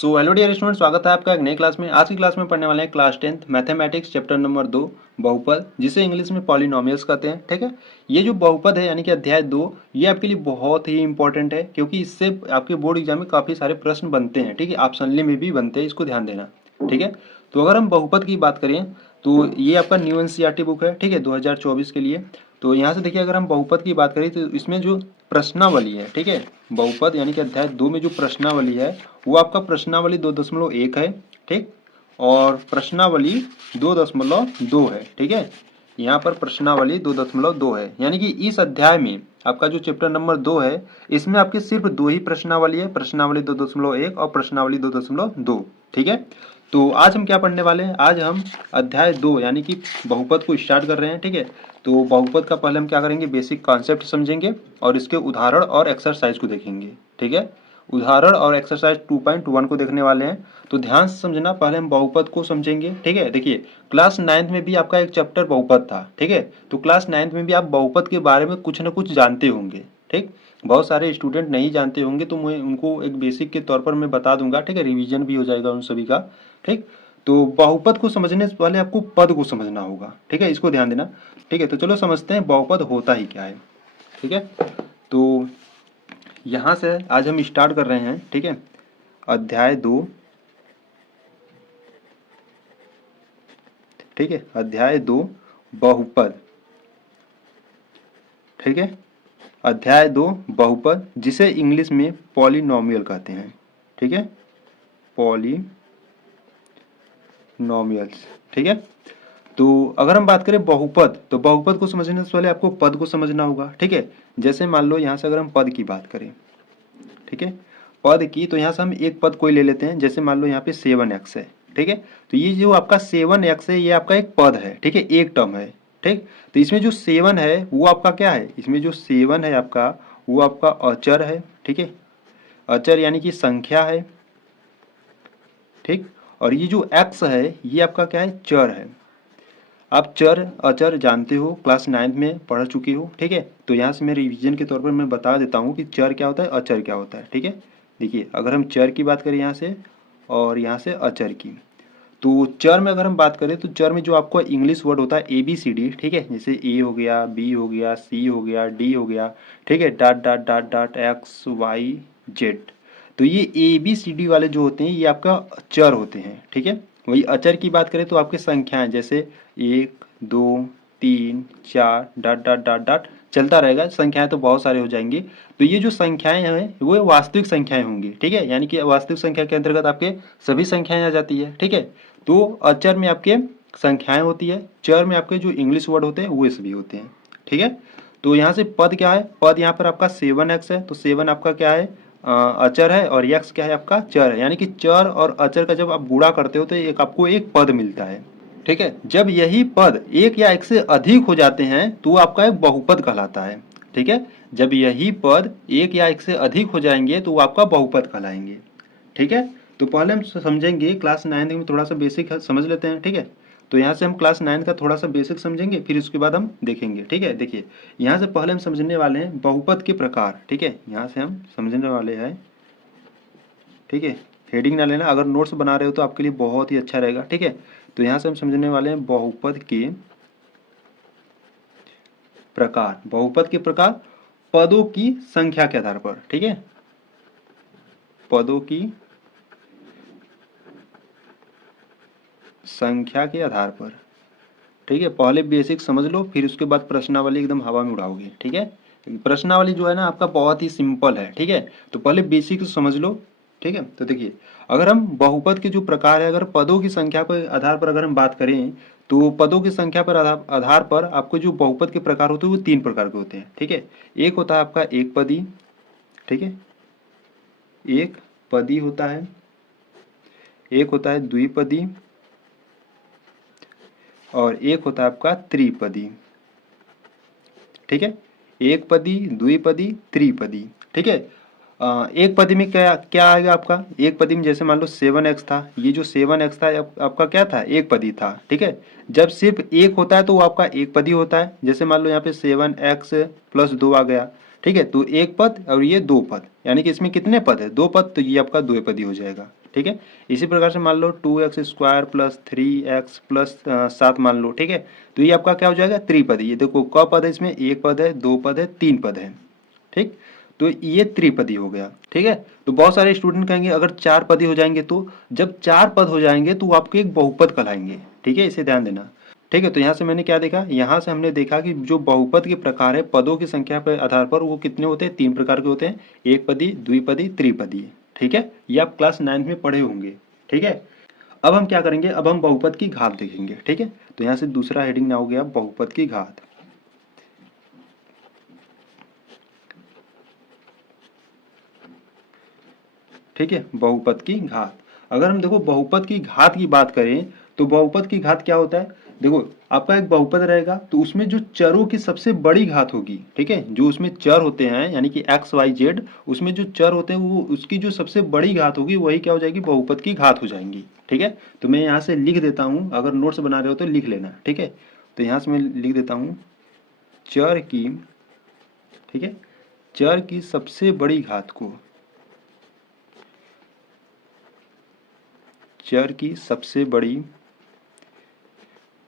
So hello dear student, स्वागत है आपका एक नई क्लास में। आज की क्लास में पढ़ने वाले हैं class 10th mathematics chapter number 2 बहुपद, जिसे इंग्लिश में पॉलिनोमियल्स कहते हैं। ठीक है, ये जो बहुपद है यानी कि अध्याय 2, ये आपके लिए बहुत ही इंपॉर्टेंट है क्योंकि इससे आपके बोर्ड एग्जाम में काफ़ी सारे प्रश्न बनते हैं। ठीक है, ऑप्शनली में भी बनते हैं, इसको ध्यान देना। ठीक है, तो अगर हम बहुपद की बात करें तो ये आपका न्यू एनसीईआरटी बुक है। ठीक है, 2024 के लिए। तो यहाँ से देखिए, अगर हम बहुपद की बात करें तो इसमें जो प्रश्नावली है, ठीक है, बहुपद यानी कि अध्याय 2 में जो प्रश्नावली है वो आपका प्रश्नावली 2.1 है। ठीक, और प्रश्नावली 2.2 है। ठीक है, यहाँ पर प्रश्नावली 2.2 है, यानी कि इस अध्याय में आपका जो चैप्टर नंबर 2 है इसमें आपके सिर्फ दो ही प्रश्नावली है, प्रश्नावली 2.1 और प्रश्नावली 2.2। ठीक है, तो आज हम क्या पढ़ने वाले हैं? आज हम अध्याय 2 यानी कि बहुपद को स्टार्ट कर रहे हैं। ठीक है, तो बहुपद का पहले हम क्या करेंगे, बेसिक कॉन्सेप्ट समझेंगे और इसके उदाहरण और एक्सरसाइज को देखेंगे। ठीक है, उदाहरण और एक्सरसाइज 2.1 को देखने वाले हैं, तो ध्यान से समझना। पहले हम बहुपद को समझेंगे। ठीक है, देखिए क्लास 9th में भी आपका एक चैप्टर बहुपद था। ठीक है, तो क्लास 9th में भी आप बहुपद के बारे में कुछ ना कुछ जानते होंगे। ठीक, बहुत सारे स्टूडेंट नहीं जानते होंगे, तो मैं उनको एक बेसिक के तौर पर मैं बता दूंगा। ठीक है, रिवीजन भी हो जाएगा उन सभी का। ठीक, तो बहुपद को समझने से पहले आपको पद को समझना होगा। ठीक है, इसको ध्यान देना। ठीक है, तो चलो समझते हैं बहुपद होता ही क्या है। ठीक है, तो यहाँ से आज हम स्टार्ट कर रहे हैं। ठीक है, अध्याय 2। ठीक है, अध्याय 2 बहुपद। ठीक है, अध्याय 2 बहुपद, जिसे इंग्लिश में पॉलिनोमियल कहते हैं। ठीक है, पॉलिनोमियल्स। ठीक है, तो अगर हम बात करें बहुपद, तो बहुपद को समझने से पहले आपको पद को समझना होगा। ठीक है, जैसे मान लो यहाँ से अगर हम पद की बात करें, ठीक है, पद की, तो यहाँ से हम एक पद कोई ले लेते हैं। जैसे मान लो यहाँ पे 7x है। ठीक है, तो ये जो आपका 7x है ये आपका एक पद है। ठीक है, एक टर्म है। ठीक, तो इसमें जो 7 है वो आपका क्या है, इसमें जो 7 है आपका वो आपका अचर है। ठीक है, अचर यानी कि संख्या है। ठीक, और ये जो x है ये आपका क्या है, चर है। आप चर अचर जानते हो, क्लास 9th में पढ़ चुके हो। ठीक है, तो यहाँ से मैं रिवीजन के तौर पर मैं बता देता हूँ कि चर क्या होता है, अचर क्या होता है। ठीक है, देखिए अगर हम चर की बात करें यहाँ से और यहाँ से अचर की, तो चर में अगर हम बात करें तो चर में जो आपको इंग्लिश वर्ड होता है ABCD। ठीक है, जैसे A हो गया, B हो गया, C हो गया, D हो गया। ठीक है, dot dot dot dot XYZ। तो ये ABCD वाले जो होते हैं ये आपका चर होते हैं। ठीक है, वही अचर की बात करें तो आपके संख्याएं, जैसे 1 2 3 4 डॉट डॉट डॉट डॉट चलता रहेगा। संख्याएं तो बहुत सारे हो जाएंगे। तो ये जो संख्याएं हैं वो वास्तविक संख्याएं होंगी। ठीक है, यानी कि वास्तविक संख्या के अंतर्गत आपके सभी संख्याएं आ जाती है। ठीक है, तो अचर में आपके संख्याएं होती है, चर में आपके जो इंग्लिश वर्ड होते हैं वो सभी होते हैं। ठीक है, तो यहाँ से पद क्या है, पद यहाँ पर आपका 7x है, तो 7 आपका क्या है, अचर है, और x क्या है आपका, चर है। यानी कि चर और अचर का जब आप गुणा करते हो तो एक आपको एक पद मिलता है। ठीक है, जब यही पद एक या एक से अधिक हो जाते हैं तो आपका एक बहुपद कहलाता है। ठीक है, जब यही पद एक या एक से अधिक हो जाएंगे तो वो आपका बहुपद कहलाएंगे। ठीक है, तो पहले हम समझेंगे क्लास 9 में थोड़ा सा बेसिक समझ लेते हैं। ठीक है, तो यहाँ से हम क्लास 9 का थोड़ा सा बेसिक समझेंगे, फिर उसके बाद हम देखेंगे। ठीक है, देखिए यहाँ से पहले हम समझने वाले हैं बहुपद के प्रकार। ठीक है, यहाँ से हम समझने वाले हैं। ठीक है, हेडिंग ना लेना, अगर नोट्स बना रहे हो तो आपके लिए बहुत ही अच्छा रहेगा। ठीक है, तो यहाँ से हम समझने वाले हैं बहुपद के प्रकार। बहुपद के प्रकार पदों की संख्या के आधार पर। ठीक है, पदों की संख्या के आधार पर। ठीक है, पहले बेसिक समझ लो, फिर उसके बाद प्रश्नावली एकदम हवा में उड़ाओगे। ठीक है, प्रश्नावली जो है ना आपका बहुत ही सिंपल है। ठीक है, तो पहले बेसिक समझ लो। ठीक है, तो देखिए अगर हम बहुपद के जो प्रकार है, अगर पदों की संख्या के आधार पर अगर हम बात करें तो पदों की संख्या पर आधार पर आपको जो बहुपद के प्रकार होते हैं वो 3 प्रकार के होते हैं। ठीक है, एक होता है आपका एक पदी। ठीक है, एक पदी होता है, एक होता है द्विपदी, और एक होता है आपका त्रिपदी। ठीक है, एक पदी, द्विपदी, त्रिपदी। ठीक है, एक पदी में क्या क्या आएगा आपका, एक पदी में जैसे मान लो 7x था, ये जो 7x था आपका क्या था, एक पदी था। ठीक है, जब सिर्फ एक होता है तो वो आपका एक पदी होता है। जैसे मान लो यहाँ पे 7x + 2 आ गया। ठीक है, तो एक पद और ये दो पद, यानी कि इसमें कितने पद है, दो पद, तो ये आपका द्विपदी हो जाएगा। ठीक है। इसी प्रकार से मान लो 2x² प्लस 3x प्लस 7 मान लो, ठीक है। तो ये आपका क्या हो जाएगा, त्रिपदी। ये देखो क पद है, इसमें एक पद है, दो पद है, तीन पद है, ठीक। तो ये त्रिपदी हो गया, ठीक है। तो बहुत सारे स्टूडेंट कहेंगे अगर चार पदी हो जाएंगे, तो जब चार पद हो जाएंगे तो आपको एक बहुपद कहलाएंगे, ठीक है, इसे ध्यान देना, ठीक है। तो यहाँ से मैंने क्या देखा, यहाँ से हमने देखा कि जो बहुपद के प्रकार है पदों की संख्या के आधार पर वो कितने होते हैं, तीन प्रकार के होते हैं, एक पदी, द्विपदी, त्रिपदी, ठीक है। ये आप क्लास 9 में पढ़े होंगे, ठीक है। अब हम क्या करेंगे, अब हम बहुपद की घात देखेंगे, ठीक है। तो यहाँ से दूसरा हेडिंग ना हो गया बहुपद की घात, ठीक है, बहुपद की घात। अगर हम देखो बहुपद की घात की बात करें तो बहुपद की घात क्या होता है, देखो आपका एक बहुपद रहेगा तो उसमें जो चरों की सबसे बड़ी घात होगी, ठीक है, जो उसमें चर होते हैं यानी कि एक्स वाई जेड, उसमें जो चर होते हैं वो उसकी जो सबसे बड़ी घात होगी वही क्या हो जाएगी, बहुपद की घात हो जाएंगी, ठीक है। तो मैं यहाँ से लिख देता हूँ, अगर नोट्स बना रहे हो तो लिख लेना, ठीक है। तो यहाँ से मैं लिख देता हूँ चर की, ठीक है, चर की सबसे बड़ी घात को, चर की सबसे बड़ी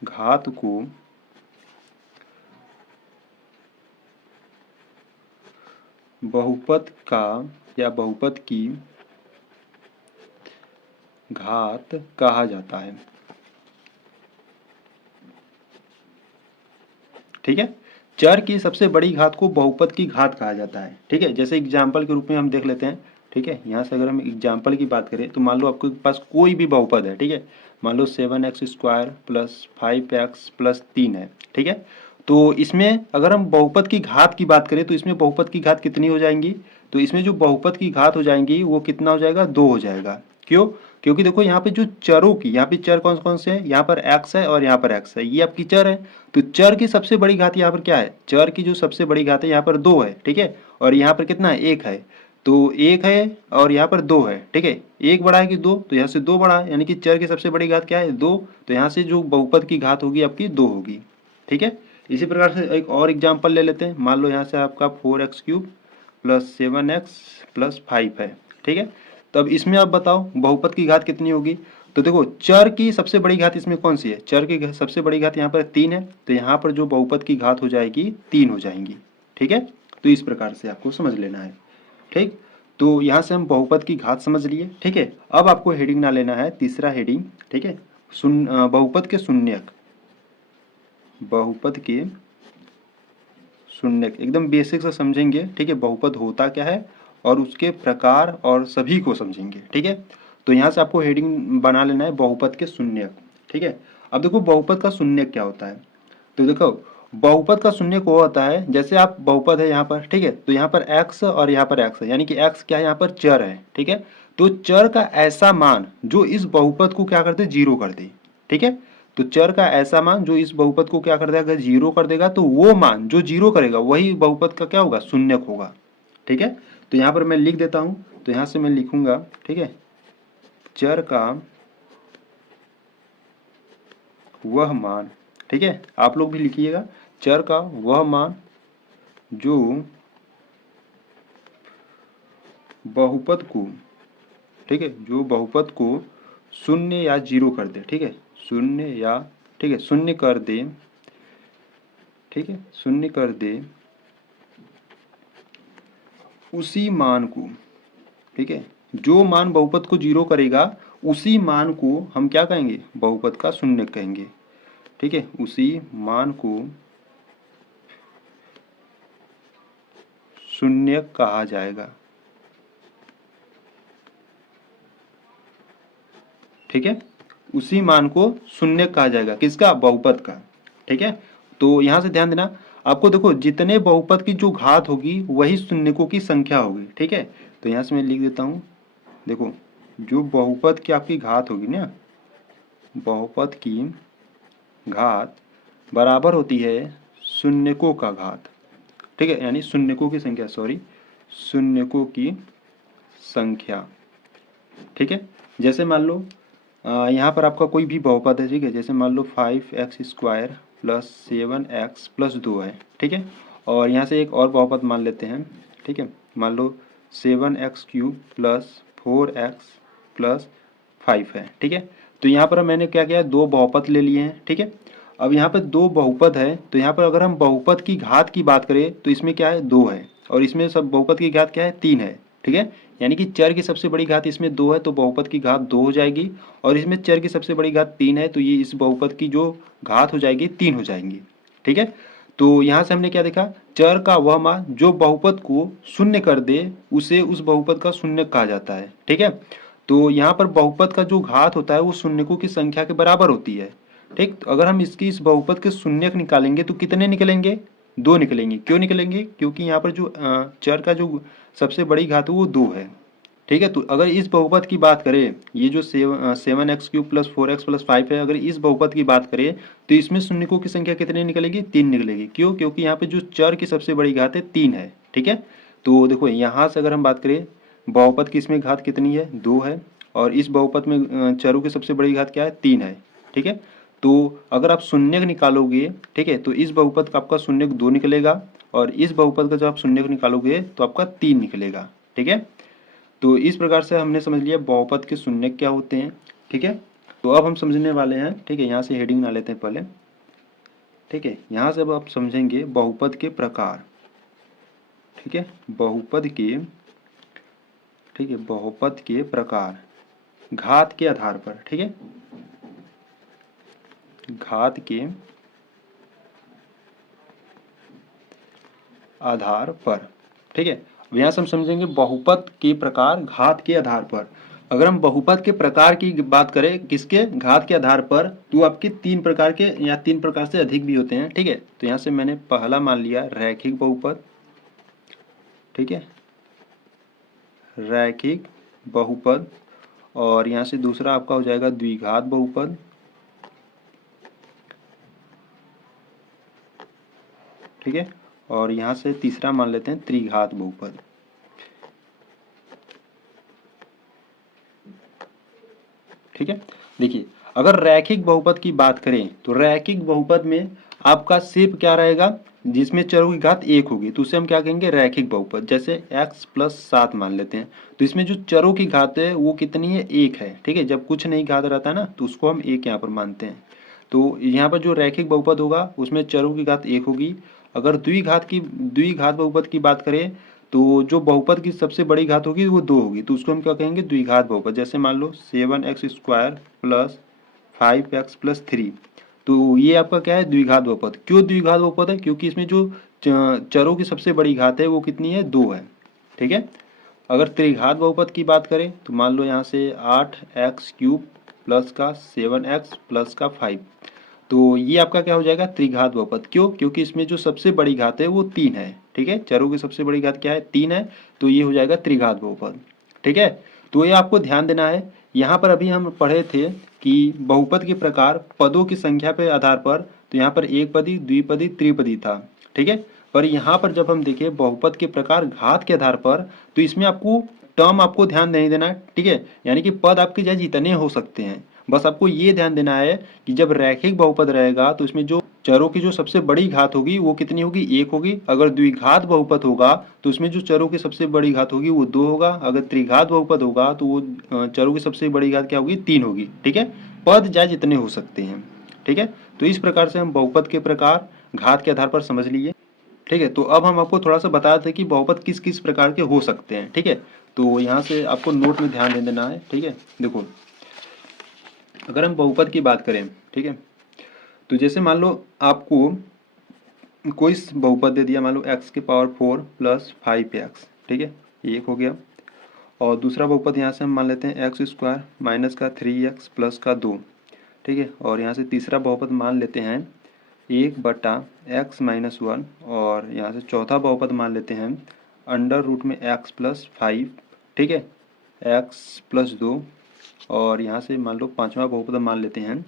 घात को बहुपद का या बहुपद की घात कहा जाता है, ठीक है। चर की सबसे बड़ी घात को बहुपद की घात कहा जाता है, ठीक है। जैसे एग्जाम्पल के रूप में हम देख लेते हैं, ठीक है। यहाँ से अगर हम एग्जाम्पल की बात करें तो मान लो आपके पास कोई भी बहुपद है, ठीक है। मान लो 7x² प्लस 5x प्लस 3 है, ठीक है। तो इसमें अगर हम बहुपद की घात की बात करें तो इसमें बहुपद की घात कितनी हो जाएंगी, तो इसमें जो बहुपद की घात हो जाएंगी वो कितना हो जाएगा, 2 हो जाएगा। क्यों, क्योंकि देखो यहाँ पे जो चरों की, यहाँ पे चर कौन कौन से हैं, यहाँ पर x है और यहाँ पर x है, ये आपकी चर है। तो चर की सबसे बड़ी घात यहाँ पर क्या है, चर की जो सबसे बड़ी घात है यहाँ पर 2 है, ठीक है। और यहाँ पर कितना है, 1 है। तो 1 है और यहाँ पर 2 है, ठीक है। 1 बड़ा है कि 2, तो यहाँ से 2 बड़ा है, यानी कि चर की सबसे बड़ी घात क्या है, 2। तो यहाँ से जो बहुपद की घात होगी आपकी 2 होगी, ठीक है। इसी प्रकार से एक और एग्जाम्पल ले लेते हैं। मान लो यहाँ से आपका 4x³ प्लस 7x प्लस 5 है, ठीक है। तो अब इसमें आप बताओ बहुपद की घात कितनी होगी। तो देखो चर की सबसे बड़ी घात इसमें कौन सी है, चर की सबसे बड़ी घात यहाँ पर 3 है, तो यहाँ पर जो बहुपद की घात हो जाएगी 3 हो जाएंगी, ठीक है। तो इस प्रकार से आपको समझ लेना है, ठीक। तो यहाँ से हम बहुपद की घात समझ लिए, ठीक है। अब आपको हेडिंग ना लेना है, तीसरा हेडिंग, ठीक है, बहुपद के शून्यक, बहुपद के शून्यक एकदम बेसिक से समझेंगे, ठीक है। बहुपद होता क्या है और उसके प्रकार और सभी को समझेंगे, ठीक है। तो यहाँ से आपको हेडिंग बना लेना है बहुपद के शून्यक, ठीक है। अब देखो बहुपद का शून्यक क्या होता है, तो देखो बहुपद का शून्यक वो होता है, जैसे आप बहुपद है यहाँ पर, ठीक है, तो यहाँ पर x और यहाँ पर x है, यानी कि x क्या है, यहाँ पर चर है, ठीक है। तो चर का ऐसा मान जो इस बहुपद को क्या कर दे, जीरो कर दे, ठीक है। तो चर का ऐसा मान जो इस बहुपद को क्या कर देगा, अगर जीरो कर देगा तो वो मान जो जीरो करेगा वही बहुपद का क्या होगा, शून्यक होगा, ठीक है। तो यहाँ पर मैं लिख देता हूँ, तो यहाँ से मैं लिखूंगा, ठीक है, चर का वह मान, ठीक है, आप लोग भी लिखिएगा, चर का वह मान जो बहुपद को, ठीक है, जो बहुपद को शून्य या जीरो कर दे, ठीक है, शून्य या, ठीक है, शून्य कर दे, ठीक है, शून्य कर दे उसी मान को, ठीक है, जो मान बहुपद को जीरो करेगा उसी मान को हम क्या कहेंगे, बहुपद का शून्य कहेंगे, ठीक है, उसी मान को शून्य कहा जाएगा, ठीक है, उसी मान को शून्य कहा जाएगा, किसका, बहुपद का, ठीक है। तो यहां से ध्यान देना, आपको देखो जितने बहुपद की जो घात होगी वही शून्यकों की संख्या होगी, ठीक है। तो यहां से मैं लिख देता हूं, देखो जो बहुपद की आपकी घात होगी ना, बहुपद की घात बराबर होती है शून्यकों का घात, ठीक है, यानी शून्यकों की संख्या, सॉरी, शून्यकों की संख्या, ठीक है। जैसे मान लो यहाँ पर आपका कोई भी बहुपद है, ठीक है, जैसे मान लो 5x² प्लस 7x प्लस 2 है, ठीक है। और यहाँ से एक और बहुपद मान लेते हैं, ठीक है, मान लो 7x³ प्लस 4x प्लस 5 है। ठीक है, तो यहाँ पर मैंने क्या किया, दो बहुपद ले लिए हैं। ठीक है, अब यहाँ पे दो बहुपद है, तो यहाँ पर अगर हम बहुपद की घात की बात करें तो इसमें क्या है, 2 है, और इसमें सब बहुपद की घात क्या है, 3 है। ठीक है, यानी कि चर की सबसे बड़ी घात इसमें 2 है तो बहुपद की घात 2 हो जाएगी, और इसमें चर की सबसे बड़ी घात 3 है तो ये इस बहुपद की जो घात हो जाएगी 3 हो जाएंगी। ठीक है, तो यहाँ से हमने क्या देखा, चर का वह मान जो बहुपद को शून्य कर दे उसे उस बहुपद का शून्य कहा जाता है। ठीक है, तो यहाँ पर बहुपद का जो घात होता है वो शून्यकों की संख्या के बराबर होती है। ठीक, तो अगर हम इसकी इस बहुपद के शून्यक निकालेंगे तो कितने निकलेंगे, 2 निकलेंगे। क्यों निकलेंगे, क्योंकि यहाँ पर जो चर का जो सबसे बड़ी घात है वो 2 है। ठीक है, तो अगर इस बहुपद की बात करें, ये जो 7x³ प्लस 4x प्लस 5 है, अगर इस बहुपद की बात करें तो इसमें शून्यकों की संख्या कितनी निकलेगी, 3 निकलेगी। क्यों, क्योंकि यहाँ पे जो चर की सबसे बड़ी घात है 3 है। ठीक है, तो देखो यहाँ से अगर हम बात करें बहुपद की, इसमें घात कितनी है, 2 है, और इस बहुपद में चरों की सबसे बड़ी घात क्या है, 3 है। ठीक है, तो अगर आप शून्यक निकालोगे, ठीक है, तो इस बहुपद का आपका शून्यक 2 निकलेगा, और इस बहुपद का जब आप शून्यक निकालोगे तो आपका 3 निकलेगा। ठीक है, तो इस प्रकार से हमने समझ लिया बहुपद के शून्यक क्या होते हैं। ठीक है, तो अब हम समझने वाले हैं। ठीक है, यहाँ से हेडिंग ना लेते हैं पहले। ठीक है, यहाँ से अब आप समझेंगे बहुपद के प्रकार। ठीक है, बहुपद के, ठीक है, बहुपद के प्रकार घात के आधार पर। ठीक है, घात के आधार पर। ठीक है, अब यहाँ से हम समझेंगे बहुपद के प्रकार घात के आधार पर। अगर हम बहुपद के प्रकार की बात करें किसके, घात के आधार पर, तो आपके 3 प्रकार के या 3 प्रकार से अधिक भी होते हैं। ठीक है, तो यहाँ से मैंने पहला मान लिया रैखिक बहुपद। ठीक है, रैखिक बहुपद, और यहाँ से दूसरा आपका हो जाएगा द्विघात बहुपद। ठीक है, और यहाँ से तीसरा मान लेते हैं त्रिघात बहुपद। ठीक है, देखिए अगर रैखिक बहुपद की बात करें तो रैखिक बहुपद में आपका सिर्फ क्या रहेगा, जिसमें चरों की घात 1 होगी तो उसे हम क्या कहेंगे, रैखिक बहुपद। जैसे x प्लस 7 मान लेते हैं, तो इसमें जो चरों की घात है वो कितनी है, 1 है। ठीक है, जब कुछ नहीं घात रहता है ना तो उसको हम 1 यहाँ पर मानते हैं। तो यहाँ पर जो रैखिक बहुपद होगा उसमें चरों की घात 1 होगी। अगर द्विघात बहुपद की बात करें तो जो बहुपद की सबसे बड़ी घात होगी वो 2 होगी, तो उसको हम क्या कहेंगे, द्विघात बहुपद। जैसे मान लो 7x² प्लस 5x प्लस 3, तो ये आपका क्या है, द्विघात बहुपद। क्यों द्विघात बहुपद है, क्योंकि इसमें जो चरों की सबसे बड़ी घात है वो कितनी है, 2 है। ठीक है, अगर त्रिघात बहुपद की बात करें तो मान लो यहाँ से 8x³ प्लस का 7x प्लस का 5, तो ये आपका क्या हो जाएगा, त्रिघात बहुपद। क्यों, क्योंकि इसमें जो सबसे बड़ी घात है वो 3 है। ठीक है, चरों की सबसे बड़ी घात क्या है, 3 है, तो ये हो जाएगा त्रिघात बहुपद। ठीक है, तो ये आपको ध्यान देना है। यहाँ पर अभी हम पढ़े थे कि बहुपद के प्रकार पदों की संख्या के आधार पर, तो यहाँ पर एक पदी, द्विपदी, त्रिपदी था। ठीक है, पर यहाँ पर जब हम देखें बहुपद के प्रकार घात के आधार पर, तो इसमें आपको टर्म आपको ध्यान नहीं देना है। ठीक है, यानी कि पद आपके चाहे जितने हो सकते हैं, बस आपको ये ध्यान देना है कि जब रैखिक बहुपद रहेगा तो इसमें जो चरों की जो सबसे बड़ी घात होगी वो कितनी होगी, 1 होगी। अगर द्विघात बहुपद होगा तो उसमें जो चरों की सबसे बड़ी घात होगी वो 2 होगा। अगर त्रिघात बहुपद होगा तो वो चरों की सबसे बड़ी घात क्या होगी, 3 होगी। ठीक है, पद चाहे जितने हो सकते हैं। ठीक है, तो इस प्रकार से हम बहुपद के प्रकार घात के आधार पर समझ लिए। ठीक है, तो अब हम आपको थोड़ा सा बता दें कि बहुपद किस किस प्रकार के हो सकते हैं। ठीक है, तो यहाँ से आपको नोट में ध्यान दे देना है। ठीक है, देखो अगर हम बहुपद की बात करें, ठीक है, तो जैसे मान लो आपको कोई बहुपद दे दिया, मान लो x⁴ प्लस 5x। ठीक है, एक हो गया, और दूसरा बहुपद यहाँ से हम मान लेते हैं x² माइनस का 3x प्लस का 2। ठीक है, और यहाँ से तीसरा बहुपद मान लेते हैं 1/x-1, और यहाँ से चौथा बहुपद मान लेते हैं अंडर रूट में x प्लस 5। ठीक है, x प्लस 2, और यहाँ से मान लो पांचवा बहुपद मान लेते हैं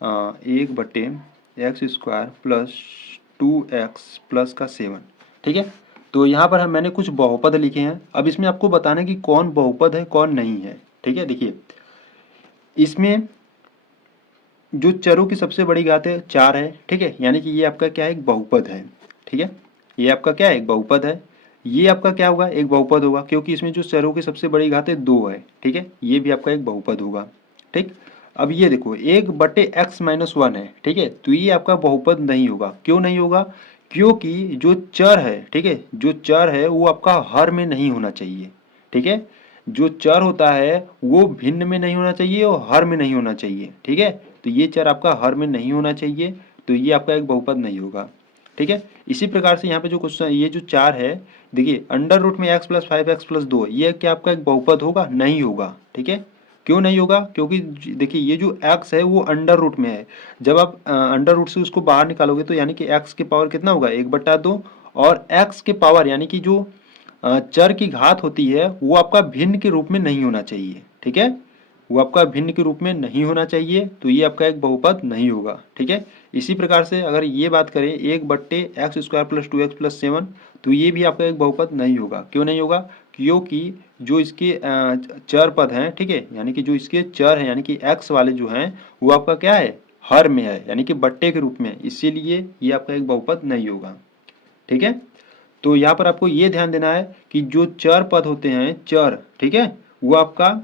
1/x² प्लस 2x प्लस का 7। ठीक है, तो यहाँ पर मैंने कुछ बहुपद लिखे हैं। अब इसमें आपको बताना है कि कौन बहुपद है कौन नहीं है। ठीक है, देखिए इसमें जो चरों की सबसे बड़ी घात है 4 है। ठीक है, यानी कि ये आपका क्या है, एक बहुपद है। ठीक है, ये आपका क्या है, एक बहुपद है। ये आपका क्या होगा, एक बहुपद होगा, क्योंकि इसमें जो चरों की सबसे बड़ी घात है 2 है, ठीक है, ये भी आपका एक बहुपद होगा। ठीक, अब ये देखो 1/x-1 है, ठीक है, तो ये आपका बहुपद नहीं होगा। क्यों नहीं होगा, क्योंकि जो चर है, ठीक है, जो चर है वो आपका हर में नहीं होना चाहिए, ठीक है, जो चर होता है वो भिन्न में नहीं होना चाहिए और हर में नहीं होना चाहिए, ठीक है, तो ये चर आपका हर में नहीं होना चाहिए, तो ये आपका एक बहुपद नहीं होगा। ठीक है, इसी प्रकार से यहाँ पे जो क्वेश्चन, ये जो 4 है, देखिए अंडर रूट में x प्लस 5x प्लस 2, ये क्या आपका एक बहुपद होगा, नहीं होगा। ठीक है, क्यों नहीं होगा, क्योंकि देखिए ये जो x है वो अंडर रूट में है, जब आप अंडर रूट से उसको बाहर निकालोगे तो यानी कि x के पावर कितना होगा, 1/2, और x के पावर यानी कि जो चर की घात होती है वो आपका भिन्न के रूप में नहीं होना चाहिए। ठीक है, वो आपका भिन्न के रूप में नहीं होना चाहिए, तो ये आपका एक बहुपद नहीं होगा। ठीक है, इसी प्रकार से अगर ये बात करें 1/x² प्लस 2x प्लस 7, तो ये भी आपका एक बहुपद नहीं होगा। क्यों नहीं होगा, क्योंकि जो इसके चर पद हैं, ठीक है, यानी कि जो इसके चर हैं यानी कि x वाले जो हैं वो आपका क्या है, हर में है, यानी कि बट्टे के रूप में, इसीलिए ये आपका एक बहुपद नहीं होगा। ठीक है, तो यहाँ पर आपको ये ध्यान देना है कि जो चर पद होते हैं, चर, ठीक है, वो आपका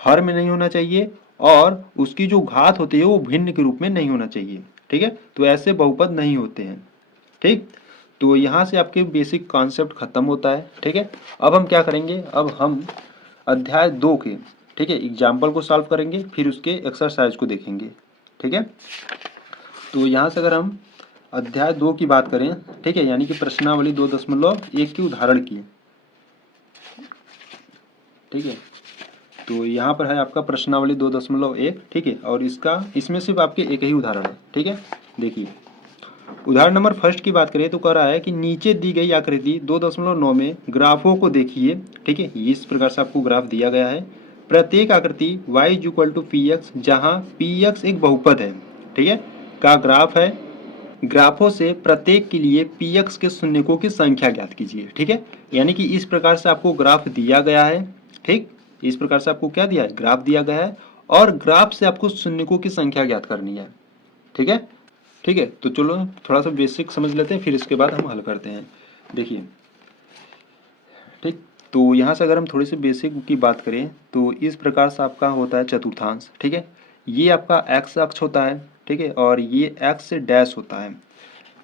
हर में नहीं होना चाहिए और उसकी जो घात होती है वो भिन्न के रूप में नहीं होना चाहिए। ठीक है, तो ऐसे बहुपद नहीं होते हैं। ठीक, तो यहाँ से आपके बेसिक कॉन्सेप्ट खत्म होता है। ठीक है, अब हम क्या करेंगे, अब हम अध्याय 2 के, ठीक है, एग्जाम्पल को सॉल्व करेंगे, फिर उसके एक्सरसाइज को देखेंगे। ठीक है, तो यहाँ से अगर हम अध्याय 2 की बात करें, ठीक है, यानी कि प्रश्नावली 2.1 की उदाहरण की, ठीक है, तो यहाँ पर है आपका प्रश्नावली 2.1, ठीक है, और इसमें सिर्फ आपके एक ही उदाहरण है। ठीक है, देखिए उदाहरण नंबर फर्स्ट की बात करें तो कह रहा है कि नीचे दी गई आकृति 2.9 में ग्राफों को देखिए। ठीक है, इस प्रकार से आपको ग्राफ दिया गया है। प्रत्येक आकृति y = px जहाँ px एक बहुपद है, ठीक है, का ग्राफ है। ग्राफों से प्रत्येक के लिए px के शून्यकों की संख्या ज्ञात कीजिए। ठीक है, यानी कि इस प्रकार से आपको ग्राफ दिया गया है। ठीक, इस प्रकार से आपको क्या दिया है, ग्राफ दिया गया है, और ग्राफ से आपको शून्यकों की संख्या ज्ञात करनी है। ठीक है, ठीक है, तो चलो थोड़ा सा बेसिक समझ लेते हैं, फिर इसके बाद हम हल करते हैं। देखिए, ठीक, तो यहाँ से अगर हम थोड़ी सी बेसिक की बात करें तो इस प्रकार से आपका होता है चतुर्थांश। ठीक है, ये आपका x अक्ष होता है, ठीक है, और ये x से डैश होता है,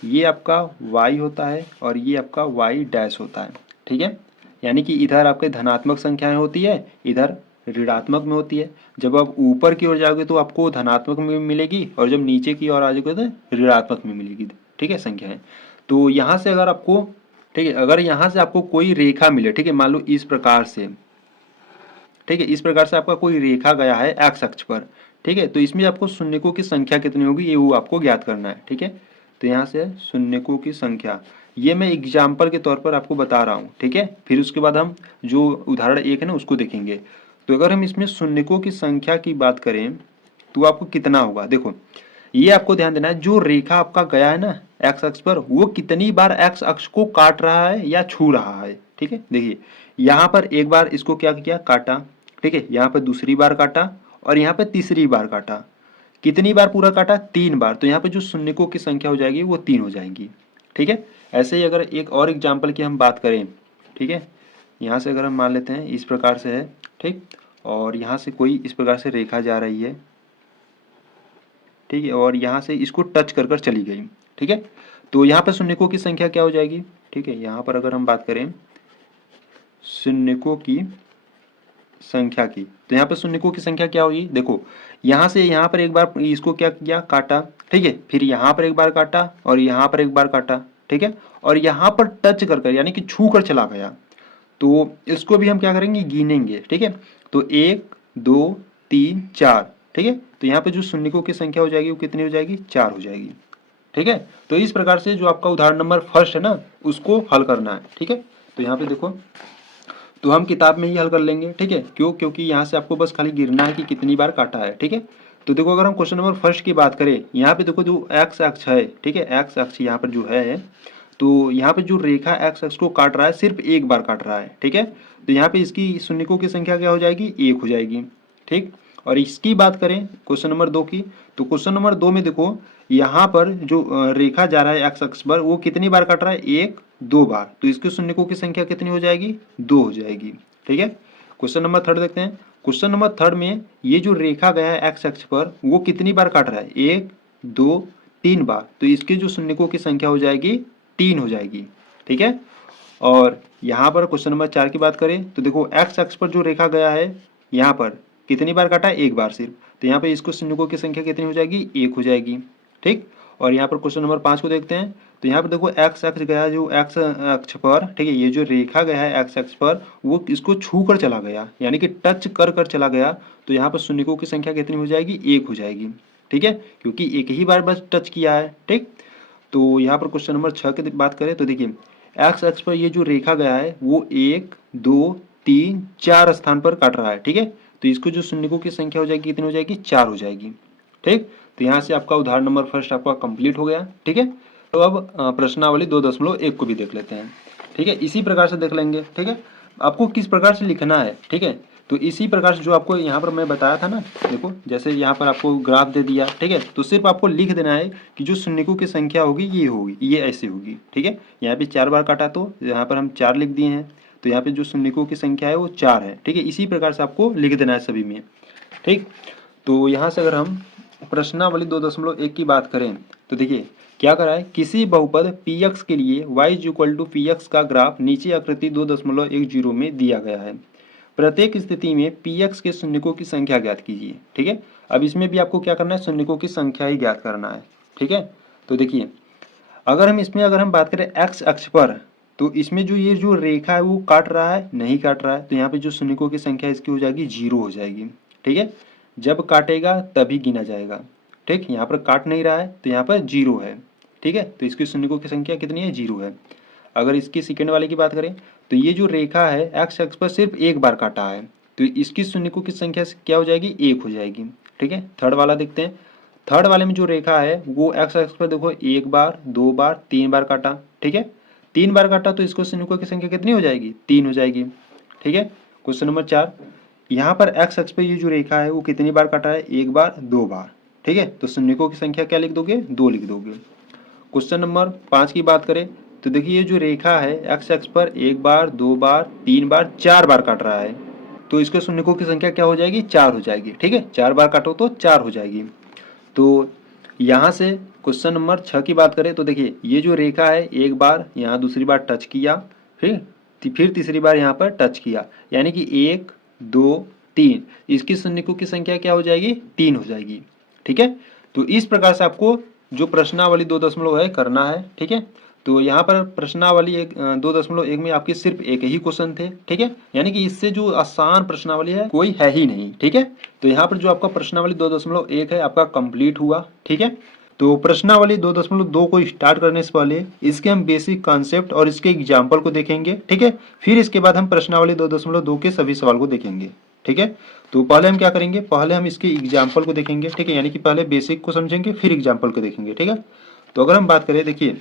ये आपका y होता है और ये आपका y डैश होता है। ठीक है, यानी कि इधर आपके धनात्मक संख्याएं होती है, इधर ऋणात्मक में होती है। जब आप ऊपर की ओर जाओगे तो आपको धनात्मक में मिलेगी, और जब नीचे की ओर आ जाओगे तो ऋणात्मक में मिलेगी। ठीक है, संख्याएं। तो यहाँ से अगर आपको, ठीक है, अगर यहाँ से आपको कोई रेखा मिले, ठीक है, मान लो इस प्रकार से, ठीक है, इस प्रकार से आपका कोई रेखा गया है एक्स अक्ष पर, ठीक है, तो इसमें आपको शून्यकों की संख्या कितनी होगी ये वो आपको ज्ञात करना है। ठीक है, तो यहाँ से शून्यकों की संख्या, ये मैं एग्जाम्पल के तौर पर आपको बता रहा हूँ। ठीक है, फिर उसके बाद हम जो उदाहरण 1 है ना उसको देखेंगे। तो अगर हम इसमें शून्यकों की संख्या की बात करें तो आपको कितना होगा, देखो ये आपको ध्यान देना है, जो रेखा आपका गया है ना एक्स अक्ष पर, वो कितनी बार एक्स अक्ष को काट रहा है या छू रहा है। ठीक है, देखिए यहाँ पर एक बार इसको क्या किया, काटा, ठीक है, यहाँ पर दूसरी बार काटा और यहाँ पे तीसरी बार काटा। कितनी बार पूरा काटा, 3 बार, तो यहाँ पे जो शून्यकों की संख्या हो जाएगी वो 3 हो जाएंगी। ठीक है, ऐसे ही अगर एक और एग्जाम्पल की हम बात करें, ठीक है, यहाँ से अगर हम मान लेते हैं इस प्रकार से है, ठीक, और यहाँ से कोई इस प्रकार से रेखा जा रही है, ठीक है, और यहाँ से इसको टच कर कर चली गई। ठीक है, तो यहाँ पर शून्यकों की संख्या क्या हो जाएगी, ठीक है, यहाँ पर अगर हम बात करें शून्यकों की संख्या की, तो यहाँ पर शून्यकों की संख्या क्या होगी, देखो यहाँ से यहाँ पर एक बार इसको क्या किया, काटा, ठीक है, फिर यहाँ पर एक बार काटा और यहाँ पर एक बार काटा, ठीक है, और यहाँ पर टच कर कर यानी कि छू कर चला गया, तो इसको भी हम क्या करेंगे, गिनेंगे। ठीक है, तो 1 2 3 4, ठीक है, तो यहाँ पे जो शून्यकों की संख्या हो जाएगी वो कितनी हो जाएगी, 4 हो जाएगी। ठीक है, तो इस प्रकार से जो आपका उदाहरण नंबर फर्स्ट है ना उसको हल करना है। ठीक है, तो यहाँ पे देखो, तो हम किताब में ही हल कर लेंगे। ठीक है, क्यों, क्योंकि यहाँ से आपको बस खाली गिरना है कि कितनी बार काटा है। ठीक है, तो देखो अगर हम क्वेश्चन नंबर फर्स्ट की बात करें, यहाँ पे देखो जो एक्स अक्ष है, ठीक है, एक्स अक्ष यहाँ पर जो है, तो यहाँ पे जो रेखा एक्स अक्ष को काट रहा है सिर्फ एक बार काट रहा है। ठीक है, तो यहाँ पे इसकी शून्यकों की संख्या क्या हो जाएगी, 1 हो जाएगी। ठीक, और इसकी बात करें क्वेश्चन नंबर 2 की, तो क्वेश्चन नंबर 2 में देखो यहाँ पर जो रेखा जा रहा है एक्स अक्ष पर वो कितनी बार कट रहा है, 1 2 बार, तो इसके शून्यकों की संख्या कितनी हो जाएगी, 2 हो जाएगी। ठीक है, क्वेश्चन नंबर 3 देखते हैं। क्वेश्चन नंबर 3 में ये जो रेखा गया है एक्स अक्ष पर वो कितनी बार काट रहा है, 1 2 3 बार, तो इसके जो शून्यकों की संख्या हो जाएगी 3 हो जाएगी। ठीक है, और यहाँ पर क्वेश्चन नंबर 4 की बात करें तो देखो एक्स अक्ष पर जो रेखा गया है यहाँ पर कितनी बार काटा है, 1 बार सिर्फ, तो यहाँ पर इसको शून्यकों की संख्या कितनी हो जाएगी, 1 हो जाएगी। ठीक, और यहाँ पर क्वेश्चन नंबर 5 को देखते हैं, तो यहाँ पर देखो एक्स अक्ष गया जो एक्स अक्ष पर, ठीक है, ये जो रेखा गया है एक्स अक्ष पर वो इसको छू कर चला गया, यानी कि टच कर कर चला गया, तो यहाँ पर शून्यकों की संख्या कितनी हो जाएगी, 1 हो जाएगी। ठीक है, क्योंकि एक ही बार बस टच किया है। ठीक, तो यहाँ पर क्वेश्चन नंबर 6 की बात करें तो देखिए एक्स अक्ष पर ये जो रेखा गया है वो 1 2 3 4 स्थान पर काट रहा है। ठीक है, तो इसको जो शून्यकों की संख्या हो जाएगी कितनी हो जाएगी, 4 हो जाएगी। ठीक, तो यहाँ से आपका उदाहरण नंबर फर्स्ट आपका कंप्लीट हो गया। ठीक है, तो अब प्रश्नावली 2.1 को भी देख लेते हैं। ठीक है, इसी प्रकार से देख लेंगे। ठीक है, आपको किस प्रकार से लिखना है, ठीक है, तो इसी प्रकार से जो आपको यहाँ पर मैं बताया था ना, देखो जैसे यहाँ पर आपको ग्राफ दे दिया, ठीक है, तो सिर्फ आपको लिख देना है कि जो शून्यकों की संख्या होगी ये होगी, ये ऐसे होगी। ठीक है, यहाँ पे 4 बार काटा तो यहाँ पर हम 4 लिख दिए हैं, तो यहाँ पे जो शून्यकों की संख्या है वो 4 है। ठीक है, इसी प्रकार से आपको लिख देना है सभी में। ठीक, तो यहाँ से अगर हम प्रश्नावली 2.1 की बात करें तो देखिए क्या करा है, किसी बहुपद px के लिए y इक्वल टू px का ग्राफ नीचे आकृति 2.10 में दिया गया है। प्रत्येक स्थिति में px के शून्यकों की संख्या ज्ञात कीजिए। ठीक है, अब इसमें भी आपको क्या करना है, शून्यकों की संख्या ही ज्ञात करना है। ठीक है, तो देखिए अगर हम बात करें x अक्ष पर, तो इसमें जो ये जो रेखा है वो काट रहा है, नहीं काट रहा है, तो यहाँ पे जो शून्यकों की संख्या इसकी हो जाएगी 0 हो जाएगी। ठीक है, जब काटेगा तभी गिना जाएगा। ठीक, यहाँ पर काट नहीं रहा है तो यहाँ पर 0 है। ठीक है, तो इसकी शून्यकों की संख्या कितनी है, 0 है। अगर इसकी सेकेंड वाले की बात करें तो ये जो रेखा है एक्स अक्ष पर सिर्फ 1 बार काटा है, तो इसकी शून्यकों की संख्या क्या हो जाएगी, 1 हो जाएगी। ठीक है, थर्ड वाला देखते हैं। थर्ड वाले में जो रेखा है वो एक्स अक्ष पर देखो 1 बार 2 बार 3 बार काटा। ठीक है, 3 बार काटा तो इसको शून्यकों की संख्या कितनी हो जाएगी, 3 हो जाएगी। ठीक है, क्वेश्चन नंबर 4, यहाँ पर एक्स अक्ष पर ये जो रेखा है वो कितनी बार काटा है, 1 बार 2 बार। ठीक है, तो शून्यकों की संख्या क्या लिख दोगे, 2 लिख दोगे। क्वेश्चन नंबर 5 की बात करें तो देखिए ये जो रेखा है एक्स अक्ष पर 1 बार 2 बार 3 बार 4 बार काट रहा है, तो इसके शून्यकों की संख्या क्या हो जाएगी, 4 हो जाएगी। ठीक है, 4 बार काटो तो 4 हो जाएगी। तो यहाँ से क्वेश्चन नंबर 6 की बात करें तो देखिए ये जो रेखा है 1 बार यहाँ दूसरी बार टच किया, फिर तीसरी बार यहाँ पर टच किया, यानी कि 1 2 3, इसकी शून्यकों की संख्या क्या हो जाएगी, 3 हो जाएगी। ठीक है, तो इस प्रकार से आपको जो प्रश्नावली 2.1 है करना है। ठीक है, तो यहाँ पर प्रश्नावली 2.1 में आपके सिर्फ एक ही क्वेश्चन थे। ठीक है, यानी कि इससे जो आसान प्रश्नावली है कोई है ही नहीं। ठीक है, तो यहाँ पर जो आपका प्रश्नावली 2.1 है आपका कंप्लीट हुआ। ठीक है, तो प्रश्नावली 2.2 को स्टार्ट करने से पहले इसके हम बेसिक कॉन्सेप्ट और इसके एग्जाम्पल को देखेंगे। ठीक है, फिर इसके बाद हम प्रश्नावली 2.2 के सभी सवाल को देखेंगे। ठीक है, तो पहले हम क्या करेंगे, पहले हम इसके एग्जाम्पल को देखेंगे। ठीक है, यानी कि पहले बेसिक को समझेंगे फिर एग्जाम्पल को देखेंगे। ठीक है, तो अगर हम बात करें देखिए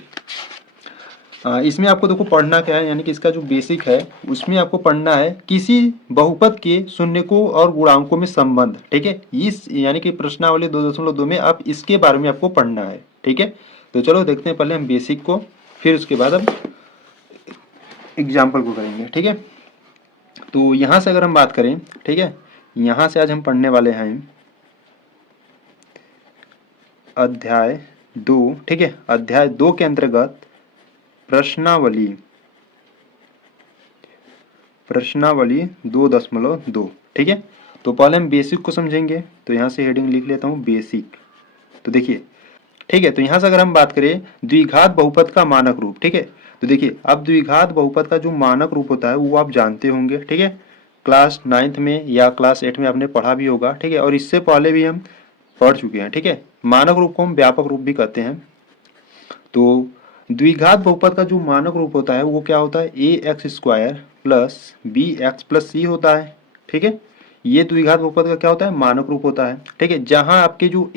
इसमें आपको देखो पढ़ना क्या है, यानी कि इसका जो बेसिक है उसमें आपको पढ़ना है किसी बहुपद के शून्यकों और गुणांकों में संबंध। ठीक है, इस यानी कि प्रश्नावली 2.2 में आप इसके बारे में आपको पढ़ना है। ठीक है, तो चलो देखते हैं पहले हम बेसिक को, फिर उसके बाद हम एग्जाम्पल को करेंगे। ठीक है, तो यहाँ से अगर हम बात करें, ठीक है, यहाँ से आज हम पढ़ने वाले हैं अध्याय 2। ठीक है, अध्याय 2 के अंतर्गत प्रश्नावली 2.2। ठीक है, तो पहले हम बेसिक को समझेंगे, तो यहाँ से हेडिंग लिख लेता हूँ बेसिक। तो देखिए ठीक है, तो यहाँ से अगर हम बात करें द्विघात बहुपद का मानक रूप। ठीक है, तो देखिए अब द्विघात बहुपद का जो मानक रूप होता है वो आप जानते होंगे। ठीक है, क्लास 9th में या क्लास 8 में आपने पढ़ा भी होगा। ठीक है, और इससे पहले भी हम पढ़ चुके हैं। ठीक है, मानक रूप को हम व्यापक रूप भी कहते हैं। तो द्विघात बहुपद का जो मानक रूप होता है वो क्या होता है, ax² plus bx plus c होता है। ठीक है, ये द्विघात बहुपद का क्या होता है, मानक रूप होता है। ठीक है, जहां आपके जो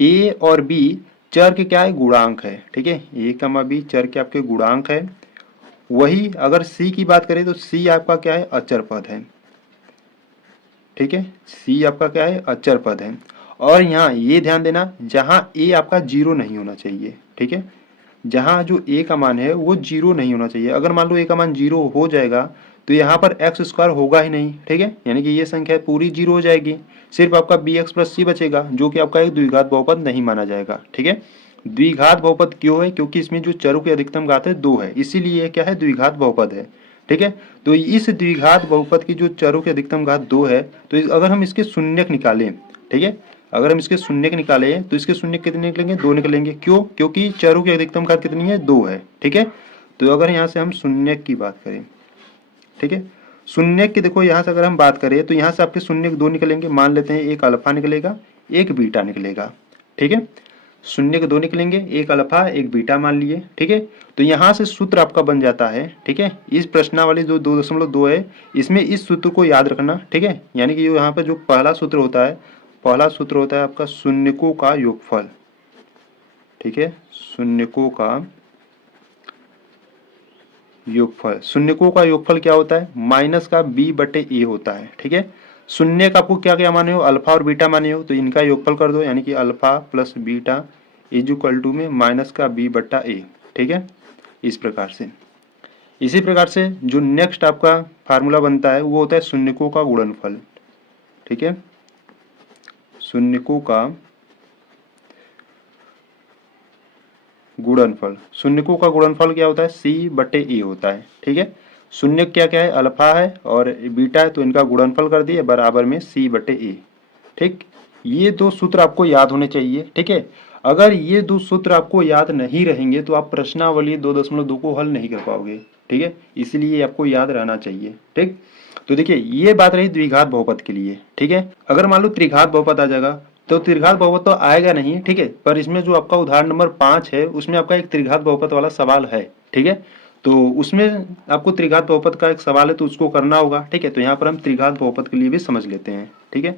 a और b चर के क्या है, गुणांक है। ठीक है, a, b चर के आपके गुणांक है। वही अगर c की बात करें तो c आपका क्या है, अचर पद है। ठीक है, सी आपका क्या है, अचर पद है। और यहाँ ये ध्यान देना, जहाँ ए आपका जीरो नहीं होना चाहिए, ठीक है, जहाँ जो ए का मान है वो जीरो नहीं होना चाहिए। अगर मान लो ए का मान जीरो हो जाएगा तो यहाँ पर एक्स स्क्वायर होगा ही नहीं, ठीक है, यानी कि ये संख्या पूरी जीरो हो जाएगी, सिर्फ आपका बी एक्स प्लस सी बचेगा, जो कि आपका एक द्विघात बहुपद नहीं माना जाएगा, ठीक है। द्विघात बहुपद क्यों है, क्योंकि इसमें जो चरों की अधिकतम घात है 2 है, इसीलिए क्या है, द्विघात बहुपद है, ठीक है। तो इस द्विघात बहुपद की जो चरों की अधिकतम घात 2 है, तो अगर हम इसके शून्यक निकालें, ठीक है, अगर हम इसके शून्यक निकालें तो इसके शून्य कितने निकलेंगे, 2 निकलेंगे। क्यों, क्योंकि चरों की अधिकतम घात कितनी है, 2 है, ठीक है। तो अगर यहाँ से हम शून्यक की बात करें, ठीक है, शून्यक की देखो यहाँ से अगर हम बात करें तो यहाँ से आपके शून्यक 2 निकलेंगे, मान लेते हैं एक अल्फा निकलेगा एक बीटा निकलेगा, ठीक है, शून्यक 2 निकलेंगे, एक अल्फा एक बीटा मान लिए, ठीक है। तो यहाँ से सूत्र आपका बन जाता है, ठीक है, इस प्रश्नावली जो 2.2 है इसमें इस सूत्र को याद रखना, ठीक है, यानी कि यहाँ पर जो पहला सूत्र होता है, पहला सूत्र होता है आपका शून्यकों का योगफल, ठीक है, शून्यकों का योगफल। शून्यकों का योगफल क्या होता है, माइनस का बी बटे ए होता है, ठीक है। शून्य का आपको क्या क्या माने हो, अल्फा और बीटा माने हो, तो इनका योगफल कर दो, यानी कि alpha plus beta is equal to में माइनस का बी बट्टा ए, ठीक है, इस प्रकार से। इसी प्रकार से जो नेक्स्ट आपका फार्मूला बनता है वो होता है शून्यकों का गुणनफल, ठीक है, शून्यकों का गुणनफल। शून्यकों का गुणनफल क्या होता है, सी बटे ए होता है, ठीक है। शून्य क्या क्या है, अल्फा है और बीटा है, तो इनका गुणनफल कर दिए बराबर में सी बटे ए, ठीक। ये दो सूत्र आपको याद होने चाहिए, ठीक है। अगर ये दो सूत्र आपको याद नहीं रहेंगे तो आप प्रश्नावली 2.2 को हल नहीं कर पाओगे, ठीक है, इसलिए आपको याद रहना चाहिए, ठीक। तो देखिए ये बात रही द्विघात बहुपद के लिए, ठीक है। अगर मान लो त्रिघात बहुपद आ जाएगा तो त्रिघात बहुपद तो आएगा नहीं, ठीक है, पर इसमें जो आपका उदाहरण नंबर 5 है उसमें आपका एक त्रिघात बहुपद वाला सवाल है, ठीक है। तो उसमें आपको त्रिघात बहुपद का एक सवाल है तो उसको करना होगा, ठीक है। तो यहाँ पर हम त्रिघात बहुपद के लिए भी समझ लेते हैं, ठीक है।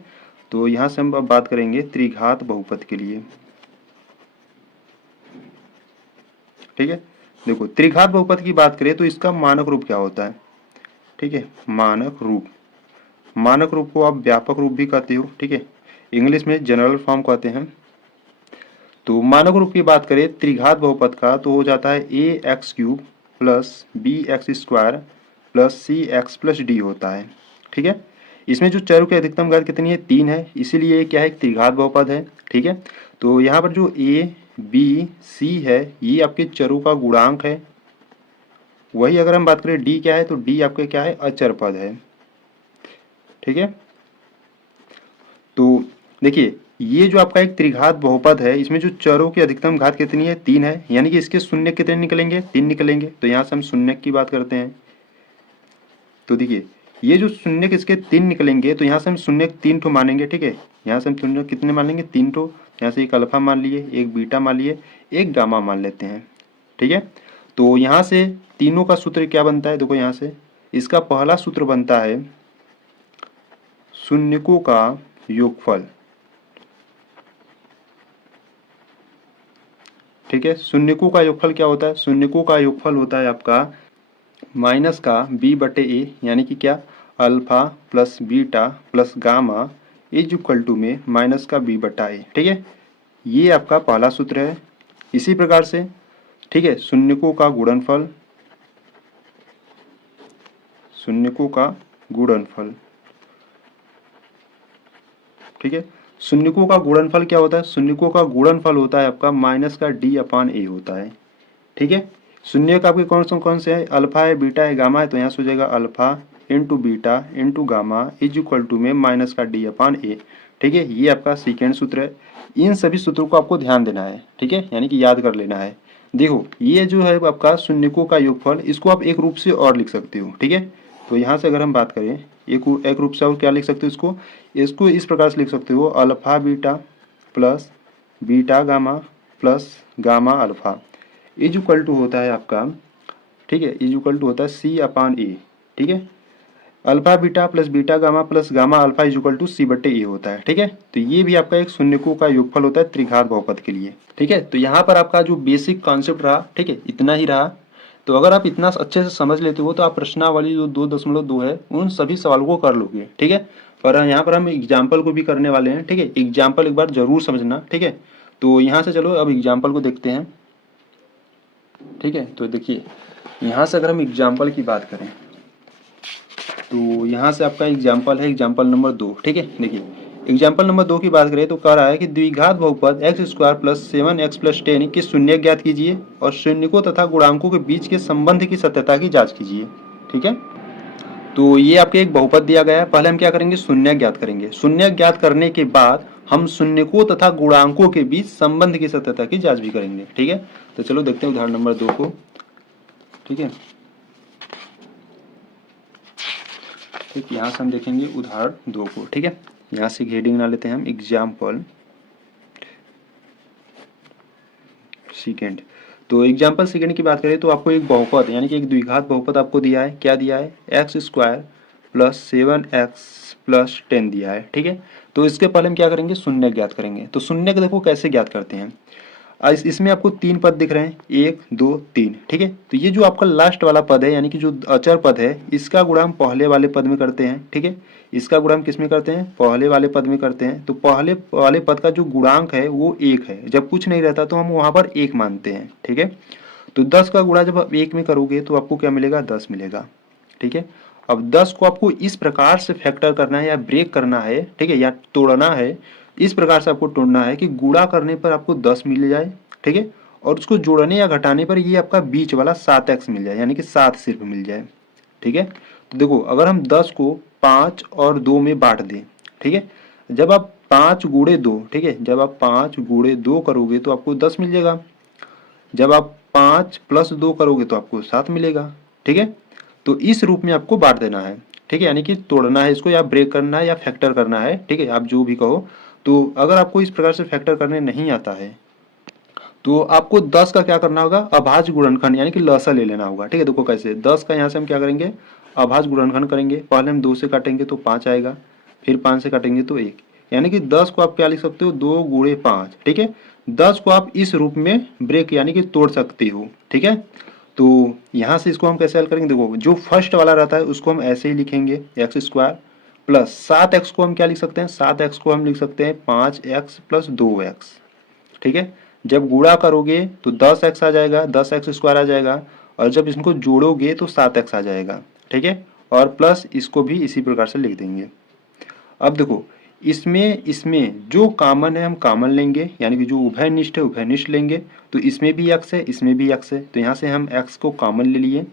तो यहाँ से हम अब बात करेंगे त्रिघात बहुपद के लिए, ठीक है। देखो त्रिघात बहुपद की बात करें तो इसका मानक रूप क्या होता है, ठीक है, मानक रूप। मानक रूप को आप व्यापक रूप भी कहते हो, ठीक है, इंग्लिश में जनरल फॉर्म कहते हैं। तो मानक रूप की बात करें त्रिघात बहुपद का तो हो जाता है a x cube plus b x square plus c x plus d होता है, ठीक है। इसमें जो चरों की अधिकतम घात कितनी है, 3 है, इसीलिए ये क्या है, त्रिघात बहुपद है, ठीक है। तो यहाँ पर जो ए बी सी है ये आपके चरों का गुणांक है। वही अगर हम बात करें डी क्या है तो डी आपके क्या है, अचर पद है, ठीक है। तो देखिए ये जो आपका एक त्रिघात बहुपद है इसमें जो चरों की अधिकतम घात कितनी है, 3 है, यानी कि इसके शून्य कितने निकलेंगे, 3 निकलेंगे। तो यहाँ से हम शून्य की बात करते हैं। तो देखिए ये जो शून्य इसके 3 निकलेंगे तो यहाँ से हम शून्य 3 ठो मानेंगे, ठीक है। यहाँ से हम शून्य कितने मान लेंगे, 3 ठो। यहाँ से एक अल्फा मान लिए, एक बीटा मान लिए, एक गामा मान लेते हैं, ठीक है। तो यहाँ से तीनों का सूत्र क्या बनता है, देखो यहाँ से इसका पहला सूत्र बनता है शून्यकों का योगफल, ठीक है। शून्यकों का योगफल क्या होता है, शून्यकों का योगफल होता है आपका माइनस का बी बटे ए, यानी कि क्या, alpha plus beta plus gamma is equal to में माइनस का बी बटा ए, ठीक है। ये आपका पहला सूत्र है। इसी प्रकार से, ठीक है, शून्यकों का गुणनफल, शून्यकों का गुणनफल, ठीक है। शून्यकों का गुणनफल क्या होता है, शून्यकों का गुणनफल होता है आपका माइनस का डी अपान ए होता है, ठीक है। शून्य का आपके कौन से है, अल्फा है बीटा है गामा है, तो यहाँ से हो जाएगा alpha into beta into gamma is equal to में माइनस का डी अपान ए, ठीक है। ये आपका सेकेंड सूत्र है। इन सभी सूत्रों को आपको ध्यान देना है, ठीक है, यानी कि याद कर लेना है। देखो ये जो है आपका शून्यकों का योगफल, इसको आप एक रूप से और लिख सकते हो, ठीक है। तो यहाँ से अगर हम बात करें एक रूप से और क्या लिख सकते हो, इसको इस प्रकार से लिख सकते हो, alpha beta plus beta gamma plus gamma alpha is equal to होता है आपका, ठीक है, इज इक्वल टू होता है सी अपान ए, ठीक है। Alpha beta plus beta gamma plus gamma alpha is equal to c बटे ए होता है, ठीक है। तो ये भी आपका एक शून्यकों का योगफल होता है त्रिघात बहुपद के लिए, ठीक है। तो यहाँ पर आपका जो बेसिक कॉन्सेप्ट रहा, ठीक है, इतना ही रहा। तो अगर आप इतना अच्छे से समझ लेते हो तो आप प्रश्नावली जो 2.2 है उन सभी सवालों को कर लोगे, ठीक है। पर यहाँ पर हम एग्जाम्पल को भी करने वाले हैं, ठीक है। एग्जाम्पल एक बार जरूर समझना, ठीक है। तो यहाँ से चलो अब एग्जाम्पल को देखते हैं, ठीक है। तो देखिए यहाँ से अगर हम एग्जाम्पल की बात करें तो यहाँ से आपका एग्जाम्पल है एग्जाम्पल नंबर 2, ठीक है। देखिए एग्जाम्पल नंबर 2 की बात करें तो कह रहा है कि द्विघात बहुपद x² प्लस 7x+10 के शून्य ज्ञात कीजिए और शून्यकों तथा गुणांकों के बीच के संबंध की सत्यता की जांच कीजिए, ठीक है। तो ये आपके एक बहुपद दिया गया है, पहले हम क्या करेंगे, शून्य ज्ञात करेंगे। शून्य ज्ञात करने के बाद हम शून्यकों तथा गुणांकों के बीच संबंध की सत्यता की जांच भी करेंगे, ठीक है। तो चलो देखते हैं उदाहरण नंबर 2 को, ठीक है। ठीक, यहाँ से हम देखेंगे उदाहरण 2 को, ठीक है। यहाँ से हेडिंग बना लेते हैं हम एग्जाम्पल सेकेंड। तो एग्जाम्पल सेकेंड की बात करें तो आपको एक बहुपद यानी कि एक द्विघात बहुपद आपको दिया है, क्या दिया है, x² प्लस 7x+10 दिया है, ठीक है। तो इसके पहले हम क्या करेंगे, शून्य ज्ञात करेंगे। तो शून्य को देखो कैसे ज्ञात करते हैं, इसमें आपको 3 पद दिख रहे हैं, 1 2 3, ठीक है। तो ये जो आपका लास्ट वाला पद है यानी कि जो अचर पद है, इसका गुणा हम पहले वाले पद में करते हैं, ठीक है। इसका गुणा हम किस में करते हैं, पहले वाले पद में करते हैं। तो पहले वाले पद का जो गुणांक है वो 1 है, जब कुछ नहीं रहता तो हम वहां पर 1 मानते हैं, ठीक है। तो 10 का गुणा जब आप 1 में करोगे तो आपको क्या मिलेगा, 10 मिलेगा, ठीक है। अब 10 को आपको इस प्रकार से फैक्टर करना है या ब्रेक करना है, ठीक है, या तोड़ना है। इस प्रकार से आपको तोड़ना है कि गुणा करने पर आपको 10 मिल जाए, ठीक है, और उसको जोड़ने या घटाने पर ये आपका बीच वाला 7x मिल जाए, यानी कि 7 सिर्फ मिल जाए, ठीक है। तो देखो अगर हम 10 को 5 और 2 में बांट दें, ठीक है, जब आप 5 गुणे 2, ठीक है, जब आप 5 गुणे 2 करोगे तो आपको 10 मिल जाएगा। जब आप 5 प्लस 2 करोगे तो आपको 7 मिलेगा, ठीक है। तो इस रूप में आपको बांट देना है, ठीक है, यानी कि तोड़ना है इसको या ब्रेक करना है या फैक्टर करना है, ठीक है, आप जो भी कहो। तो अगर आपको इस प्रकार से फैक्टर करने नहीं आता है तो आपको 10 का क्या करना होगा, अभाज्य गुणनखंड यानी कि लसा ले लेना होगा, ठीक है। देखो कैसे, 10 का यहाँ से हम क्या करेंगे, अभाज्य गुणनखंड करेंगे। पहले हम 2 से काटेंगे तो 5 आएगा, फिर 5 से काटेंगे तो 1, यानी कि 10 को आप क्या लिख सकते हो, 2 गुणे 5, ठीक है। 10 को आप इस रूप में ब्रेक यानी कि तोड़ सकते हो, ठीक है। तो यहाँ से इसको हम कैसे हल करेंगे, देखो जो फर्स्ट वाला रहता है उसको हम ऐसे ही लिखेंगे, x² प्लस 7x को हम क्या लिख सकते हैं, 7x को हम लिख सकते हैं 5x+2x, ठीक है। जब गुणा करोगे तो 10x आ जाएगा, 10x² आ जाएगा, और जब इसको जोड़ोगे तो 7x आ जाएगा, ठीक है। और प्लस इसको भी इसी प्रकार से लिख देंगे। अब देखो इसमें इसमें जो कॉमन है हम कॉमन लेंगे, यानी कि जो उभयनिष्ठ है उभयनिष्ठ लेंगे। तो इसमें भी x है, इसमें भी x है, तो यहाँ से हम x को कॉमन ले लिए।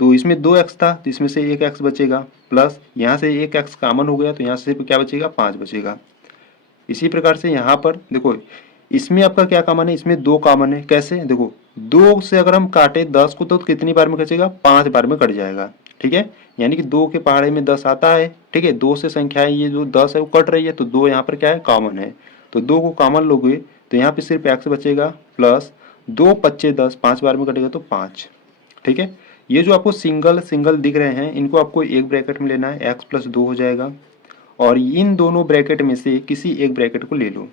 तो इसमें 2x था तो इसमें से 1x बचेगा, प्लस यहाँ से 1x कॉमन हो गया तो यहाँ से क्या बचेगा, 5 बचेगा। इसी प्रकार से यहाँ पर देखो इसमें आपका क्या कॉमन है, इसमें 2 कॉमन है। कैसे, देखो 2 से अगर हम काटे 10 को तो कितनी बार में कटेगा, 5 बार में कट जाएगा, ठीक है। यानी कि 2 के पहाड़े में 10 आता है, ठीक है। 2 से संख्याएं ये जो 10 है वो कट रही है, तो 2 यहाँ पर क्या है, कॉमन है। तो 2 को कॉमन लोगे तो यहाँ पे सिर्फ x बचेगा, प्लस 2 पच्चे 10, 5 बार में कटेगा तो 5, ठीक है। ये जो आपको सिंगल सिंगल दिख रहे हैं इनको आपको एक ब्रैकेट में लेना है, x+2 हो जाएगा, और इन दोनों ब्रैकेट में से किसी एक ब्रैकेट को ले लो,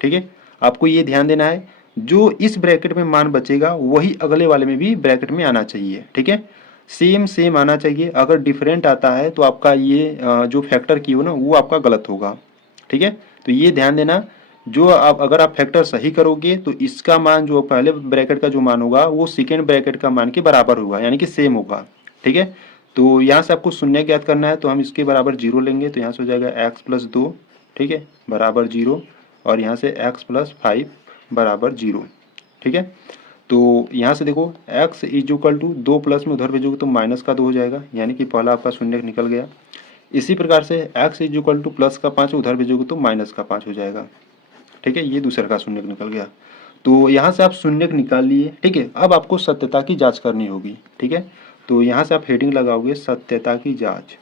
ठीक है। आपको ये ध्यान देना है जो इस ब्रैकेट में मान बचेगा वही अगले वाले में भी ब्रैकेट में आना चाहिए, ठीक है। सेम सेम आना चाहिए, अगर डिफरेंट आता है तो आपका ये जो फैक्टर की हो ना वो आपका गलत होगा, ठीक है। तो ये ध्यान देना, जो आप अगर आप फैक्टर सही करोगे तो इसका मान जो पहले ब्रैकेट का जो मान होगा वो सेकेंड ब्रैकेट का मान के बराबर होगा, यानी कि सेम होगा, ठीक है। तो यहाँ से आपको शून्य ज्ञात करना है तो हम इसके बराबर 0 लेंगे, तो यहाँ से हो जाएगा x+2, ठीक है, बराबर 0, और यहाँ से x+5 बराबर 0, ठीक है। तो यहाँ से देखो x इक्वल टू 2 प्लस में उधर भेजोगे तो माइनस का 2 हो जाएगा, यानी कि पहला आपका शून्य निकल गया। इसी प्रकार से x इक्वल टू प्लस का 5 उधर भेजोगे तो माइनस का 5 हो जाएगा, ठीक है। ये दूसरा का शून्य निकल गया। तो यहाँ से आप शून्य निकाल लिए, ठीक है। अब आपको सत्यता की जाँच करनी होगी, ठीक है। तो यहाँ से आप हेडिंग लगाओगे सत्यता की जाँच,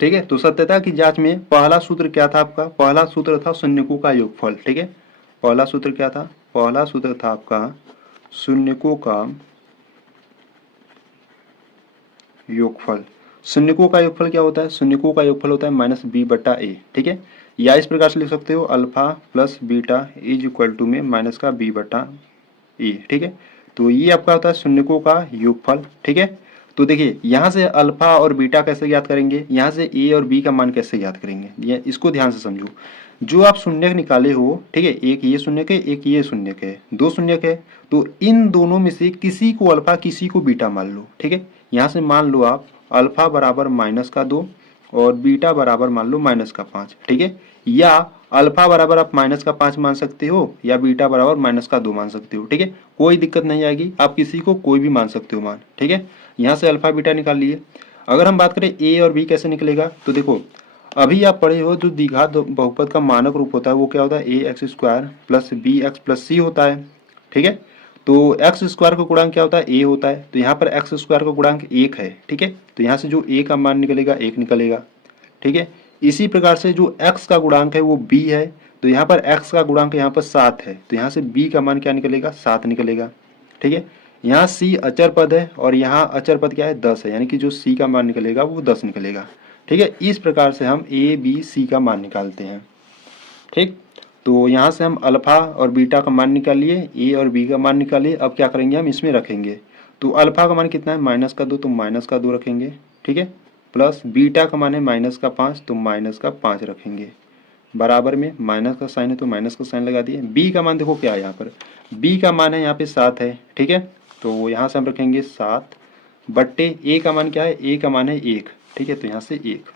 ठीक है। तो सत्यता की जांच में पहला सूत्र क्या था आपका, पहला सूत्र था शून्यकों का योगफल, ठीक है। पहला सूत्र क्या था, पहला सूत्र था आपका शून्यकों का योगफल। शून्यकों का योगफल क्या होता है, शून्यकों का योगफल होता है -b/a, ठीक है। या इस प्रकार से लिख सकते हो alpha plus beta is equal to में -b/a, ठीक है। तो ये आपका होता है शून्यकों का योगफल। ठीक है, तो देखिए यहाँ से अल्फा और बीटा कैसे ज्ञात करेंगे, यहाँ से ए और बी का मान कैसे ज्ञात करेंगे, ये इसको ध्यान से समझो। जो आप शून्यक निकाले हो, ठीक है, एक ये शून्यक है, एक ये शून्यक है, दो शून्यक है, तो इन दोनों में से किसी को अल्फा किसी को बीटा मान लो। ठीक है, यहाँ से मान लो आप अल्फा बराबर -2 और बीटा बराबर मान लो -5। ठीक है, या अल्फा बराबर आप -5 मान सकते हो या बीटा बराबर -2 मान सकते हो। ठीक है, कोई दिक्कत नहीं आएगी, आप किसी को कोई भी मान सकते हो मान। ठीक है, यहाँ से अल्फा बीटा निकाल लिए। अगर हम बात करें ए और बी कैसे निकलेगा, तो देखो अभी आप पढ़े हो जो द्विघात बहुपद का मानक रूप होता है वो क्या होता है, ax² प्लस bx+c होता है। ठीक है, तो x² का गुणांक क्या होता है, a होता है, तो यहाँ पर x² का गुणांक 1 है। ठीक है, तो यहाँ से जो a का मान निकलेगा 1 निकलेगा। ठीक है, इसी प्रकार से जो x का गुणांक है वो b है, तो यहाँ पर x का गुणांक यहाँ पर 7 है, तो यहाँ से b का मान क्या निकलेगा, 7 निकलेगा। ठीक है, यहाँ c अचर पद है और यहाँ अचर पद क्या है, 10 है, यानी कि जो c का मान निकलेगा वो 10 निकलेगा। ठीक है, इस प्रकार से हम a b c का मान निकालते हैं। ठीक, तो यहाँ से हम अल्फा और बीटा का मान निकाल लिए, a और b का मान निकालिए। अब क्या करेंगे, हम इसमें रखेंगे, तो अल्फा का मान कितना है, -2, तो -2 रखेंगे। ठीक है, प्लस बीटा का मान है -5, तो -5 रखेंगे, बराबर में माइनस का साइन है तो माइनस का साइन लगा दिए। b का मान देखो क्या है, यहाँ पर b का मान है यहाँ पे 7 है। ठीक है, तो यहाँ से हम रखेंगे 7 बट्टे a का मान क्या है, a का मान है 1। ठीक है, तो यहाँ से 1,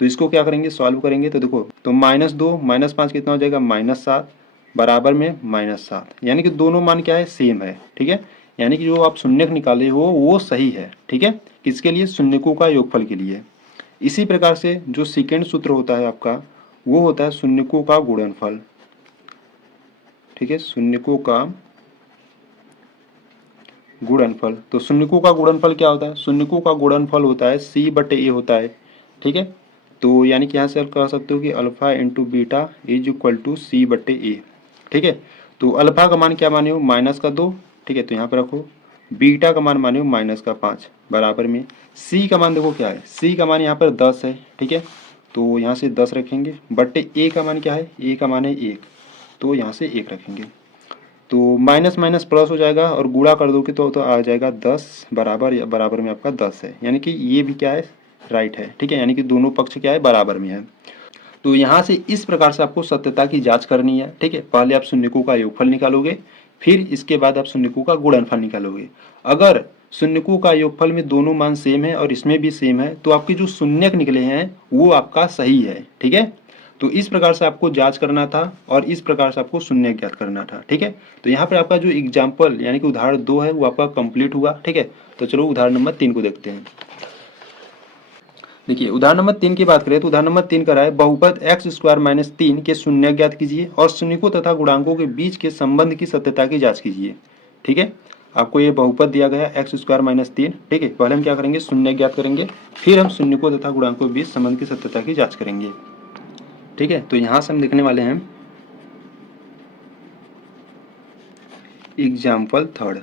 तो इसको क्या करेंगे, सॉल्व करेंगे, तो देखो तो -2 -5 कितना हो जाएगा, -7 बराबर में -7, यानी कि दोनों मान क्या है, सेम है। ठीक है, यानी कि जो आप शून्यक निकाले हो वो सही है। ठीक है, किसके लिए, शून्यकों का योगफल के लिए। इसी प्रकार से जो सेकेंड सूत्र होता है आपका वो होता है शून्यकों का गुणनफल। ठीक है, शून्यकों का गुणनफल, तो शून्यकों का गुणनफल क्या होता है, शून्यकों का गुणनफल होता है c/a होता है। ठीक है, तो यानी कि यहाँ से आप कह सकते हो कि alpha into beta is equal to c/a। ठीक है, तो अल्फा का मान क्या माने हो, -2। ठीक है, तो यहाँ पर रखो, बीटा का मान माने हो -5 बराबर में c का मान देखो क्या है, c का मान यहाँ पर 10 है। ठीक है, तो यहाँ से 10 रखेंगे, बट्टे a का मान क्या है, a का मान है 1, तो यहाँ से 1 रखेंगे, तो माइनस माइनस प्लस हो जाएगा और गुणा कर दोगे तो आ जाएगा 10 बराबर, या बराबर में आपका 10 है, यानी कि ये भी क्या है, राइट है। ठीक है, यानी कि दोनों पक्ष क्या है, बराबर में है। तो यहाँ से इस प्रकार से आपको सत्यता की जांच करनी है। ठीक है, पहले आप शून्यकों का योगफल निकालोगे, फिर इसके बाद आप शून्यकों का गुणनफल निकालोगे। अगर शून्यकों का योगफल में दोनों मान सेम है और इसमें भी सेम है तो आपके जो शून्यक निकले हैं वो आपका सही है। ठीक है, तो इस प्रकार से आपको जांच करना था और इस प्रकार से आपको शून्य ज्ञात करना था। ठीक है, तो यहाँ पर आपका जो एग्जाम्पल यानी कि उदाहरण 2 है वो आपका कंप्लीट हुआ। ठीक है, तो चलो उदाहरण नंबर 3 को देखते हैं। देखिए उदाहरण नंबर 3 की बात करें तो उदाहरण नंबर 3 कराए बहुपद x² - 3 के शून्य ज्ञात कीजिए और शून्यकों तथा गुणांकों के बीच के संबंध की सत्यता की जांच कीजिए। ठीक है, आपको ये बहुपद दिया गया x² - 3। ठीक है, पहले हम क्या करेंगे, शून्य ज्ञात करेंगे, फिर हम शून्यकों तथा गुणांकों के बीच संबंध की सत्यता की जांच करेंगे। ठीक है, तो यहां से हम देखने वाले हैं एग्जाम्पल 3।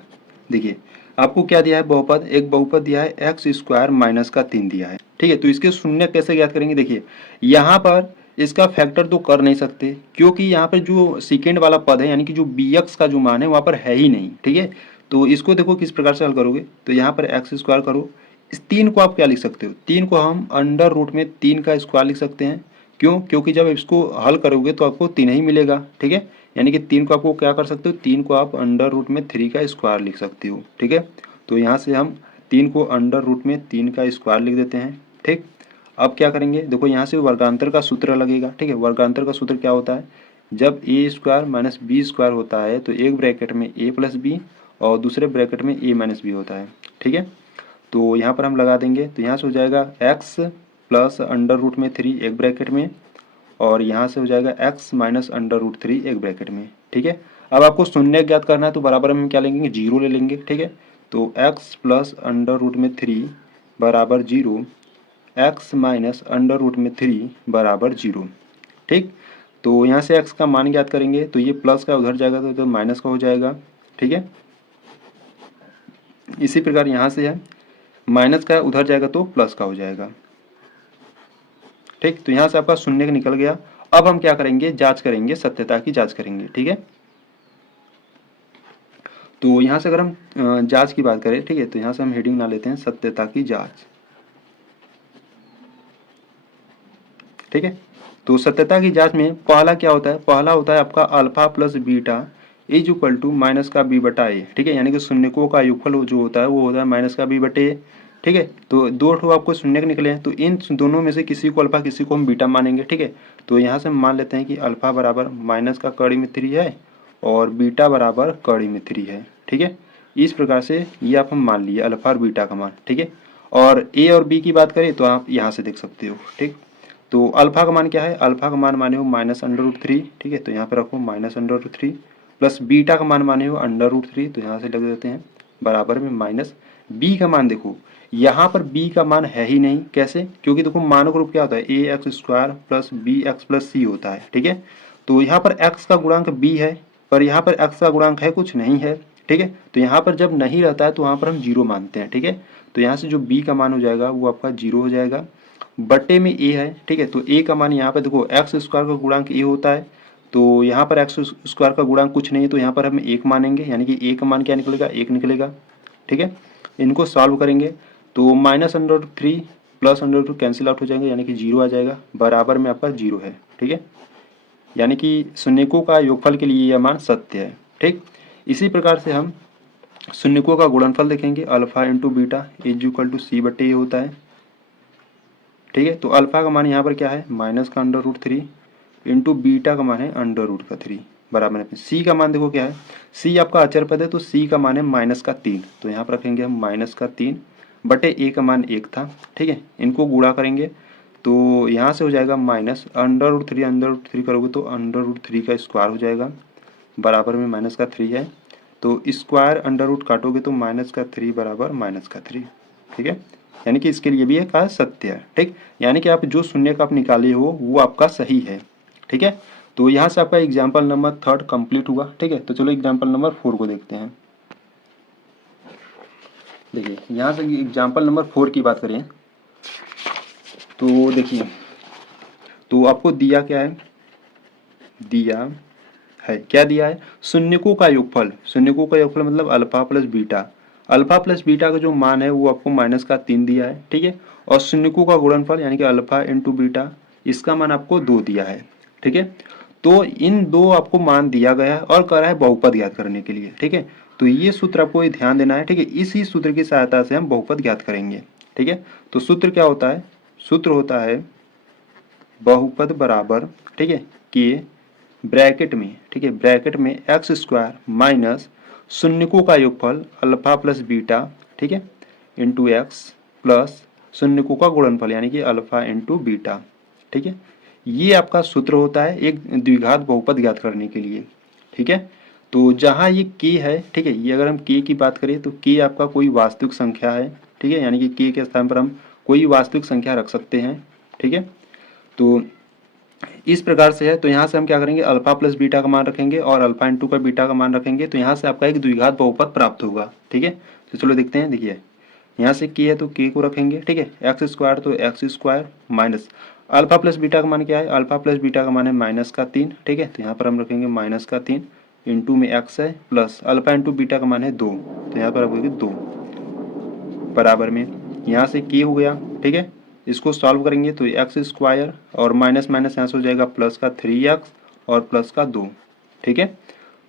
देखिए आपको क्या दिया है, बहुपद, एक बहुपद दिया है x² - 3 दिया है। ठीक है, तो इसके शून्य कैसे ज्ञात करेंगे, देखिए यहाँ पर इसका फैक्टर तो कर नहीं सकते क्योंकि यहाँ पर जो सेकेंड वाला पद है यानी कि जो bx का जो मान है वहाँ पर है ही नहीं। ठीक है, तो इसको देखो किस प्रकार से हल करोगे, तो यहाँ पर x² करो, इस 3 को आप क्या लिख सकते हो, 3 को हम अंडर रूट में 3 का स्क्वायर लिख सकते हैं। क्यों, क्योंकि जब इसको हल करोगे तो आपको 3 ही मिलेगा। ठीक है, यानी कि 3 को आपको क्या कर सकते हो, 3 को आप अंडर रूट में 3 का स्क्वायर लिख सकते हो। ठीक है, तो यहाँ से हम 3 को अंडर रूट में 3 का स्क्वायर लिख देते हैं। ठीक, अब क्या करेंगे, देखो यहाँ से वर्गांतर का सूत्र लगेगा। ठीक है, वर्गांतर का सूत्र क्या होता है, जब a² - b² होता है तो एक ब्रैकेट में a + b और दूसरे ब्रैकेट में a - b होता है। ठीक है, तो यहाँ पर हम लगा देंगे, तो यहाँ से हो जाएगा x प्लस अंडर रूट में 3 एक ब्रैकेट में और यहाँ से हो जाएगा x माइनस अंडर रूट 3 एक ब्रैकेट में। ठीक है, अब आपको शून्य ज्ञात करना है तो बराबर में क्या लेंगे, 0 ले लेंगे। ठीक है, तो x प्लस अंडर रूट में 3 बराबर 0, x माइनस अंडर रूट में 3 बराबर 0। ठीक, तो यहाँ से x का मान ज्ञात करेंगे तो ये प्लस का उधर जाएगा तो माइनस का हो जाएगा। ठीक है, इसी प्रकार यहाँ से है माइनस का उधर जाएगा तो प्लस का हो जाएगा। ठीक, तो यहाँ से आपका शून्य निकल गया। अब हम क्या करेंगे, जांच करेंगे, सत्यता की जांच करेंगे। ठीक है, तो यहाँ से अगर हम जांच की बात करें, ठीक है, तो यहाँ से हम हेडिंग ना लेते हैं सत्यता की जांच, ठीक है। तो सत्यता की जांच में पहला क्या होता है, पहला होता है आपका alpha plus beta is equal to minus का बी बटा ए, ठीक है, यानी कि शून्यकों का योगफल जो होता है वो होता है माइनस का बी बटे ए, ठीक है। तो दो ठो आपको शून्य निकले हैं, तो इन दोनों में से किसी को अल्फा किसी को हम बीटा मानेंगे, ठीक है। तो यहाँ से हम मान लेते हैं कि अल्फा बराबर माइनस का कड़ी में 3 है और बीटा बराबर कड़ी में 3 है, ठीक है। इस प्रकार से ये आप हम मान लिए अल्फा और बीटा का मान, ठीक है। और ए और बी की बात करें तो आप यहाँ से देख सकते हो, ठीक। तो अल्फा का मान क्या है, अल्फा का मान माने हो -√3, ठीक है, तो यहाँ पे रखो -√3 प्लस बीटा का मान माने हो √3, तो यहाँ से लग देते हैं बराबर में माइनस बी का मान। देखो यहाँ पर बी का मान है ही नहीं, कैसे, क्योंकि देखो मानों का रूप क्या होता है, ax² plus bx plus c होता है, ठीक है। तो यहाँ पर x का गुणांक b है, पर यहाँ पर x का गुणांक है कुछ नहीं है, ठीक है। तो यहाँ पर जब नहीं रहता है तो वहाँ पर हम 0 मानते हैं, ठीक है। तो यहाँ से जो b का मान हो जाएगा वो आपका 0 हो जाएगा, बटे में a है, ठीक है। तो a का मान यहाँ पे देखो x² का गुणांक a होता है, तो यहाँ पर x² का गुणांक कुछ नहीं है, तो यहाँ पर हम 1 मानेंगे, यानी कि a का मान क्या निकलेगा, 1 निकलेगा, ठीक है। इनको सॉल्व करेंगे तो -√3 प्लस √2 कैंसिल आउट हो जाएंगे, यानी कि 0 आ जाएगा, बराबर में आपका 0 है, ठीक है। यानी कि शून्यकों का योगफल के लिए यह मान सत्य है, ठीक। इसी प्रकार से हम शून्यकों का गुणनफल देखेंगे, alpha into beta is equal to c बटे ए होता है, ठीक है। तो अल्फा का मान यहाँ पर क्या है, माइनस का √3 इंटू बीटा का मान है √3 बराबर में सी का मान देखो क्या है, सी आपका अचर पद है, तो सी का मान है -3, तो यहाँ पर रखेंगे हम -3 बटे ए का मान 1 था, ठीक है। इनको गुणा करेंगे तो यहाँ से हो जाएगा -√3 करोगे तो √3 का स्क्वायर हो जाएगा, बराबर में -3 है, तो स्क्वायर √ काटोगे तो -3 बराबर -3, ठीक है। यानी कि इसके लिए भी एक सत्य है, ठीक। यानी कि आप जो शून्य का आप निकाले हो वो आपका सही है, ठीक है। तो यहाँ से आपका एग्जाम्पल नंबर 3 कंप्लीट हुआ, ठीक है। तो चलो एग्जाम्पल नंबर 4 को देखते हैं। देखिए यहाँ से एग्जाम्पल नंबर 4 की बात करें तो देखिए, तो आपको दिया क्या है, दिया है, क्या दिया है, शून्यकों का योगफल, शून्यकों का योगफल मतलब alpha plus beta, alpha plus beta का जो मान है वो आपको -3 दिया है, ठीक है। और शून्यकों का गुणनफल यानी कि अल्फा इंटू बीटा, इसका मान आपको 2 दिया है, ठीक है। तो इन दो आपको मान दिया गया है और कह रहा है बहुपद ज्ञात करने के लिए, ठीक है। तो ये सूत्र आपको ध्यान देना है, ठीक है। इसी सूत्र की सहायता से हम बहुपद ज्ञात करेंगे, ठीक है। तो सूत्र क्या होता है, सूत्र होता है बहुपद बराबर, ठीक है, के ब्रैकेट में, ठीक है, ब्रैकेट में x² माइनस शून्यकों का योगफल अल्फा प्लस बीटा, ठीक है, इंटू एक्स प्लस शून्यकों का गुणनफल यानी कि अल्फा इंटू बीटा, ठीक है। ये आपका सूत्र होता है एक द्विघात बहुपद ज्ञात करने के लिए, ठीक है। तो जहाँ ये k है, ठीक है, ये अगर हम k की बात करें तो k आपका कोई वास्तविक संख्या है, ठीक है, यानी कि k के स्थान पर हम कोई वास्तविक संख्या रख सकते हैं, ठीक है। तो इस प्रकार से है, तो यहाँ से हम क्या करेंगे, अल्फा प्लस बीटा का मान रखेंगे और अल्फा इंटू का बीटा का मान रखेंगे, तो यहाँ से आपका एक द्विघात बहुपद प्राप्त होगा, ठीक है। तो चलो देखते हैं, देखिए यहाँ से k है तो k को रखेंगे, ठीक है, x² तो x² minus alpha plus beta का मान क्या है, अल्फा प्लस बीटा का मान है -3, ठीक है। तो यहाँ पर हम रखेंगे -3 इंटू में x है प्लस अल्फा इंटू बीटा का मान है 2, तो यहाँ पर रखोगे 2 बराबर में यहाँ से k हो गया, ठीक है। इसको सॉल्व करेंगे तो x² और माइनस माइनस यहाँ से हो जाएगा प्लस का 3x और प्लस का 2, ठीक है।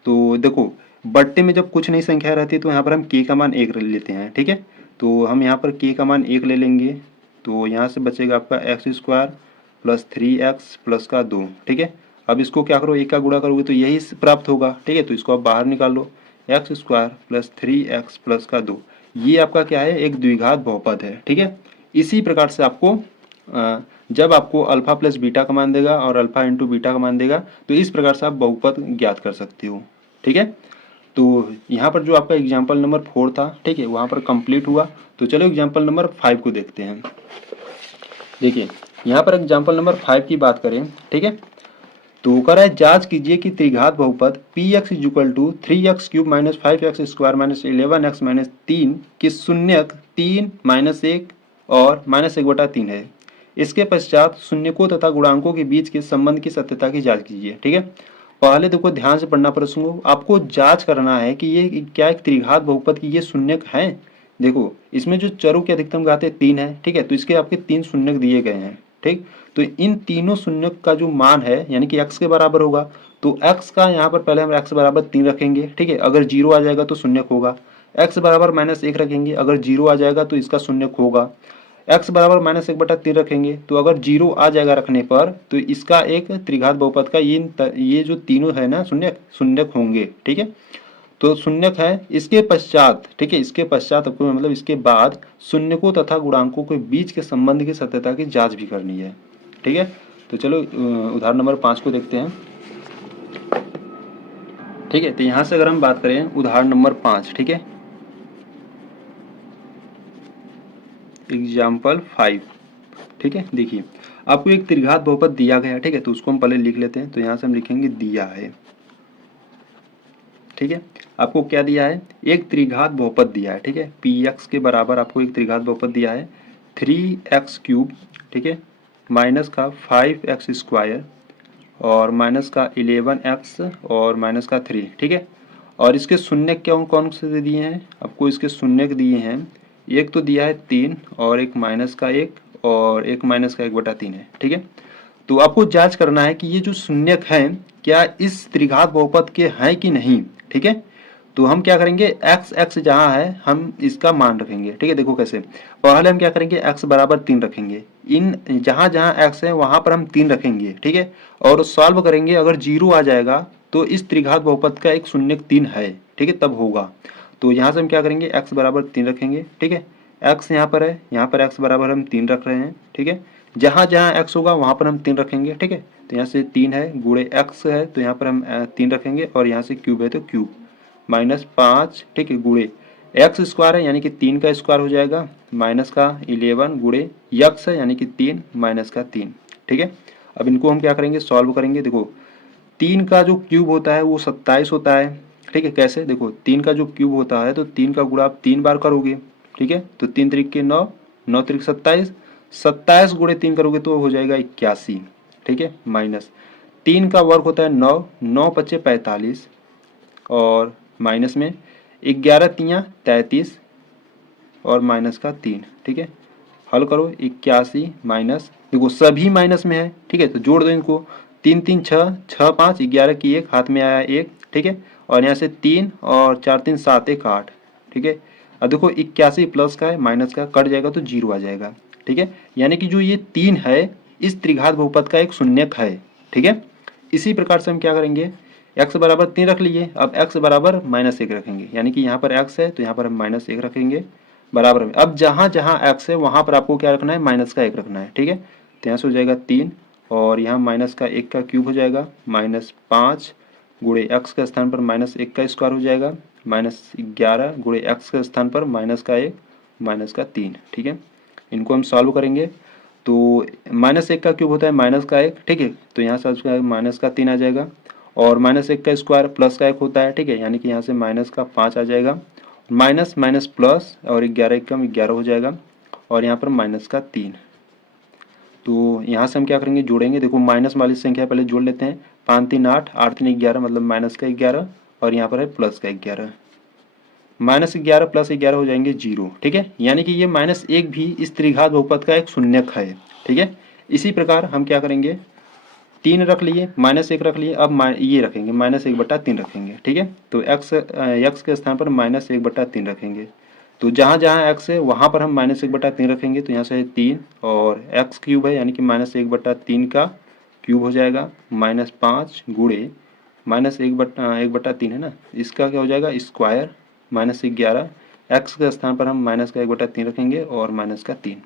तो देखो बट्टे में जब कुछ नई संख्या रहती है तो यहाँ पर हम k का मान 1 लेते हैं, ठीक है। तो हम यहाँ पर k का मान 1 ले लेंगे, तो यहाँ से बचेगा आपका x² प्लस 3x प्लस का 2, ठीक है। अब इसको क्या करो, 1 का गुणा करोगे तो यही प्राप्त होगा, ठीक है। तो इसको आप बाहर निकाल लो, x² प्लस 3x प्लस का 2, ये आपका क्या है, एक द्विघात बहुपद है, ठीक है। इसी प्रकार से आपको जब आपको अल्फा प्लस बीटा का मान देगा और अल्फा इंटू बीटा का मान देगा तो इस प्रकार से आप बहुपद ज्ञात कर सकते हो, ठीक है। तो यहाँ पर जो आपका एग्जाम्पल नंबर 4 था, ठीक है, वहाँ पर कंप्लीट हुआ। तो चलो एग्जाम्पल नंबर 5 को देखते हैं। देखिए यहाँ पर एग्जाम्पल नंबर 5 की बात करें, ठीक है, तो कह रहा है जांच कीजिए कि त्रिघात बहुपद px = 3x³ - 5x² - 11x - 3 की शून्यक 3 - 1 और -1/3 है। इसके पश्चात शून्यकों तथा गुणांकों के बीच के संबंध की सत्यता की जांच कीजिए, ठीक है। पहले देखो ध्यान से पढ़ना प्रश्न को, आपको जांच करना है कि ये क्या एक त्रिघात बहुपद की ये शून्यक है। देखो इसमें जो चरों की अधिकतम घात है 3 है, ठीक है, तो इसके आपके 3 शून्यक दिए गए हैं, ठीक। तो इन तीनों शून्यक का जो मान है यानी कि x के बराबर होगा, तो x का यहाँ पर पहले हम x बराबर 3 रखेंगे, ठीक है, अगर 0 आ जाएगा तो शून्यक होगा। x बराबर -1 रखेंगे, अगर 0 आ जाएगा तो इसका शून्यक होगा। x बराबर -1/3 रखेंगे, तो अगर 0 आ जाएगा रखने पर तो इसका एक त्रिघात बहुपद का ये जो तीनों है ना शून्यक शून्यक होंगे, ठीक है। तो शून्यक है, इसके पश्चात, ठीक है, इसके पश्चात आपको मतलब इसके बाद शून्यकों तथा गुणांकों के बीच के संबंध की सत्यता की जांच भी करनी है, ठीक है। तो चलो उदाहरण नंबर 5 को देखते हैं, ठीक है। तो यहाँ से अगर हम बात करें उदाहरण नंबर 5, ठीक है, एग्जाम्पल 5, ठीक है। देखिए आपको एक त्रिघात बहुपद दिया गया है, ठीक है, तो उसको हम पहले लिख लेते हैं। तो यहाँ से हम लिखेंगे दिया है, ठीक है। आपको क्या दिया है, एक त्रिघात बहुपद दिया है, ठीक है, px के बराबर आपको एक त्रिघात बहुपद दिया है 3x3, ठीक है, माइनस का 5x² और माइनस का 11x और माइनस का 3, ठीक है। और इसके शून्यक क्या कौन से दिए हैं, आपको इसके शून्यक दिए हैं, एक तो दिया है 3 और एक माइनस का 1 और एक माइनस का 1/3 है, ठीक है। तो आपको जांच करना है कि ये जो शून्यक हैं क्या इस त्रिघात बहुपद के हैं कि नहीं, ठीक है। तो हम क्या करेंगे, x x जहाँ है हम इसका मान रखेंगे, ठीक है। देखो कैसे, पहले हम क्या करेंगे x बराबर 3 रखेंगे, इन जहाँ जहाँ x है वहाँ पर हम 3 रखेंगे, ठीक है, और सॉल्व करेंगे। अगर 0 आ जाएगा तो इस त्रिघात बहुपद का एक शून्यक 3 है, ठीक है, तब होगा। तो यहाँ से हम क्या करेंगे, x बराबर 3 रखेंगे, ठीक है, x यहाँ पर है, यहाँ पर x बराबर हम 3 रख रहे हैं, ठीक है। जहाँ जहाँ x होगा वहाँ पर हम 3 रखेंगे, ठीक है। तो यहाँ से 3 है गुणे x है, तो यहाँ पर हम 3 रखेंगे, और यहाँ से क्यूब है तो क्यूब -5, ठीक है, गुणे x² है यानी कि 3 का स्क्वायर हो जाएगा, माइनस का 11 गुणे x है यानी कि 3 माइनस का 3, ठीक है। अब इनको हम क्या करेंगे, सॉल्व करेंगे। देखो 3 का जो क्यूब होता है वो 27 होता है, ठीक है। कैसे, देखो 3 का जो क्यूब होता है तो 3 का गुणा आप 3 बार करोगे, ठीक है, तो 3 त्रिक 9, 9 त्रिक 27, 27 गुणे 3 करोगे तो हो जाएगा 81, ठीक है, माइनस 3 का वर्ग होता है 9, 9 पच्चे 45 और माइनस में 11 तियाँ 33 और माइनस का 3, ठीक है। हल करो 81 माइनस, देखो सभी माइनस में है, ठीक है, तो जोड़ दो इनको, 3 3 6, 6 5 11 की 1 हाथ में आया 1, ठीक है, और यहाँ से 3 और 4 3 7 1 8, ठीक है। अब देखो 81 प्लस का है माइनस का कट जाएगा तो 0 आ जाएगा, ठीक है। यानी कि जो ये 3 है इस त्रिघात बहुपद का एक शून्यक है, ठीक है। इसी प्रकार से हम क्या करेंगे, x बराबर 3 रख लिए, अब x बराबर -1 रखेंगे, यानी कि यहाँ पर x है तो यहाँ पर हम -1 रखेंगे बराबर में। अब जहाँ जहाँ x है वहाँ पर आपको क्या रखना है, माइनस का 1 रखना है, ठीक है। तो यहाँ से हो जाएगा 3 और यहाँ माइनस का 1 का क्यूब हो जाएगा, -5 गुणे x के स्थान पर -1 का स्क्वायर हो जाएगा, -11 गुणे x के स्थान पर माइनस का 1 माइनस का 3, ठीक है। इनको हम सॉल्व करेंगे तो -1 का क्यूब होता है माइनस का 1, ठीक है, तो यहाँ से माइनस का 3 आ जाएगा, और -1 का स्क्वायर प्लस का 1 होता है, ठीक है, यानी कि यहाँ से माइनस का 5 आ जाएगा, माइनस माइनस प्लस और 11 कम 11 हो जाएगा, और यहाँ पर माइनस का 3। तो यहाँ से हम क्या करेंगे, जोड़ेंगे। देखो माइनस वाली संख्या पहले जोड़ लेते हैं, 5 3 8, 8 3 11 मतलब माइनस का 11, और यहाँ पर है प्लस का 11, -11 प्लस 11 हो जाएंगे 0, ठीक है। यानी कि ये -1 भी इस त्रिघात बहुपद का एक शून्यक है, ठीक है। इसी प्रकार हम क्या करेंगे, 3 रख लिए, -1 रख लिए, अब ये रखेंगे -1/3 रखेंगे, ठीक है। तो x के स्थान पर -1/3 रखेंगे, तो जहाँ जहाँ x है वहाँ पर हम -1/3 रखेंगे, तो यहाँ से 3 और x क्यूब है यानी कि -1/3 का क्यूब हो जाएगा, -5 गुणे -1/3 है ना, इसका क्या हो जाएगा स्क्वायर, -11, x के स्थान पर हम -1/3 रखेंगे और -3।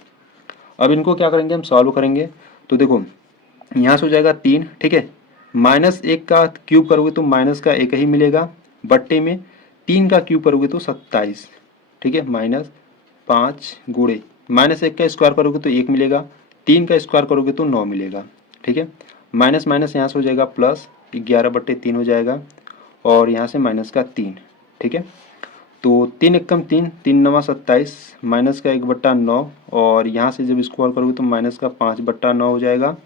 अब इनको क्या करेंगे, हम सॉल्व करेंगे। तो देखो यहाँ से हो जाएगा 3, ठीक है, -1 का क्यूब करोगे तो माइनस का 1 ही मिलेगा, बट्टे में 3 का क्यूब करोगे तो 27, ठीक है, -5 गुणे -1 का स्क्वायर करोगे तो 1 मिलेगा, 3 का स्क्वायर करोगे तो 9 मिलेगा, ठीक है। माइनस माइनस यहाँ से हो जाएगा प्लस, 11/3 हो जाएगा, और यहाँ से -3, ठीक है। तो 3 एकम 3, 3 9 27, माइनस का 1/9, और यहाँ से जब स्क्वायर करोगे तो माइनस का 5/9 हो जाएगा,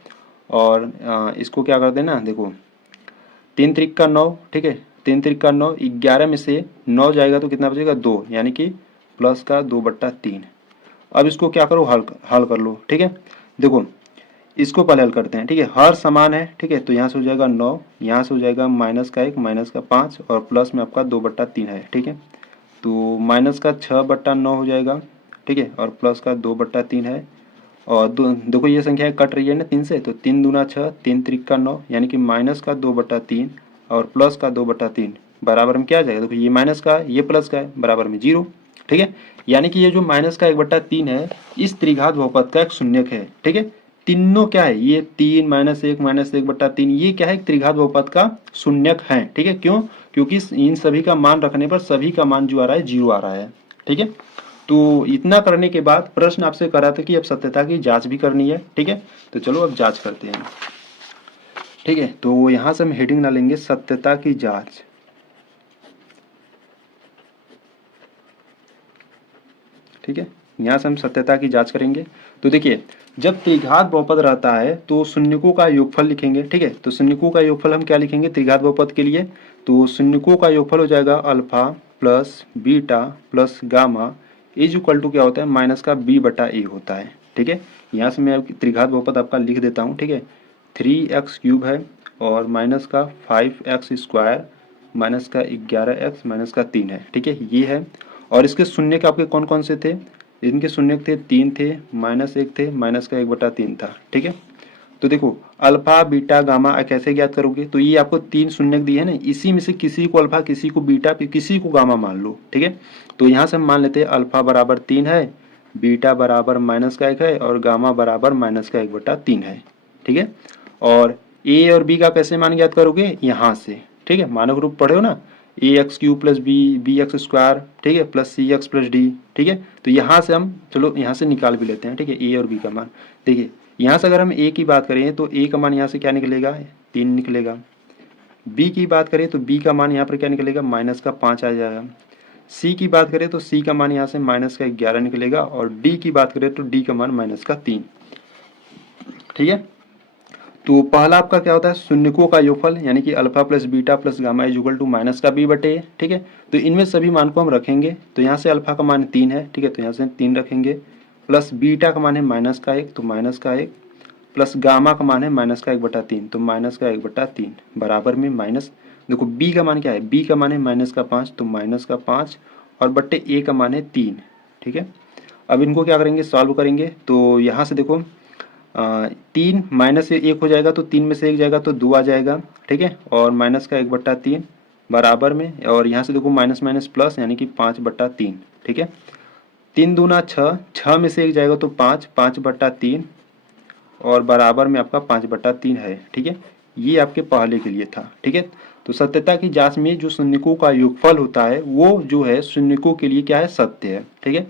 और इसको क्या कर देना, देखो 3 त्रिक का 9, ठीक है, 3 त्रिक का 9, 11 में से 9 जाएगा तो कितना बचेगा 2, यानी कि प्लस का 2/3। अब इसको क्या करो, हल कर लो, ठीक है। देखो इसको पहले हल करते हैं, ठीक है। हर समान है, ठीक है, तो यहाँ से हो जाएगा 9, यहाँ से हो जाएगा माइनस का 1, माइनस का 5 और प्लस में आपका 2/3 है, ठीक है। तो माइनस का 6/9 हो जाएगा, ठीक है, और प्लस का 2/3 है। और देखो ये संख्या कट रही है ना 3 से, तो 3 दूना 6, 3 त्रिक का 9, यानी कि माइनस का 2/3 और प्लस का 2/3 बराबर में क्या आ जाएगा, देखो ये माइनस का है, ये प्लस का है, बराबर में 0, ठीक है। यानी कि ये जो माइनस का 1/3 है इस त्रिघात बहुपद का एक शून्यक है, ठीक है। तीनों क्या है, ये 3 -1 -1/3 ये क्या है, एक त्रिघात बहुपद का शून्यक है, ठीक है। क्यों, क्योंकि इन सभी का मान रखने पर सभी का मान जो आ रहा है 0 आ रहा है, ठीक है। तो इतना करने के बाद प्रश्न आपसे करा था कि अब सत्यता की जांच भी करनी है, ठीक है। तो चलो अब जांच करते हैं, ठीक है। तो यहां से हम हेडिंग डालेंगे सत्यता की जांच, ठीक है। यहाँ से हम सत्यता की जांच करेंगे। तो देखिए जब त्रिघात बहुपद रहता है तो शून्यकों का योगफल लिखेंगे, ठीक है। तो शून्यकों का योगफल हम क्या लिखेंगे त्रिघात बहुपद के लिए, तो शून्यकों का योगफल हो जाएगा alpha plus beta plus gamma is equal to क्या होता है माइनस का b/a होता है, ठीक है। यहाँ से मैं त्रिघात बहुपद आपका लिख देता हूँ, ठीक है। 3x³ है और माइनस का 5x² माइनस का 11x माइनस का 3 है, ठीक है, ये है। और इसके शून्य के आपके कौन कौन से थे, इनके शून्य थे 3 थे, -1 थे, माइनस का 1/3 था, ठीक है। तो देखो अल्फा बीटा गामा कैसे ज्ञात करोगे, तो ये आपको 3 शून्य दिए है ना, इसी में से किसी को अल्फा किसी को बीटा किसी को गामा मान लो, ठीक है। तो यहाँ से हम मान लेते हैं अल्फा बराबर 3 है, बीटा बराबर -1 है और गामा बराबर -1/3 है, ठीक है। और ए और बी का कैसे मान ज्ञात करोगे, यहाँ से, ठीक है, मानक रूप पढ़े हो ना, ax³ + bx², ठीक है, प्लस cx + d, ठीक है। तो यहाँ से हम चलो यहाँ से निकाल भी लेते हैं, ठीक है, a और b का मान। देखिए यहाँ से अगर हम a की बात करें तो a का मान यहाँ से क्या निकलेगा 3 निकलेगा, b की बात करें तो b का मान यहाँ पर क्या निकलेगा -5 आ जाएगा, c की बात करें तो c का मान यहाँ से -11 निकलेगा और d की बात करें तो d का मान -3, ठीक है। तो पहला आपका क्या होता है शून्यकों का योगफल, यानी कि alpha plus beta plus gamma is equal to minus का b/a, ठीक है। तो इनमें सभी मान को हम रखेंगे, तो यहाँ से अल्फा का मान 3 है, ठीक है, तो यहाँ से 3 रखेंगे, प्लस बीटा का मान है -1 तो -1 प्लस गामा का मान है -1/3 तो -1/3 बराबर में माइनस, देखो b का मान क्या है, b का मान है -5 तो -5 और बट्टे a का मान है 3, ठीक है। अब इनको क्या करेंगे सॉल्व करेंगे, तो यहाँ से देखो 3 माइनस से 1 हो जाएगा तो 3 में से 1 जाएगा तो 2 आ जाएगा, ठीक है, और माइनस का 1/3 बराबर में, और यहाँ से देखो माइनस माइनस प्लस यानी कि 5/3, ठीक है। 3 दूना 6, 6 में से 1 जाएगा तो 5, 5/3 और बराबर में आपका 5/3 है, ठीक है। ये आपके पहले के लिए था, ठीक है। तो सत्यता की जांच में जो शून्यकों का योगफल होता है वो जो है शून्यकों के लिए क्या है सत्य है, ठीक है।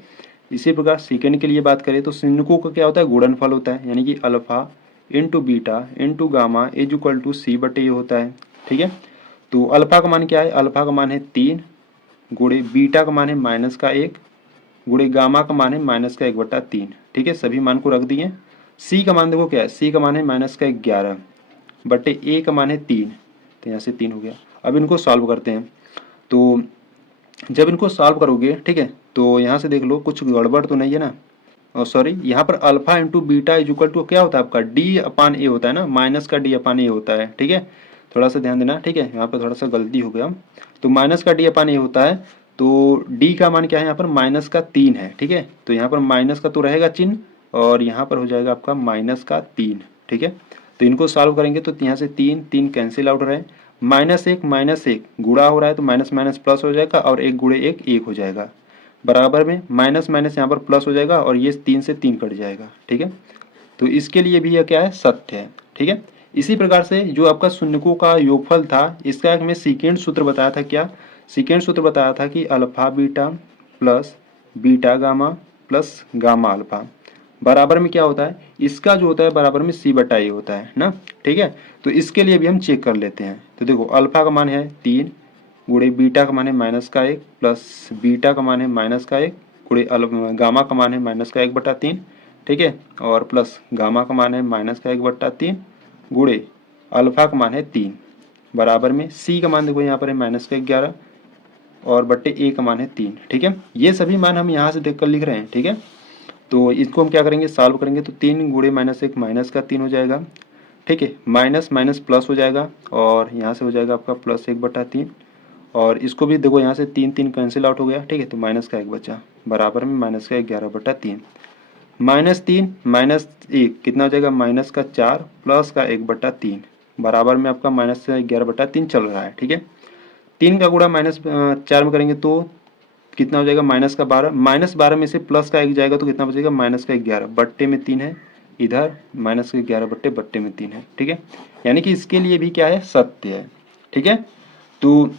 इसी प्रकार सेकंड के लिए बात करें तो शून्यकों का क्या होता है गुणनफल होता है, यानी कि alpha into beta into gamma is equal to c/a होता है, ठीक है। तो अल्फा का मान क्या है, अल्फा का मान है 3 गुणे बीटा का मान है -1 गुणे गामा का मान है -1/3, ठीक है, सभी मान को रख दिए। सी का मान देखो क्या है, सी का मान है -11 बटे ए का मान है 3, तो यहाँ से 3 हो गया। अब इनको सॉल्व करते हैं, तो जब इनको सॉल्व करोगे, ठीक है, तो यहाँ से देख लो कुछ गड़बड़ तो नहीं है ना, सॉरी यहाँ पर alpha into beta is equal to क्या होता है आपका d/a होता है ना, माइनस का d/a होता है, ठीक है, थोड़ा सा ध्यान देना, ठीक है, यहाँ पर थोड़ा सा गलती हो गया, तो माइनस का d/a होता है, तो d का मान क्या है यहाँ पर -3 है, ठीक है। तो यहाँ पर माइनस का तो रहेगा चिन्ह और यहाँ पर हो जाएगा आपका -3, ठीक है। तो इनको सॉल्व करेंगे तो यहाँ से 3 3 कैंसिल आउट रहे, -1 गुणा हो रहा है तो माइनस माइनस प्लस हो जाएगा और 1 गुणे 1 1 हो जाएगा, बराबर में माइनस माइनस यहाँ पर प्लस हो जाएगा और ये 3 से 3 कट जाएगा, ठीक है। तो इसके लिए भी यह क्या है सत्य है, ठीक है। इसी प्रकार से जो आपका शून्यकों का योगफल था इसका एक मैं सेकेंड सूत्र बताया था, क्या सेकेंड सूत्र बताया था कि alpha beta plus beta gamma plus gamma alpha बराबर में क्या होता है, इसका जो होता है बराबर में c/a होता है ना, ठीक है। तो इसके लिए भी हम चेक कर लेते हैं, तो देखो अल्फा का मान है 3 गुणे बीटा का मान है -1 प्लस बीटा का मान है -1 गुणे गामा का मान है -1/3, ठीक है, और प्लस गामा का मान है -1/3 गुणे अल्फा का मान है 3 बराबर में सी का मान देखो यहाँ पर है -11 और बट्टे ए का मान है 3। ठीक है, ये सभी मान हम यहाँ से देख कर लिख रहे हैं। ठीक है, तो इसको हम क्या करेंगे, सॉल्व करेंगे तो 3 गुणे -1 -3 हो जाएगा। ठीक है, माइनस माइनस प्लस हो जाएगा और यहाँ से हो जाएगा आपका +1/3 और इसको भी देखो यहाँ से 3 कैंसिल आउट हो गया। ठीक है, तो -1 बचा बराबर में -11/3 -3 -1 कितना हो जाएगा, -4 +1/3 बराबर में आपका -11/3 चल रहा है। ठीक है, 3 का गुणा -4 में करेंगे तो कितना हो जाएगा, -12 -12 में से +1 जाएगा तो कितना बचेगा, -11 बट्टे में 3 है, इधर -11 बट्टे में 3 है। ठीक है, यानी कि इसके लिए भी क्या है, सत्य है। ठीक है, तो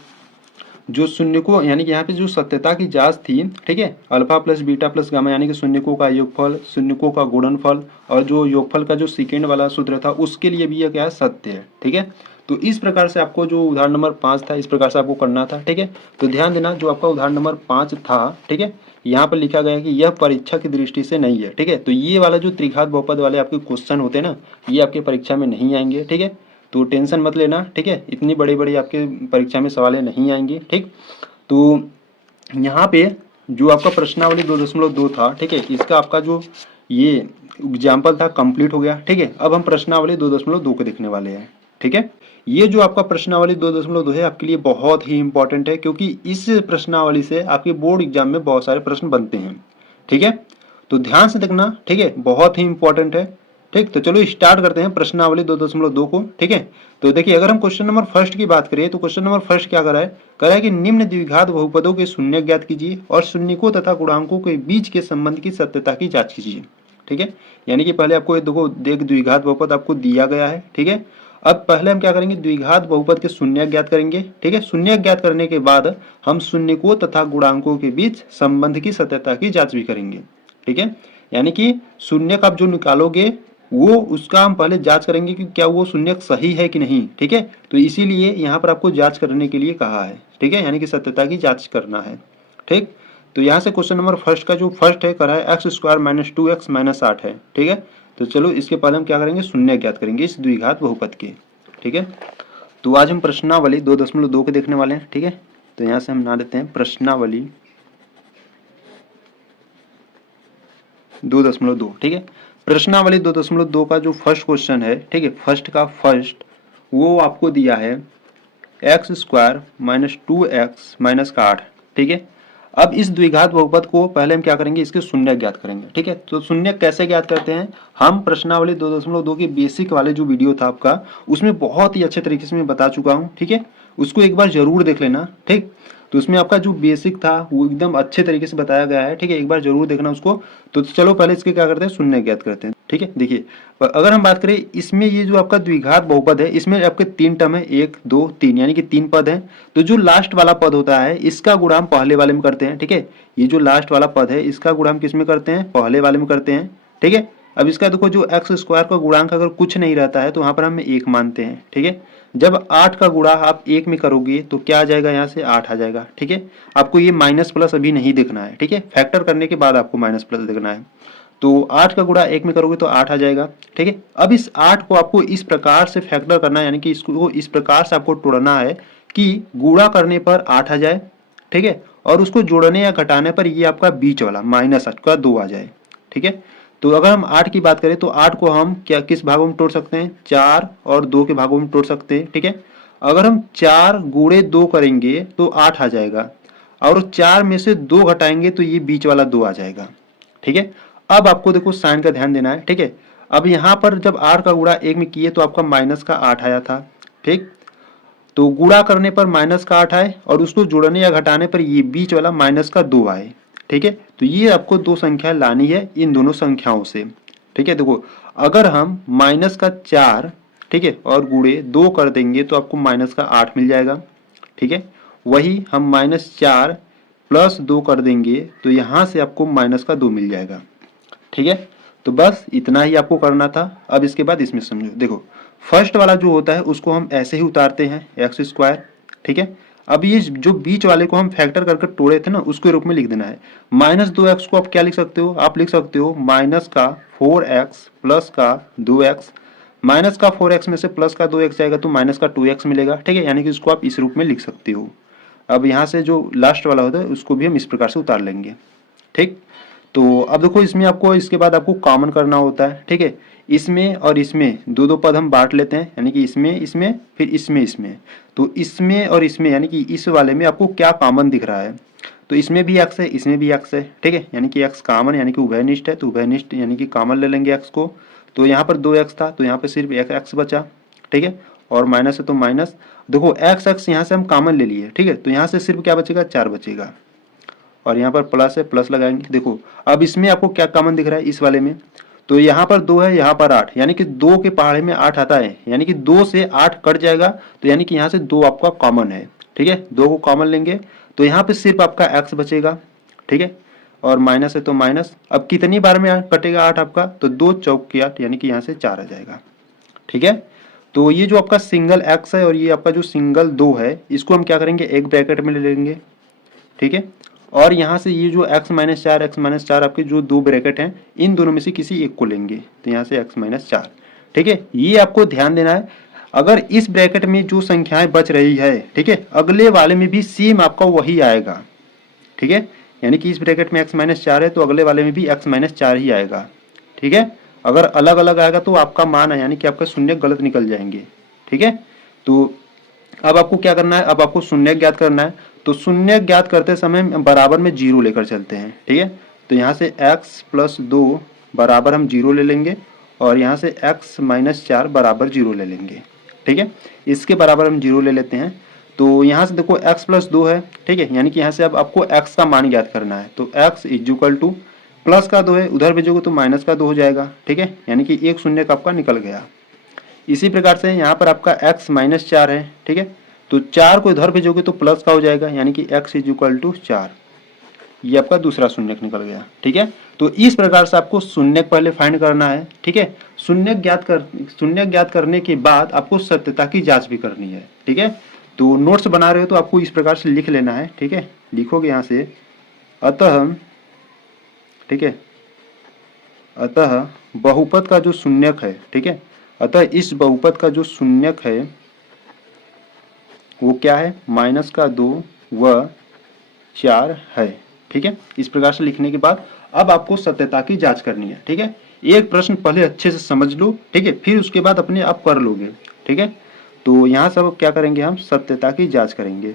जो शून्य को यानी कि यहाँ पे जो सत्यता की जांच थी, ठीक है, alpha plus beta plus gamma यानी कि शून्यकों का योगफल, शून्यकों का गुणनफल और जो योगफल का जो सेकेंड वाला सूत्र था उसके लिए भी यह क्या है, सत्य है। ठीक है, तो इस प्रकार से आपको जो उदाहरण नंबर 5 था इस प्रकार से आपको करना था। ठीक है, तो ध्यान देना जो आपका उदाहरण नंबर 5 था, ठीक है, यहाँ पर लिखा गया है कि यह परीक्षा की दृष्टि से नहीं है। ठीक है, तो ये वाला जो त्रिघात बहुपद वाले आपके क्वेश्चन होते हैं ना, ये आपके परीक्षा में नहीं आएंगे। ठीक है, तो टेंशन मत लेना। ठीक है, इतनी बड़ी बड़ी आपके परीक्षा में सवाल नहीं आएंगे। ठीक, तो यहाँ पे जो आपका प्रश्नावली 2.2 था, ठीक है, इसका आपका जो ये एग्जाम्पल था कंप्लीट हो गया। ठीक है, अब हम प्रश्नावली 2.2 को देखने वाले हैं। ठीक है, ये जो आपका प्रश्नावली 2.2 है आपके लिए बहुत ही इंपॉर्टेंट है क्योंकि इस प्रश्नावली से आपके बोर्ड एग्जाम में बहुत सारे प्रश्न बनते हैं। ठीक है, तो ध्यान से देखना। ठीक है, बहुत ही इंपॉर्टेंट है। ठीक, तो चलो स्टार्ट करते हैं प्रश्नावली 2.2 को। ठीक है, तो देखिए अगर हम क्वेश्चन नंबर फर्स्ट की बात करें तो क्वेश्चन नंबर फर्स्ट क्या करा है कि निम्न द्विघात बहुपदों के शून्य ज्ञात कीजिए और शून्यकों तथा गुणांकों के बीच के संबंध की सत्यता की जांच कीजिए। ठीक है, यानी कि पहले आपको देखो देख द्विघात बहुपद आपको दिया गया है। ठीक है, अब पहले हम क्या करेंगे, द्विघात बहुपद के शून्य ज्ञात करेंगे। ठीक है, शून्य ज्ञात करने के बाद हम शून्यकों तथा गुणांकों के बीच संबंध की सत्यता की जांच भी करेंगे। ठीक है, यानी कि शून्य का आप जो निकालोगे वो उसका हम पहले जांच करेंगे कि क्या वो शून्य सही है कि नहीं। ठीक है, तो इसीलिए यहाँ पर आपको जांच करने के लिए कहा है। ठीक है, यानी कि सत्यता की जांच करना है। ठीक, तो यहाँ से क्वेश्चन नंबर फर्स्ट का जो फर्स्ट है करा है x² - 2x - 8 है। ठीक है, तो चलो इसके पहले हम क्या करेंगे, शून्य ज्ञात करेंगे इस द्विघात बहुपद के। ठीक है, तो आज हम प्रश्नावली 2.2 के देखने वाले हैं। ठीक है, तो यहाँ से हम ना देते हैं प्रश्नावली 2.2। ठीक है, प्रश्नावली 2.2 का जो फर्स्ट क्वेश्चन है, ठीक है, फर्स्ट का फर्स्ट वो आपको दिया है x² - 2x - 8। ठीक है, अब इस द्विघात बहुपद को पहले हम क्या करेंगे, इसके शून्य ज्ञात करेंगे। ठीक है, तो शून्य कैसे ज्ञात करते हैं, हम प्रश्नावली 2.2 के बेसिक वाले जो वीडियो था आपका उसमें बहुत ही अच्छे तरीके से मैं बता चुका हूँ। ठीक है, उसको एक बार जरूर देख लेना। ठीक, तो उसमें आपका जो बेसिक था वो एकदम अच्छे तरीके से बताया गया है। ठीक है, एक बार जरूर देखना उसको। तो चलो पहले इसके क्या करते हैं, शून्य ज्ञात करते हैं। ठीक है, देखिए अगर हम बात करें इसमें ये जो आपका द्विघात बहुपद है इसमें आपके 3 टर्म है, 1 2 3 यानी कि 3 पद है। तो जो लास्ट वाला पद होता है इसका गुणा हम पहले वाले में करते हैं। ठीक है, ये जो लास्ट वाला पद है इसका गुणा हम किस में करते हैं, पहले वाले में करते हैं। ठीक है, अब इसका देखो जो x² का गुणांक अगर कुछ नहीं रहता है तो वहां पर हम 1 मानते हैं। ठीक है, जब 8 का गुणा आप 1 में करोगे तो क्या आ जाएगा, यहाँ से 8 आ जाएगा। ठीक है, आपको ये माइनस प्लस अभी नहीं देखना है। ठीक है, फैक्टर करने के बाद आपको माइनस प्लस देखना है। तो 8 का गुणा 1 में करोगे तो 8 आ जाएगा। ठीक है, अब इस 8 को आपको इस प्रकार से फैक्टर करना है, यानी कि इसको इस प्रकार से आपको तोड़ना है कि गुणा करने पर 8 आ जाए। ठीक है, और उसको जोड़ने या घटाने पर ये आपका बीच वाला -8 का 2 आ जाए। ठीक है, तो अगर हम 8 की बात करें तो 8 को हम क्या किस भागों में तोड़ सकते हैं, 4 और 2 के भागों में तोड़ सकते हैं। ठीक है, अगर हम 4 गुणे 2 करेंगे तो 8 आ जाएगा और 4 में से 2 घटाएंगे तो ये बीच वाला 2 आ जाएगा। ठीक है, अब आपको देखो साइन का ध्यान देना है। ठीक है, अब यहाँ पर जब 8 का गुणा 1 में किए तो आपका -8 आया था। ठीक, तो गुणा करने पर -8 आए और उसको जोड़ने या घटाने पर ये बीच वाला -2 आए। ठीक है, तो ये आपको दो संख्या लानी है इन दोनों संख्याओं से। ठीक है, देखो अगर हम -4 ठीक है और गुणे 2 कर देंगे तो आपको -8 मिल जाएगा। ठीक है, वही हम -4 + 2 कर देंगे तो यहाँ से आपको -2 मिल जाएगा। ठीक है, तो बस इतना ही आपको करना था। अब इसके बाद इसमें समझो, देखो फर्स्ट वाला जो होता है उसको हम ऐसे ही उतारते हैं x²। ठीक है, अब ये जो बीच वाले को हम फैक्टर करके तोड़े थे ना उसके रूप में लिख देना है। -2x को आप क्या लिख सकते हो, आप लिख सकते हो -4x + 2x माइनस का 4x में से प्लस का 2x जाएगा तो माइनस का 2x मिलेगा, ठीक है, यानी कि इसको आप इस रूप में लिख सकते हो। अब यहाँ से जो लास्ट वाला होता है उसको भी हम इस प्रकार से उतार लेंगे, ठीक। तो अब देखो इसमें आपको इसके बाद आपको कॉमन करना होता है, ठीक है। इसमें और इसमें दो दो पद हम बांट लेते हैं, यानी कि इसमें इसमें फिर इसमें। तो इसमें और इसमें यानी कि इस वाले में आपको क्या कॉमन दिख रहा है, तो इसमें भी x है इसमें भी x है, ठीक है, यानी कि x कॉमन यानी कि उभयनिष्ठ है, तो उभयनिष्ठ यानी कि कॉमन ले लेंगे x को। तो यहाँ पर 2x था तो यहाँ पर सिर्फ एक x बचा, ठीक है, और माइनस है तो माइनस। देखो x यहाँ से हम कॉमन ले लिए, ठीक है, तो यहाँ से सिर्फ क्या बचेगा, 4 बचेगा, और यहाँ पर प्लस है प्लस लगाएंगे। देखो अब इसमें आपको क्या कॉमन दिख रहा है इस वाले में, तो यहाँ पर 2 है यहाँ पर 8, यानी कि 2 के पहाड़े में 8 आता है, यानी कि 2 से 8 कट जाएगा, तो यानी कि यहाँ से 2 आपका कॉमन है, ठीक है, 2 को कॉमन लेंगे तो यहाँ पे सिर्फ आपका x बचेगा, ठीक है, और माइनस है तो माइनस। अब कितनी बार में कटेगा 8 आपका, तो 2 चौक की 8 यानी कि यहाँ से 4 आ जाएगा, ठीक है। तो ये जो आपका सिंगल x है और ये आपका जो सिंगल 2 है इसको हम क्या करेंगे, एक ब्रैकेट में ले लेंगे, ठीक है, और यहाँ से ये जो x-4 आपके जो दो ब्रैकेट हैं इन दोनों में से किसी एक को लेंगे, तो यहाँ से x-4, ठीक है। ये आपको ध्यान देना है, अगर इस ब्रैकेट में जो संख्याएं बच रही है, ठीक है, अगले वाले में भी सेम आपका वही आएगा, ठीक है, यानी कि इस ब्रैकेट में x-4 है तो अगले वाले में भी x-4 ही आएगा, ठीक है। अगर अलग अलग आएगा तो आपका मान है यानी कि आपका शून्य गलत निकल जाएंगे, ठीक है। तो अब आपको क्या करना है, अब आपको शून्य ज्ञात करना है, तो शून्य ज्ञात करते समय बराबर में 0 लेकर चलते हैं, ठीक है। तो यहाँ से x+2 बराबर हम 0 ले लेंगे और यहाँ से x-4 बराबर 0 ले लेंगे, ठीक है। इसके बराबर हम 0 ले लेते हैं, तो यहाँ से देखो x+2 है, ठीक है, यानी कि यहाँ से अब आपको x का मान ज्ञात करना है, तो x प्लस का 2 है, उधर भेजोगे तो माइनस का 2 हो जाएगा, ठीक है, यानी कि एक शून्य का आपका निकल गया। इसी प्रकार से यहाँ पर आपका x-4 है, ठीक है, तो 4 को इधर भेजोगे तो प्लस का हो जाएगा, यानी कि x=4, ये आपका दूसरा शून्य निकल गया, ठीक है। तो इस प्रकार से आपको शून्य पहले फाइंड करना है, ठीक है। शून्य ज्ञात करने के बाद आपको सत्यता की जांच भी करनी है, ठीक है। तो नोट्स बना रहे हो तो आपको इस प्रकार से लिख लेना है, ठीक है, लिखोगे यहाँ से अतः, ठीक है, अतः बहुपद का जो शून्यक है, ठीक है, अतः इस बहुपद का जो शून्यक है वो क्या है, -2 व 4 है, ठीक है। इस प्रकार से लिखने के बाद अब आपको सत्यता की जांच करनी है, ठीक है। एक प्रश्न पहले अच्छे से समझ लो, ठीक है, फिर उसके बाद अपने आप कर लोगे, ठीक है। तो यहाँ सब क्या करेंगे, हम सत्यता की जांच करेंगे,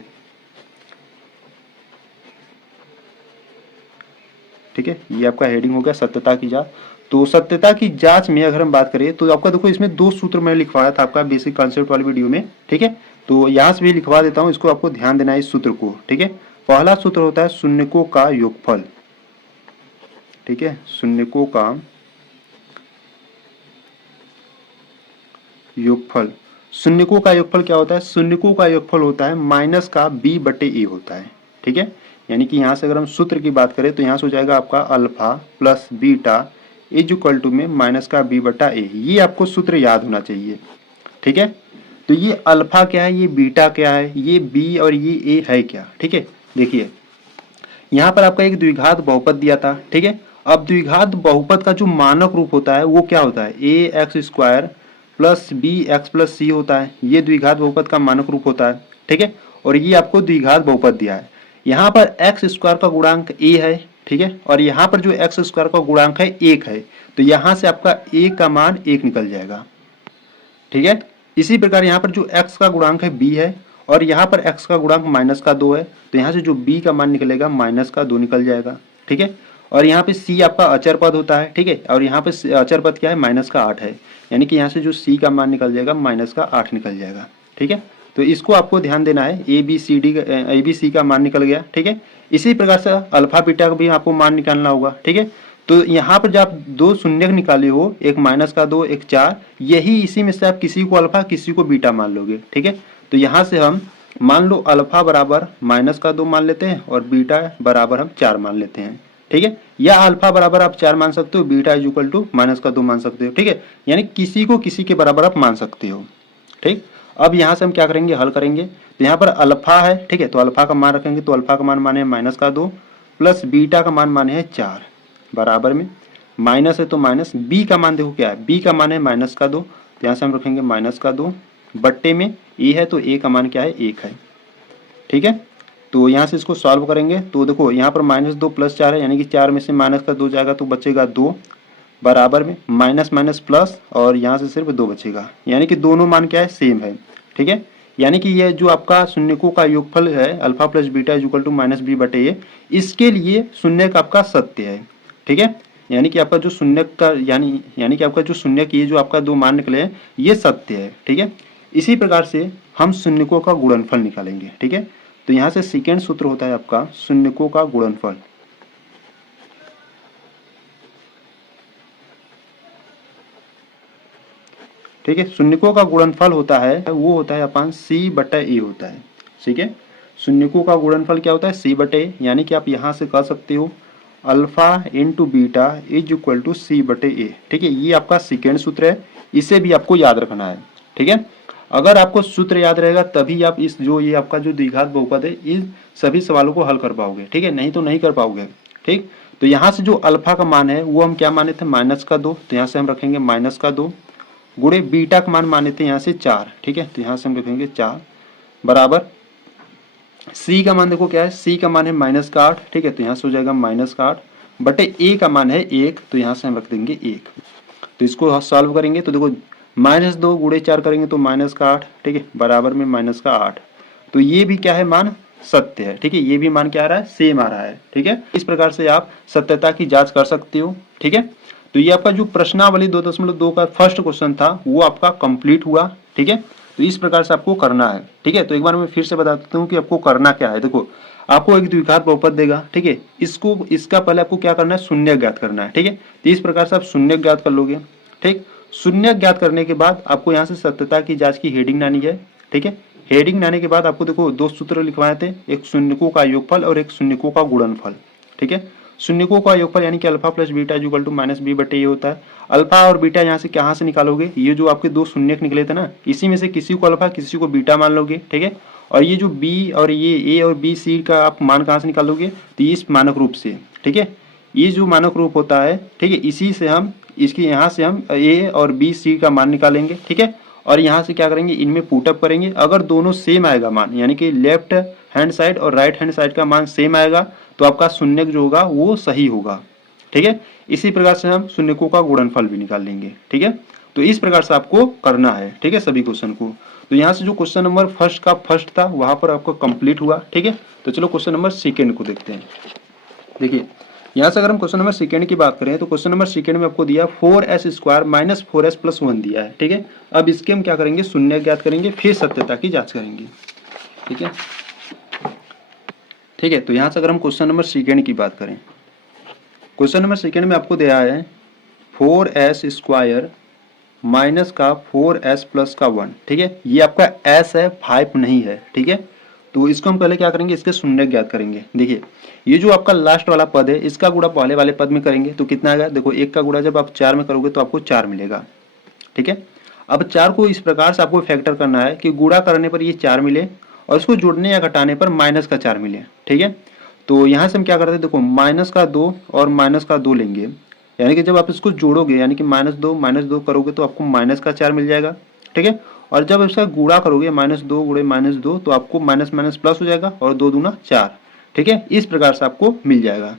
ठीक है। ये आपका हेडिंग हो गया सत्यता की जांच। तो सत्यता की जांच में अगर हम बात करें तो आपका देखो इसमें 2 सूत्र मैंने लिखवाया था आपका बेसिक कॉन्सेप्ट वाली वीडियो में, ठीक है। तो यहाँ से भी लिखवा देता हूँ, इसको आपको ध्यान देना है इस सूत्र को, ठीक है। पहला सूत्र होता है शून्यकों का योगफल, ठीक है, शून्यकों का योगफल। शून्यकों का योगफल क्या होता है, शून्यकों का योगफल होता है माइनस का b/a होता है, ठीक है। यानी कि यहाँ से अगर हम सूत्र की बात करें तो यहाँ से हो जाएगा आपका अल्फा प्लस बीटा = में माइनस का b/a, ये आपको सूत्र याद होना चाहिए, ठीक है। तो ये अल्फा क्या है, ये बीटा क्या है, ये b और ये a है क्या, ठीक है। देखिए यहाँ पर आपका एक द्विघात बहुपद दिया था, ठीक है। अब द्विघात बहुपद का जो मानक रूप होता है वो क्या होता है, ax² plus bx plus c होता है, ये द्विघात बहुपद का मानक रूप होता है, ठीक है। और ये आपको द्विघात बहुपद दिया है, यहाँ पर x² का गुणांक a है, ठीक है, और यहाँ पर जो x² का गुणांक है 1 है, तो यहाँ से आपका a का मान 1 निकल जाएगा, ठीक है। इसी प्रकार यहाँ पर जो x का गुणांक है b है और यहाँ पर x का गुणांक -2 है, तो यहाँ से जो b का मान निकलेगा -2 निकल जाएगा, ठीक है। और यहाँ पे c आपका अचर पद होता है, ठीक है, और यहाँ पे अचर पद क्या है, -8 है, यानी कि यहाँ से जो c का मान निकल जाएगा -8 निकल जाएगा, ठीक है। तो इसको आपको ध्यान देना है, a b c का मान निकल गया, ठीक है। इसी प्रकार से अल्फा बीटा का भी आपको मान निकालना होगा, ठीक है। तो यहाँ पर जब आप 2 शून्य निकाले हो, एक -2 एक 4, यही इसी में से आप किसी को अल्फा किसी को बीटा मान लोगे, ठीक है। तो यहाँ से हम मान लो अल्फा बराबर -2 मान लेते हैं और बीटा बराबर हम 4 मान लेते हैं, ठीक है। या अल्फा बराबर आप 4 मान सकते हो, बीटा -2 मान सकते हो, ठीक है। यानी किसी को किसी के बराबर आप मान सकते हो, ठीक। अब यहाँ से हम क्या करेंगे, हल करेंगे। तो यहाँ पर अल्फा है, ठीक है, तो अल्फा का मान रखेंगे, तो अल्फा का मान माने -2 प्लस बीटा का मान माने है 4 बराबर में, माइनस है तो माइनस, बी का मान देखो क्या है, बी का मान है -2, तो यहाँ से हम रखेंगे माइनस का 2 बट्टे में ए है तो ए का मान क्या है 1 है। ठीक है, तो यहाँ से इसको सॉल्व करेंगे तो देखो यहाँ पर -2 + 4 है, यानी कि 4 में से माइनस का 2 जाएगा तो बचेगा 2 बराबर में माइनस माइनस प्लस और यहाँ से सिर्फ 2 बचेगा, यानी कि दोनों मान क्या है सेम है। ठीक है, यानी कि ये जो आपका शून्यकों का योगफल है alpha plus beta is equal to -b/a, इसके लिए शून्यक आपका सत्य है। ठीक है, यानी कि आपका जो शून्यक का यानी कि आपका जो शून्यक ये जो आपका दो मान निकले हैं ये सत्य है। ठीक है, इसी प्रकार से हम शून्यकों का गुणनफल निकालेंगे। ठीक है, तो यहाँ से सेकेंड सूत्र होता है आपका शून्यकों का गुणनफल। ठीक है, शून्यकों का गुणनफल होता है वो होता है अपन c/a होता है। ठीक है, शून्यकों का गुणनफल क्या होता है c/a, यानी कि आप यहाँ से कह सकते हो alpha into beta is equal to c/a। ठीक है, ये आपका सेकेंड सूत्र है, इसे भी आपको याद रखना है। ठीक है, अगर आपको सूत्र याद रहेगा तभी आप इस जो ये आपका जो द्विघात बहुपद है इन सभी सवालों को हल कर पाओगे। ठीक है, नहीं तो नहीं कर पाओगे। ठीक, तो यहाँ से जो अल्फा का मान है वो हम क्या माने थे -2, तो यहाँ से हम रखेंगे -2 गुणे बीटा का मान माने थे यहाँ से 4। ठीक है, तो यहाँ से हम रखेंगे 4 बराबर सी का मान देखो क्या है, सी का मान है -8। ठीक है, तो यहाँ से हो जाएगा -8 बटे ए का मान है 1, तो यहाँ से हम रख देंगे 1। तो इसको सॉल्व करेंगे तो देखो -2 गुणे 4 करेंगे तो -8। ठीक है, बराबर में -8, तो ये भी क्या है मान सत्य है। ठीक है, ये भी मान क्या आ रहा है सेम आ रहा है। ठीक है, इस प्रकार से आप सत्यता की जांच कर सकते हो। ठीक है, तो ये आपका जो प्रश्नावली 2.2 का फर्स्ट क्वेश्चन था वो आपका कंप्लीट हुआ। ठीक है, तो इस प्रकार से आपको करना है। ठीक है, तो एक बार मैं फिर से बता देता हूँ कि आपको करना क्या है। देखो आपको एक द्विघात बहुपद देगा। ठीक है, इसका पहले आपको क्या करना है शून्य ज्ञात करना है। ठीक है, तो इस प्रकार से आप शून्य ज्ञात कर लोगे। ठीक, शून्य ज्ञात करने के बाद आपको यहाँ से सत्यता की जांच की हेडिंग लानी है। ठीक है, हेडिंग लाने के बाद आपको देखो दो सूत्र लिखवाए थे, एक शून्यकों का योगफल और एक शून्यकों का गुणनफल। ठीक है, शून्यकों का योगफल यानी कि alpha plus beta is equal to -b/a होता है। अल्फा और बीटा यहाँ से कहाँ से निकालोगे, ये जो आपके दो शून्यक निकले थे ना इसी में से किसी को अल्फा किसी को बीटा मान लोगे। ठीक है, और ये जो बी और ये ए और बी सी का आप मान कहाँ से निकालोगे, तो इस मानक रूप से। ठीक है, ये जो मानक रूप होता है, ठीक है, इसी से हम इसकी यहाँ से हम ए और बी सी का मान निकालेंगे। ठीक है, और यहाँ से क्या करेंगे इनमें पुटअप करेंगे। अगर दोनों सेम आएगा मान, यानी कि लेफ्ट हैंड साइड और राइट हैंड साइड का मान सेम आएगा तो आपका शून्यक जो होगा वो सही होगा। ठीक है, इसी प्रकार से हम शून्यकों का गुणनफल भी निकाल लेंगे। ठीक है, तो इस प्रकार से आपको करना है। ठीक है, सभी क्वेश्चन को। तो यहाँ से जो क्वेश्चन नंबर फर्स्ट था वहां पर आपको कंप्लीट हुआ। ठीक है, तो चलो क्वेश्चन नंबर सेकेंड को देखते हैं। देखिए यहाँ से अगर हम क्वेश्चन नंबर सेकेंड की बात करें तो क्वेश्चन नंबर सेकेंड में आपको दिया 4s² - 4s + 1 दिया है। ठीक है, अब इसके हम क्या करेंगे शून्य ज्ञात करेंगे, फिर सत्यता की जांच करेंगे। ठीक है, ठीक है, तो यहाँ से अगर हम क्वेश्चन नंबर सेकेंड की बात करें, क्वेश्चन नंबर सेकेंड में आपको दिया है 4s² माइनस का 4s + का 1। ठीक है, ये आपका s है 5 नहीं है। ठीक है, तो इसको हम पहले क्या करेंगे इसके शून्य ज्ञात करेंगे। देखिए ये जो आपका लास्ट वाला पद है इसका गुणा पहले वाले पद में करेंगे तो कितना आएगा, देखो 1 का गुणा जब आप 4 में करोगे तो आपको 4 मिलेगा। ठीक है, अब 4 को इस प्रकार से आपको फैक्टर करना है कि गुणा करने पर ये 4 मिले और इसको जोड़ने या घटाने पर -4 मिले। ठीक है, तो यहाँ से हम क्या करते हैं, देखो -2 और -2 लेंगे, यानी कि जब आप इसको जोड़ोगे यानी कि -2 करोगे तो आपको -4 मिल जाएगा। ठीक है, और जब इसका गुणा करोगे -2 गुणे -2 तो आपको माइनस माइनस प्लस हो जाएगा और 2 दूना 4। ठीक है, इस प्रकार से आपको मिल जाएगा।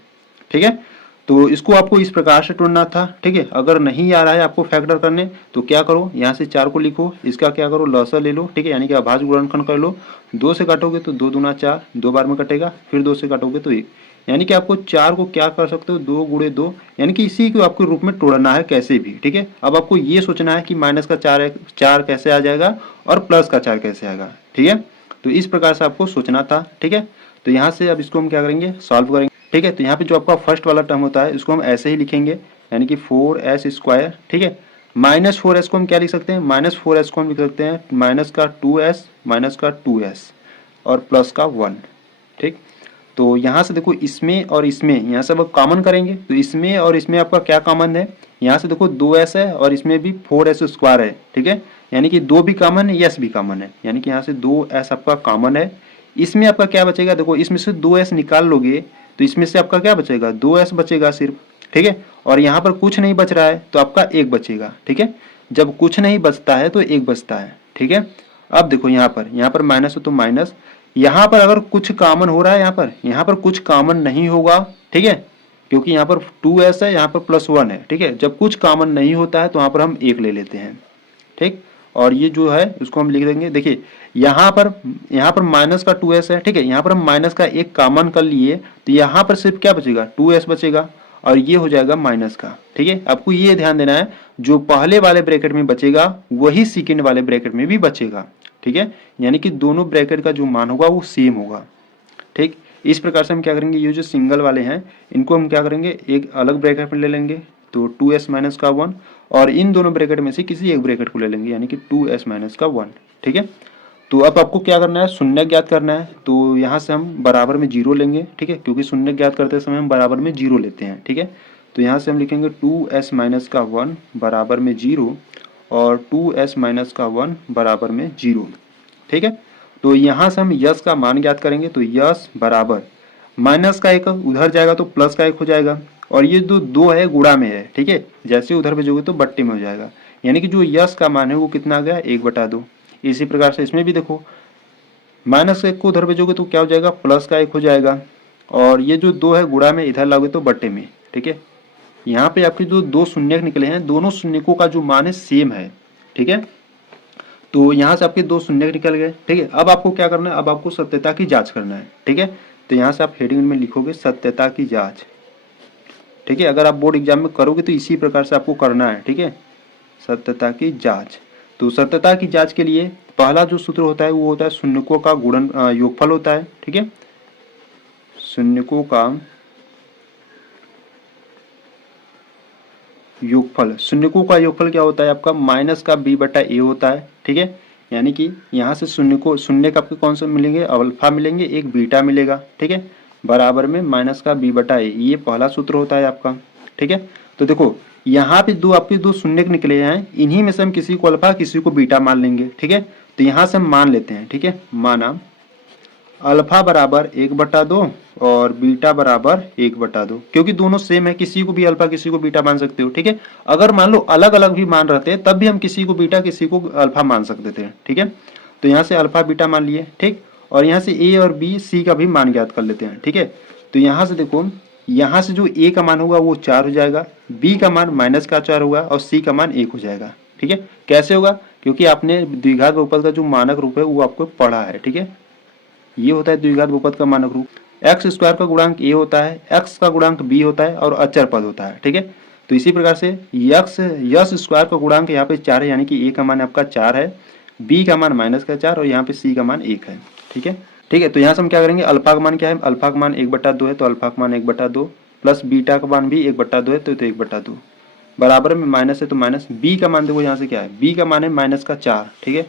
ठीक है, तो इसको आपको इस प्रकार से ढूंढना था। ठीक है, अगर नहीं आ रहा है आपको फैक्टर करने तो क्या करो, यहाँ से 4 को लिखो, इसका क्या करो लसा ले लो। ठीक है, यानी कि अभाज्य गुणनखंड कर लो। 2 से काटोगे तो 2 दूना 4, 2 बार में कटेगा, फिर 2 से काटोगे तो 1, यानी कि आपको 4 को क्या कर सकते हो 2 गुणे 2, यानी कि इसी को आपके रूप में तोड़ना है कैसे भी। ठीक है, अब आपको ये सोचना है कि -4 कैसे आ जाएगा और +4 कैसे आएगा। ठीक है, तो इस प्रकार से आपको सोचना था। ठीक है, तो यहाँ से अब इसको हम क्या करेंगे सॉल्व करेंगे। ठीक है, तो यहाँ पे जो आपका फर्स्ट वाला टर्म होता है इसको हम ऐसे ही लिखेंगे, यानी कि 4s²। ठीक है, -4s को हम क्या लिख सकते हैं, -4s को हम लिख सकते हैं -2s और प्लस का 1। ठीक, तो यहाँ से देखो इसमें और इसमें यहाँ से अब कॉमन करेंगे तो इसमें और इसमें आपका क्या कॉमन है, यहाँ से देखो 2s है और इसमें भी 4s² है। ठीक है, यानी कि 2 भी कॉमन है, s भी कॉमन है, यानी कि यहाँ से 2s आपका कॉमन है। इसमें आपका क्या बचेगा, देखो इसमें से 2s निकाल लोगे तो इसमें से आपका क्या बचेगा 2s बचेगा सिर्फ। ठीक है, और यहाँ पर कुछ नहीं बच रहा है तो आपका 1 बचेगा। ठीक है, जब कुछ नहीं बचता है तो एक बचता है, ठीक है। अब देखो यहाँ पर माइनस हो तो माइनस, यहाँ पर अगर कुछ कॉमन हो रहा है, यहाँ पर कुछ कॉमन नहीं होगा, ठीक है, क्योंकि यहाँ पर 2s है, यहाँ पर +1 है, ठीक है। जब कुछ कॉमन नहीं होता है तो वहाँ पर हम 1 ले लेते हैं, ठीक। और ये जो है उसको हम लिख देंगे, देखिए यहाँ पर माइनस का 2s है, ठीक है। यहाँ पर हम माइनस का एक कॉमन कर लिए तो यहाँ पर सिर्फ क्या बचेगा, 2s बचेगा, और ये हो जाएगा माइनस का, ठीक है। आपको ये ध्यान देना है, जो पहले वाले ब्रैकेट में बचेगा वही सेकंड वाले ब्रैकेट में भी बचेगा, ठीक है। यानी कि दोनों ब्रैकेट का जो मान होगा वो सेम होगा, ठीक। इस प्रकार से हम क्या करेंगे, ये जो सिंगल वाले हैं इनको हम क्या करेंगे, एक अलग ब्रैकेट में ले लेंगे, तो 2s माइनस का 1, और इन दोनों ब्रैकेट में से किसी एक ब्रैकेट को ले लेंगे, यानी कि 2s माइनस का 1, ठीक है। तो अब आपको क्या करना है, शून्य ज्ञात करना है, तो यहाँ से हम बराबर में 0 लेंगे, ठीक है, क्योंकि शून्य ज्ञात करते समय हम बराबर में 0 लेते हैं, ठीक है। तो यहाँ से हम लिखेंगे 2s माइनस का 1 बराबर में 0, और 2s माइनस का 1 बराबर में 0, ठीक है। तो यहाँ से हम यस का मान ज्ञात करेंगे, तो यस बराबर माइनस का 1 उधर जाएगा तो प्लस का 1 हो जाएगा, और ये जो 2 है गुणा में है, ठीक है, जैसे उधर भेजोगे तो बट्टे में हो जाएगा, यानी कि जो यस का मान है वो कितना आ गया, 1/2। इसी प्रकार से इसमें भी देखो, -1 को उधर भेजोगे तो क्या हो जाएगा, प्लस का 1 हो जाएगा, और ये जो 2 है गुणा में इधर लाओगे तो बट्टे में, ठीक है। यहाँ पे आपके जो 2 शून्य निकले हैं, दोनों शून्यकों का जो मान है सेम है, ठीक है। तो यहाँ से आपके 2 शून्य निकल गए, ठीक है। अब आपको क्या करना है, अब आपको सत्यता की जांच करना है, ठीक है। तो यहाँ से आप हेडिंग में लिखोगे सत्यता की जांच, ठीक है। अगर आप बोर्ड एग्जाम में करोगे तो इसी प्रकार से आपको करना है, ठीक है, सत्यता की जांच। तो सत्यता की जांच के लिए पहला जो सूत्र होता है वो होता है शून्यकों का गुणन योगफल होता है, ठीक है। शून्यकों का योगफल, शून्यकों का योगफल क्या होता है आपका, माइनस का b/a होता है, ठीक है। यानी कि यहाँ से शून्य का आपके कौन सा मिलेंगे, अल्फा मिलेंगे, एक बीटा मिलेगा, ठीक है, बराबर में माइनस का b/a, ये पहला सूत्र होता है आपका, ठीक है। तो देखो यहाँ पे आपके दो शून्य निकले हैं, इन्हीं में से हम किसी को अल्फा किसी को बीटा मान लेंगे, ठीक है। तो यहाँ से हम मान लेते हैं, ठीक है, माना अल्फा बराबर 1/2 और बीटा बराबर 1/2, क्योंकि दोनों सेम है, किसी को भी अल्फा किसी को बीटा मान सकते हो, ठीक है। अगर मान लो अलग अलग भी मान रहते तब भी हम किसी को बीटा किसी को अल्फा मान सकते थे, ठीक है। तो यहाँ से अल्फा बीटा मान लिए, ठीक, और यहाँ से ए और बी सी का भी मान ज्ञात कर लेते हैं, ठीक है। तो यहाँ से देखो, यहाँ से जो ए का मान होगा वो 4 हो जाएगा, बी का मान -4 होगा, और सी का मान 1 हो जाएगा, ठीक है। कैसे होगा, क्योंकि आपने द्विघात बहुपद का जो मानक रूप है वो आपको पढ़ा है, ठीक है। ये होता है द्विघात बहुपद का मानक रूप, x² का गुणांक a होता है, x का गुणांक b होता है, और अचर पद होता है, ठीक है। तो इसी प्रकार से यस स्क्वायर का गुणांक यहाँ पे 4 है, यानी कि a का मान आपका 4 है, b का मान -4, और यहाँ पे c का मान 1 है, ठीक है। ठीक है, तो यहाँ से हम क्या करेंगे, अल्फा का मान क्या है, अल्फा का मान 1/2 है, तो अल्फा का मान 1/2 प्लस बीटा का मान भी 1/2 है, तो 1/2 बराबर में माइनस है, तो माइनस, बी का मान देखो यहाँ से क्या है, बी का मान है -4, ठीक है।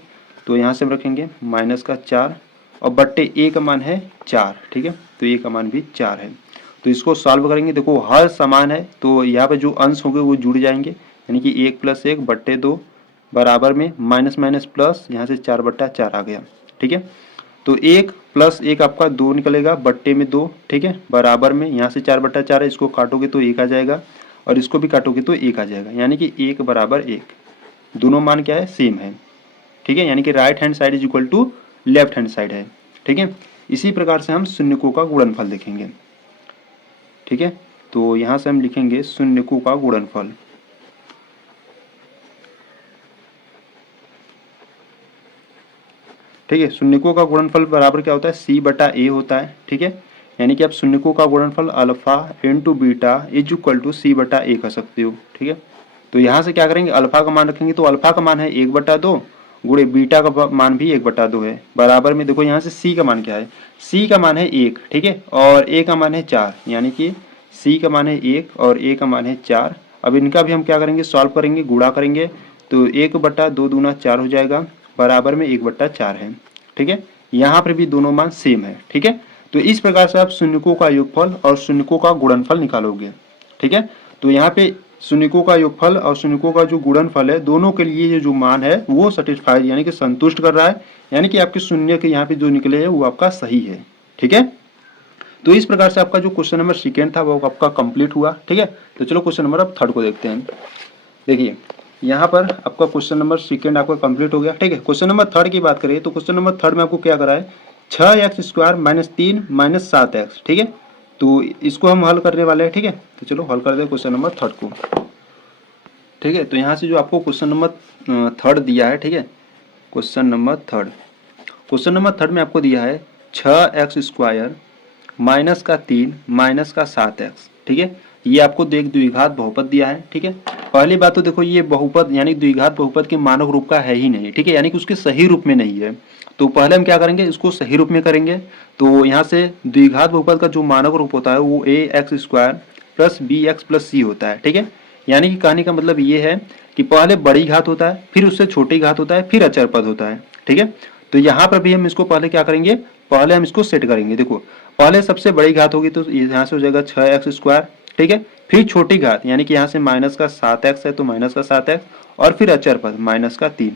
तो यहाँ से हम रखेंगे -4, और बट्टे ए का मान है 4, ठीक है, तो ए का मान भी 4 है। तो इसको सॉल्व करेंगे, देखो हर समान है तो यहाँ पे जो अंश होंगे वो जुड़ जाएंगे, यानी कि 1 + 1 बट्टे 2 बराबर में माइनस माइनस प्लस, यहाँ से 4/4 आ गया, ठीक है। तो 1 + 1 आपका 2 निकलेगा, बट्टे में 2, ठीक है, बराबर में यहाँ से 4/4 है, इसको काटोगे तो 1 आ जाएगा, और इसको भी काटोगे तो 1 आ जाएगा, यानी कि 1 = 1, दोनों मान क्या है, सेम है, ठीक है, यानी कि right hand side is equal to left hand side है, ठीक है। इसी प्रकार से हम शून्यकों का गुणनफल देखेंगे, ठीक है। तो यहाँ से हम लिखेंगे शून्यकों का गुणनफल, ठीक है। शून्यकों का गुणनफल बराबर क्या होता है, c/a होता है, ठीक है। यानी कि आप शून्यकों का गुणनफल alpha × beta is equal to c/a कर सकते हो, ठीक है। तो यहाँ से क्या करेंगे, अल्फा का मान रखेंगे, तो अल्फा का मान है 1/2 गुणे बीटा का मान भी 1/2 है, बराबर में देखो यहाँ से c का मान क्या है, c का मान है 1, ठीक है, और a का मान है 4, यानी कि c का मान है 1 और a का मान है 4। अब इनका भी हम क्या करेंगे, सॉल्व करेंगे, गुणा करेंगे, तो 1/2 दूना 4 हो जाएगा, बराबर में 1/4 है, ठीक है। यहाँ पर भी दोनों मान सेम है, ठीक है। तो इस प्रकार से आप शून्यकों का योगफल और शून्यकों का गुणनफल निकालोगे, ठीक है। तो यहाँ पे शून्यकों का योगफल और शून्यकों का जो गुणनफल है, दोनों के लिए ये जो मान है वो सेटिस्फाइड यानी कि संतुष्ट कर रहा है, यानी कि आपके शून्य के यहाँ पे जो निकले हैं वो आपका सही है, ठीक है। तो इस प्रकार से आपका जो क्वेश्चन नंबर 2 था वो आपका कंप्लीट हुआ, ठीक है। तो चलो क्वेश्चन नंबर अब 3 को देखते हैं। देखिए यहाँ पर आपका क्वेश्चन नंबर सेकेंड आपका कंप्लीट हो गया। ठीक है, क्वेश्चन नंबर थर्ड की बात करें तो क्वेश्चन नंबर थर्ड में आपको क्या करा है, 6x² माइनस 3 माइनस 7x। ठीक है, तो इसको हम हल करने वाले हैं। ठीक है, तो चलो हल कर दे क्वेश्चन नंबर थर्ड को। ठीक है, तो यहाँ से जो आपको क्वेश्चन नंबर थर्ड दिया है, ठीक है, क्वेश्चन नंबर थर्ड में आपको दिया है 6x² माइनस का 3 माइनस का 7x। ठीक है, ये आपको एक द्विघात बहुपद दिया है। ठीक है, पहली बात तो देखो ये बहुपद यानी द्विघात बहुपद के मानक रूप का है ही नहीं। ठीक है, यानी कि उसके सही रूप में नहीं है। तो पहले हम क्या करेंगे, इसको सही रूप में करेंगे। तो यहाँ से द्विघात बहुपद का जो मानक रूप होता है वो ax² plus bx plus c होता है। ठीक है, यानी कि कहने का मतलब ये है कि पहले बड़ी घात होता है, फिर उससे छोटी घात होता है, फिर अचर पद होता है। ठीक है, तो यहाँ पर भी हम इसको पहले क्या करेंगे, पहले हम इसको सेट करेंगे। देखो पहले सबसे बड़ी घात होगी तो यहाँ से हो जाएगा 6x²। ठीक है, फिर छोटी घात यानी कि यहाँ से माइनस का 7x है तो माइनस का 7x और फिर अचर पद माइनस का 3।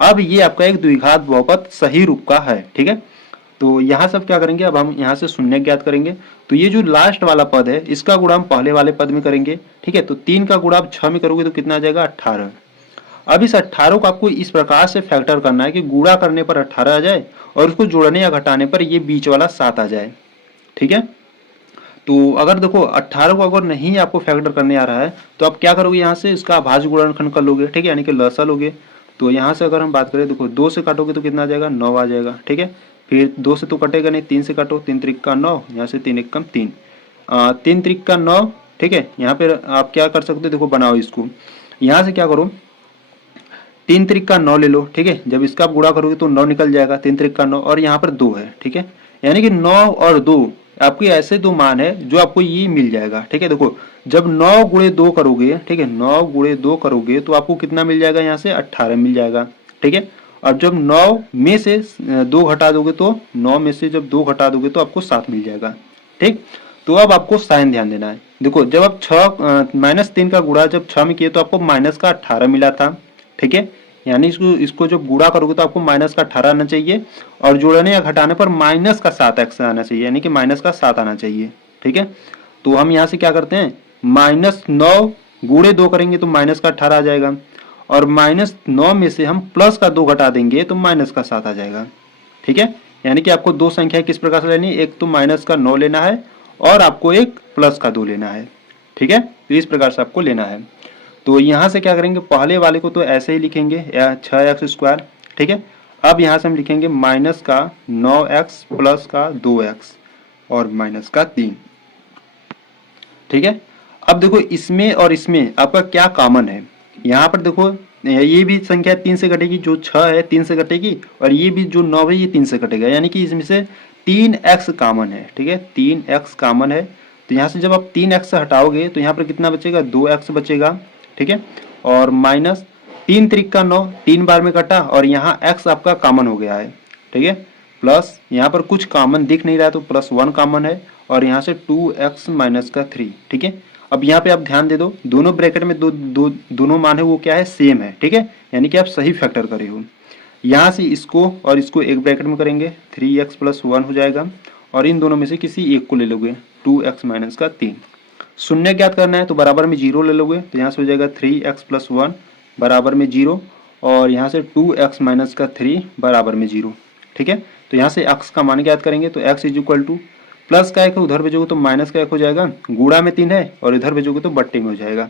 अब ये आपका एक द्विघात बहुपद सही रूप का है। ठीक है, तो यहाँ सब क्या करेंगे, अब हम यहाँ से शून्य ज्ञात करेंगे। तो ये जो लास्ट वाला पद है इसका गुणा हम पहले वाले पद में करेंगे। ठीक है, तो 3 का गुणा आप 6 में करोगे तो कितना आ जाएगा, 18। अब इस 18 को आपको इस प्रकार से फैक्टर करना है कि गुणा करने पर 18 आ जाए और उसको जोड़ने या घटाने पर ये बीच वाला 7 आ जाए। ठीक है, तो अगर देखो 18 को अगर नहीं आपको फैक्टर करने आ रहा है तो आप क्या करोगे, यहाँ से इसका अभाज्य गुणनखंड कर लोगे। ठीक है, यानी कि लसा लोगे। तो यहाँ से अगर हम बात करें, देखो 2 से काटोगे तो कितना आ जाएगा, 9 आ जाएगा। ठीक है, फिर 2 से तो कटेगा नहीं, 3 से काटो, 3 त्रिक का 9, यहाँ से 3 एकम 3, 3 त्रिक का 9। ठीक है, यहाँ पे आप क्या कर सकते हो, देखो बनाओ इसको, यहाँ से क्या करो, 3 त्रिक का 9 ले लो। ठीक है, जब इसका आप गुणा करोगे तो 9 निकल जाएगा, 3 त्रिक का 9 और यहाँ पर 2 है। ठीक है, यानी कि 9 और 2 आपके ऐसे दो मान है जो आपको ये मिल जाएगा। ठीक है, देखो जब 9 गुणे 2 करोगे, ठीक है, 9 गुणे 2 करोगे तो आपको कितना मिल जाएगा, यहाँ से 18 मिल जाएगा। ठीक है, और जब 9 में से 2 घटा दोगे तो 9 में से जब 2 घटा दोगे तो आपको 7 मिल जाएगा। ठीक, तो अब आपको साइन ध्यान देना है। देखो जब आप 6 माइनस 3 का गुणा जब 6 में किए तो आपको माइनस का 18 मिला था। ठीक है, यानी इसको जब गुणा करोगे तो आपको माइनस का 18 आना चाहिए और जोड़ने या घटाने पर माइनस का 7x आना चाहिए, यानी कि माइनस का 7 आना चाहिए। ठीक है, तो हम यहाँ से क्या करते हैं, -9 गुणे 2 करेंगे तो माइनस का 18 आ जाएगा और -9 में से हम प्लस का 2 घटा देंगे तो माइनस का 7 आ जाएगा। ठीक है, यानी कि आपको दो संख्या किस प्रकार से लेनी है, एक तो माइनस का 9 लेना है और आपको एक प्लस का 2 लेना है। ठीक है, तो इस प्रकार से आपको लेना है। तो यहाँ से क्या करेंगे, पहले वाले को तो ऐसे ही लिखेंगे 6x²। ठीक है, अब यहाँ से हम लिखेंगे माइनस का 9x प्लस का 2x और माइनस का 3। ठीक है, अब देखो इसमें और इसमें आपका क्या कॉमन है, यहाँ पर देखो ये भी संख्या 3 से कटेगी, जो 6 है 3 से कटेगी और ये भी जो 9 है ये 3 से कटेगा, यानी कि इसमें से 3x कॉमन है। ठीक है, 3x कॉमन है। तो यहाँ से जब आप 3x हटाओगे तो यहाँ पर कितना बचेगा, 2x बचेगा। ठीक है, और माइनस 3 त्रिक का 9, 3 बार में कटा और यहाँ x आपका कॉमन हो गया है। ठीक है, प्लस यहाँ पर कुछ कॉमन दिख नहीं रहा तो +1 कॉमन है और यहाँ से 2x माइनस का 3। ठीक है, अब यहाँ पे आप ध्यान दे दो, दोनों ब्रैकेट में दोनों मान है वो क्या है, सेम है। ठीक है, यानी कि आप सही फैक्टर करे हो। यहाँ से इसको और इसको एक ब्रैकेट में करेंगे, 3x प्लस 1 हो जाएगा और इन दोनों में से किसी एक को ले लोगे, 2x माइनस का 3। शून्य ज्ञात करना है तो बराबर में 0 ले लोगे, तो यहाँ से हो जाएगा 3x प्लस 1 बराबर में 0 और यहाँ से 2x माइनस का 3 बराबर में 0। ठीक है, तो यहाँ से x का मान ज्ञात करेंगे तो x is equal two plus का 1 उधर भेजोगे तो माइनस का 1 हो जाएगा, गुणा में 3 है और इधर भेजोगे तो बट्टे में हो जाएगा।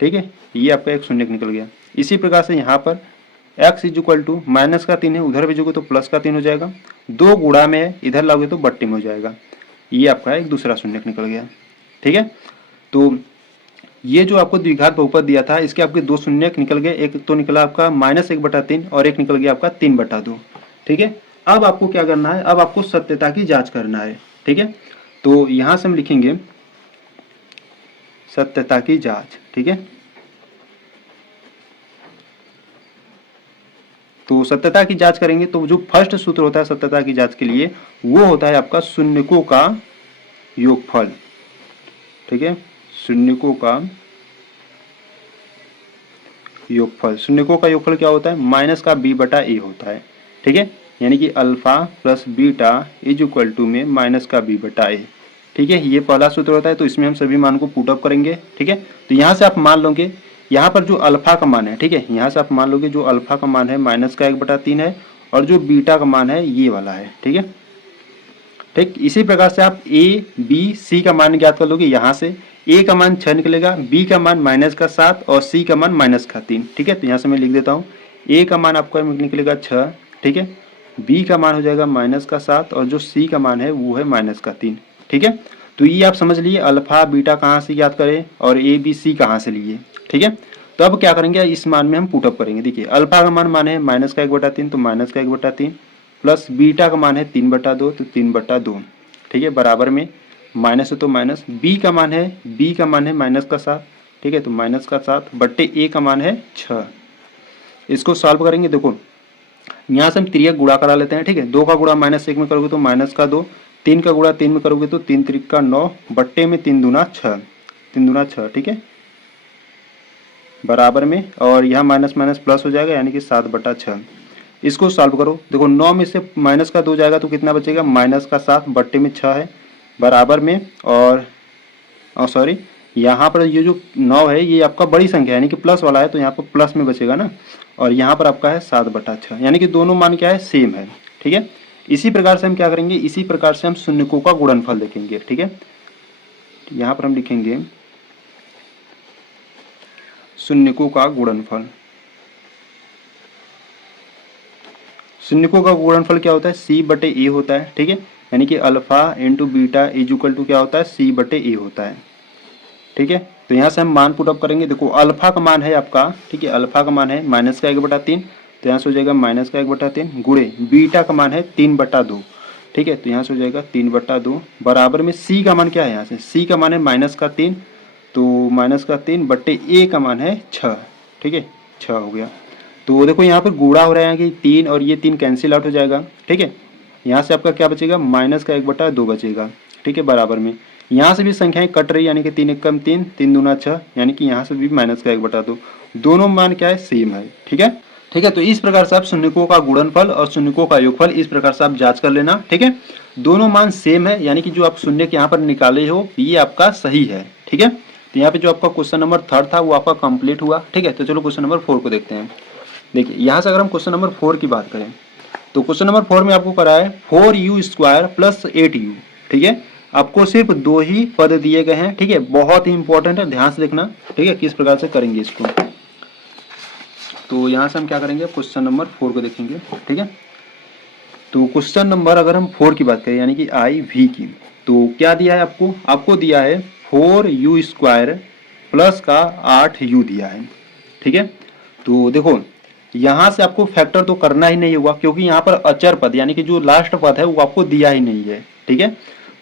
ठीक है, ये आपका एक शून्य निकल गया। इसी प्रकार से यहाँ पर x is equal to minus का 3 है, उधर भेजोगे तो प्लस का 3 हो जाएगा, 2 गुणा में है इधर लाओगे तो बट्टे में हो जाएगा। ये आपका एक दूसरा शून्य निकल गया। ठीक है, तो ये जो आपको द्विघात बहुपद दिया था इसके आपके दो शून्य निकल गए, एक तो निकला आपका -1/3 और एक निकल गया आपका 3/2। ठीक है, अब आपको क्या करना है, अब आपको सत्यता की जांच करना है। ठीक है, तो यहां से हम लिखेंगे सत्यता की जांच। ठीक है, तो सत्यता की जांच करेंगे तो जो फर्स्ट सूत्र होता है सत्यता की जांच के लिए वो होता है आपका शून्यकों का योगफल। ठीक है, शून्यकों का योगफल, शून्यकों का योगफल क्या होता है, माइनस का b/a होता है। ठीक है, यानी कि alpha plus beta is equal to में माइनस का b/a। ठीक है, ये पहला सूत्र होता है, तो इसमें हम सभी मान को पुट अप करेंगे। ठीक है, तो यहाँ से आप मान लोगे यहाँ पर जो अल्फा का मान है, ठीक है, यहाँ से आप मान लोगे जो अल्फा का मान है माइनस का 1/3 है और जो बीटा का मान है ये वाला है, ठीक है। ठीक, इसी प्रकार से आप ए बी सी का मान ज्ञात कर लोगे। यहाँ से ए का मान 6 निकलेगा, बी का मान माइनस का 7 और सी का मान माइनस का 3, ठीक है। तो यहाँ से मैं लिख देता हूँ, ए का मान आपका निकलेगा 6, ठीक है, बी का मान हो जाएगा माइनस का 7 और जो सी का मान है वो है माइनस का 3, ठीक है। तो ये आप समझ लिए अल्फा बीटा कहाँ से ज्ञात करें और ए बी सी कहाँ से लिए, ठीक है। तो अब क्या करेंगे, इस मान में हम पुटअप करेंगे। देखिए अल्फा का मान है माइनस का 1/3, तो माइनस का 1/3 प्लस बीटा का मान है 3/2, तो 3/2, ठीक है, बराबर में माइनस है तो माइनस, बी का मान है माइनस का 7, ठीक है, तो माइनस का 7 बट्टे ए का मान है 6। इसको सॉल्व करेंगे, देखो यहाँ से हम त्रियक गुणा करा लेते हैं, ठीक है। 2 का गुणा -1 में करोगे तो माइनस का 2, 3 का गुणा 3 में करोगे तो 3 त्रिक का 9 बट्टे में 3 दूना 6, 3 दूना 6, ठीक है, बराबर में, और यहाँ माइनस माइनस प्लस हो जाएगा यानी कि 7/6। इसको सॉल्व करो, देखो 9 में से माइनस का 2 जाएगा तो कितना बचेगा, माइनस का 7 बट्टे में 6 है, बराबर में, और सॉरी यहाँ पर ये जो 9 है ये आपका बड़ी संख्या है यानी कि प्लस वाला है तो यहाँ पर प्लस में बचेगा ना, और यहाँ पर आपका है 7/6 यानी कि दोनों मान क्या है, सेम है, ठीक है। इसी प्रकार से हम क्या करेंगे, इसी प्रकार से हम शून्यकों का गुणनफल देखेंगे, ठीक है। यहाँ पर हम लिखेंगे शून्यकों का गुणनफल। शून्यकों का गुणनफल क्या होता है, C/A होता है, ठीक है, यानी कि alpha into beta is equal to क्या होता है, C/A होता है, ठीक है। तो यहाँ से हम मान पुटअप करेंगे, देखो अल्फा का मान है आपका, ठीक है, अल्फा का मान है माइनस का 1/3, तो यहाँ से हो जाएगा माइनस का 1/3 गुणे बीटा का मान है 3/2, ठीक है, तो यहाँ से हो जाएगा 3/2 बराबर में सी का मान क्या है, यहाँ से सी का मान है माइनस का 3, तो माइनस का 3 बट्टे ए का मान है 6, ठीक है, 6 हो गया। तो देखो यहाँ पर गुणा हो रहा है कि 3 और ये 3 कैंसिल आउट हो जाएगा, ठीक है। यहाँ से आपका क्या बचेगा, माइनस का 1/2 बचेगा, ठीक है, बराबर में यहाँ से भी संख्याएं कट रही यानी कि 3 × 3, 3 दूना 6 यानी कि यहाँ से भी माइनस का 1/2, दोनों मान क्या है, सेम है, ठीक है। ठीक है, तो इस प्रकार से आप शून्यकों का गुणनफल और शून्यकों का योगफल इस प्रकार से आप जांच कर लेना, ठीक है। दोनों मान सेम है यानी कि जो आप शून्य यहाँ पर निकाले हो ये आपका सही है, ठीक है। तो यहाँ पे जो आपका क्वेश्चन नंबर 3 था वो आपका कंप्लीट हुआ, ठीक है। तो चलो क्वेश्चन नंबर 4 को देखते हैं। देखिए यहाँ से अगर हम क्वेश्चन नंबर 4 की बात करें तो क्वेश्चन नंबर 4 में आपको करा है 4u² + 8u, ठीक है। आपको सिर्फ 2 ही पद दिए गए हैं, ठीक है, बहुत ही इंपॉर्टेंट है, ध्यान से देखना, ठीक है, किस प्रकार से करेंगे इसको। तो यहाँ से हम क्या करेंगे, क्वेश्चन नंबर 4 को देखेंगे, ठीक है। तो क्वेश्चन नंबर अगर हम 4 की बात करें यानी कि IV की, तो क्या दिया है आपको, आपको दिया है 4u² प्लस का 8u दिया है, ठीक है। तो देखो यहाँ से आपको फैक्टर तो करना ही नहीं होगा क्योंकि यहाँ पर अचर पद यानी कि जो लास्ट पद है वो आपको दिया ही नहीं है, ठीक है।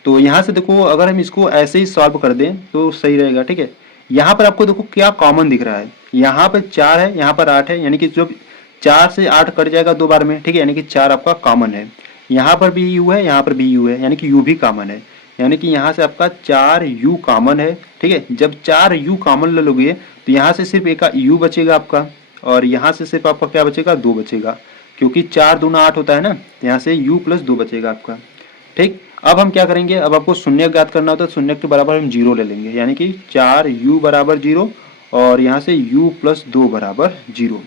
तो यहाँ से देखो अगर हम इसको ऐसे ही सॉल्व कर दें तो सही रहेगा, ठीक है। यहाँ पर आपको देखो क्या कॉमन दिख रहा है, यहाँ पर 4 है, यहाँ पर 8 है, यानी कि जब 4 से 8 कट जाएगा 2 बार में, ठीक है, यानी कि 4 आपका कॉमन है। यहाँ पर भी u है, यहाँ पर भी u है, यानी कि u भी कॉमन है, यानी कि यहाँ से आपका 4u कॉमन है, ठीक है। जब 4u कॉमन ले लोगे तो यहाँ से सिर्फ एक u बचेगा आपका, और यहाँ से सिर्फ आपका क्या बचेगा, 2 बचेगा, क्योंकि 4 दूना 8 होता है ना, यहाँ से u + 2 बचेगा आपका, ठीक। अब हम क्या करेंगे, अब आपको शून्य ज्ञात करना होता है, शून्य के बराबर हम 0 ले लेंगे, यानी कि 4u = 0 और यहाँ से u + 2 = 0,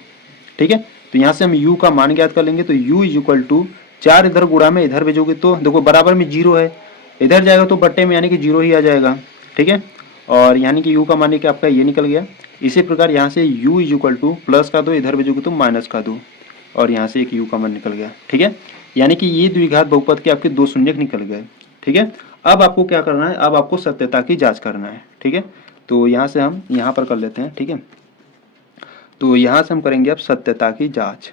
ठीक है। तो यहाँ से हम u का मान ज्ञात कर लेंगे, तो u = 4 इधर गुणा में इधर भेजोगे तो देखो बराबर में 0 है, इधर जाएगा तो बट्टे में यानी कि 0 ही आ जाएगा, ठीक है। और यानी कि u का मान आपका ये निकल गया। इसी प्रकार यहाँ से u = प्लस का 2 इधर भेजोगे तो माइनस का 2 और यहाँ से एक u का मान निकल गया, ठीक है। यानी कि ये द्विघात बहुपद के आपके 2 शून्य निकल गए, ठीक है। अब आपको क्या करना है, अब आपको सत्यता की जांच करना है, ठीक है। तो यहाँ से हम यहाँ पर कर लेते हैं, ठीक है। तो यहाँ से हम करेंगे अब सत्यता की जांच।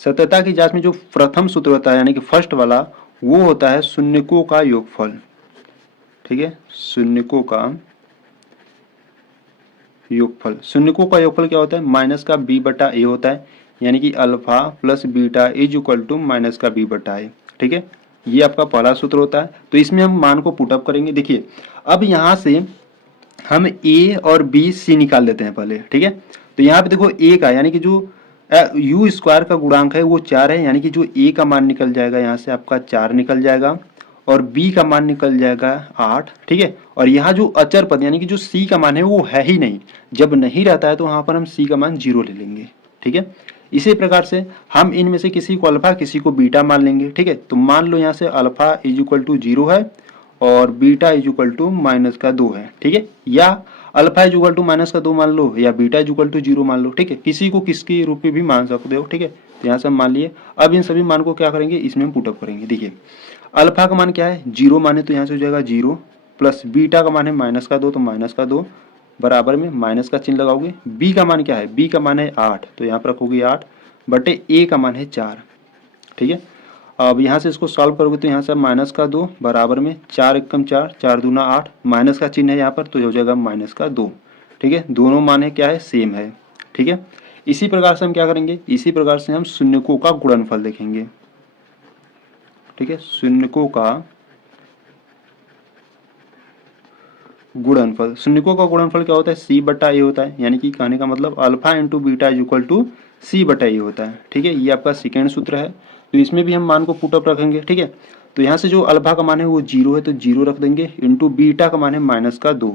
सत्यता की जांच में जो प्रथम सूत्र होता है यानी कि फर्स्ट वाला वो होता है शून्यकों का योगफल, ठीक है, शून्यकों का योगफल। शून्यकों का योगफल क्या होता है, माइनस का b/a होता है, यानी कि alpha plus beta is equal to minus का b/a, ठीक है। ये आपका पहला सूत्र होता है। तो इसमें हम मान को पुटअप करेंगे। देखिए अब यहाँ से हम a और b c निकाल लेते हैं पहले, ठीक है। तो यहाँ पे देखो a का यानी कि जो u² का गुणांक है वो 4 है, यानी कि जो a का मान निकल जाएगा यहाँ से आपका 4 निकल जाएगा, और b का मान निकल जाएगा 8, ठीक है। और यहाँ जो अचर पद यानी कि जो c का मान है वो है ही नहीं, जब नहीं रहता है तो वहाँ पर हम c का मान 0 ले लेंगे, ठीक है। इसी प्रकार से हम इनमें से किसी को अल्फा किसी को बीटा मान लेंगे, ठीक है। तो मान लो यहाँ से अल्फा इज इक्वल टू 0 है और बीटा इज इक्वल टू -2 है, ठीक है। या अल्फा इज इक्वल टू -2 मान लो या बीटा इज इक्वल टू 0 मान लो, ठीक है। किसी को किसके रूप में भी मान सकते हो, ठीक है। तो यहाँ से हम मान लिए। अब इन सभी मान को क्या करेंगे, इसमें हम पुटअप करेंगे। देखिए अल्फा का मान क्या है 0 माने तो यहाँ से हो जाएगा 0, प्लस बीटा का मान है -2 तो -2 बराबर में माइनस का चिन्ह लगाओगे। बी का मान क्या है, बी का मान है 8 तो यहाँ पर रखोगे 8 बटे ए का मान है 4, ठीक है। अब यहाँ से इसको सॉल्व करोगे तो यहाँ से -2 बराबर में 4 एकम 4, 4 दूना 8, माइनस का चिन्ह है यहाँ पर तो हो जाएगा -2, ठीक है। दोनों मान है क्या है, सेम है, ठीक है। इसी प्रकार से हम क्या करेंगे, इसी प्रकार से हम शून्यकों का गुणनफल देखेंगे, ठीक है। शून्यकों का गुणनफल, शून्यकों का गुणनफल क्या होता है, c बटा a होता है। यानी कि कहने का मतलब alpha into beta is equal to c बटा a होता है, ठीक है। ये आपका सेकेंड सूत्र है। तो इसमें भी हम मान को पुटअप रखेंगे, ठीक है। तो यहाँ से जो अल्फा का मान है वो 0 है तो 0 रख देंगे, इंटू बीटा का मान है -2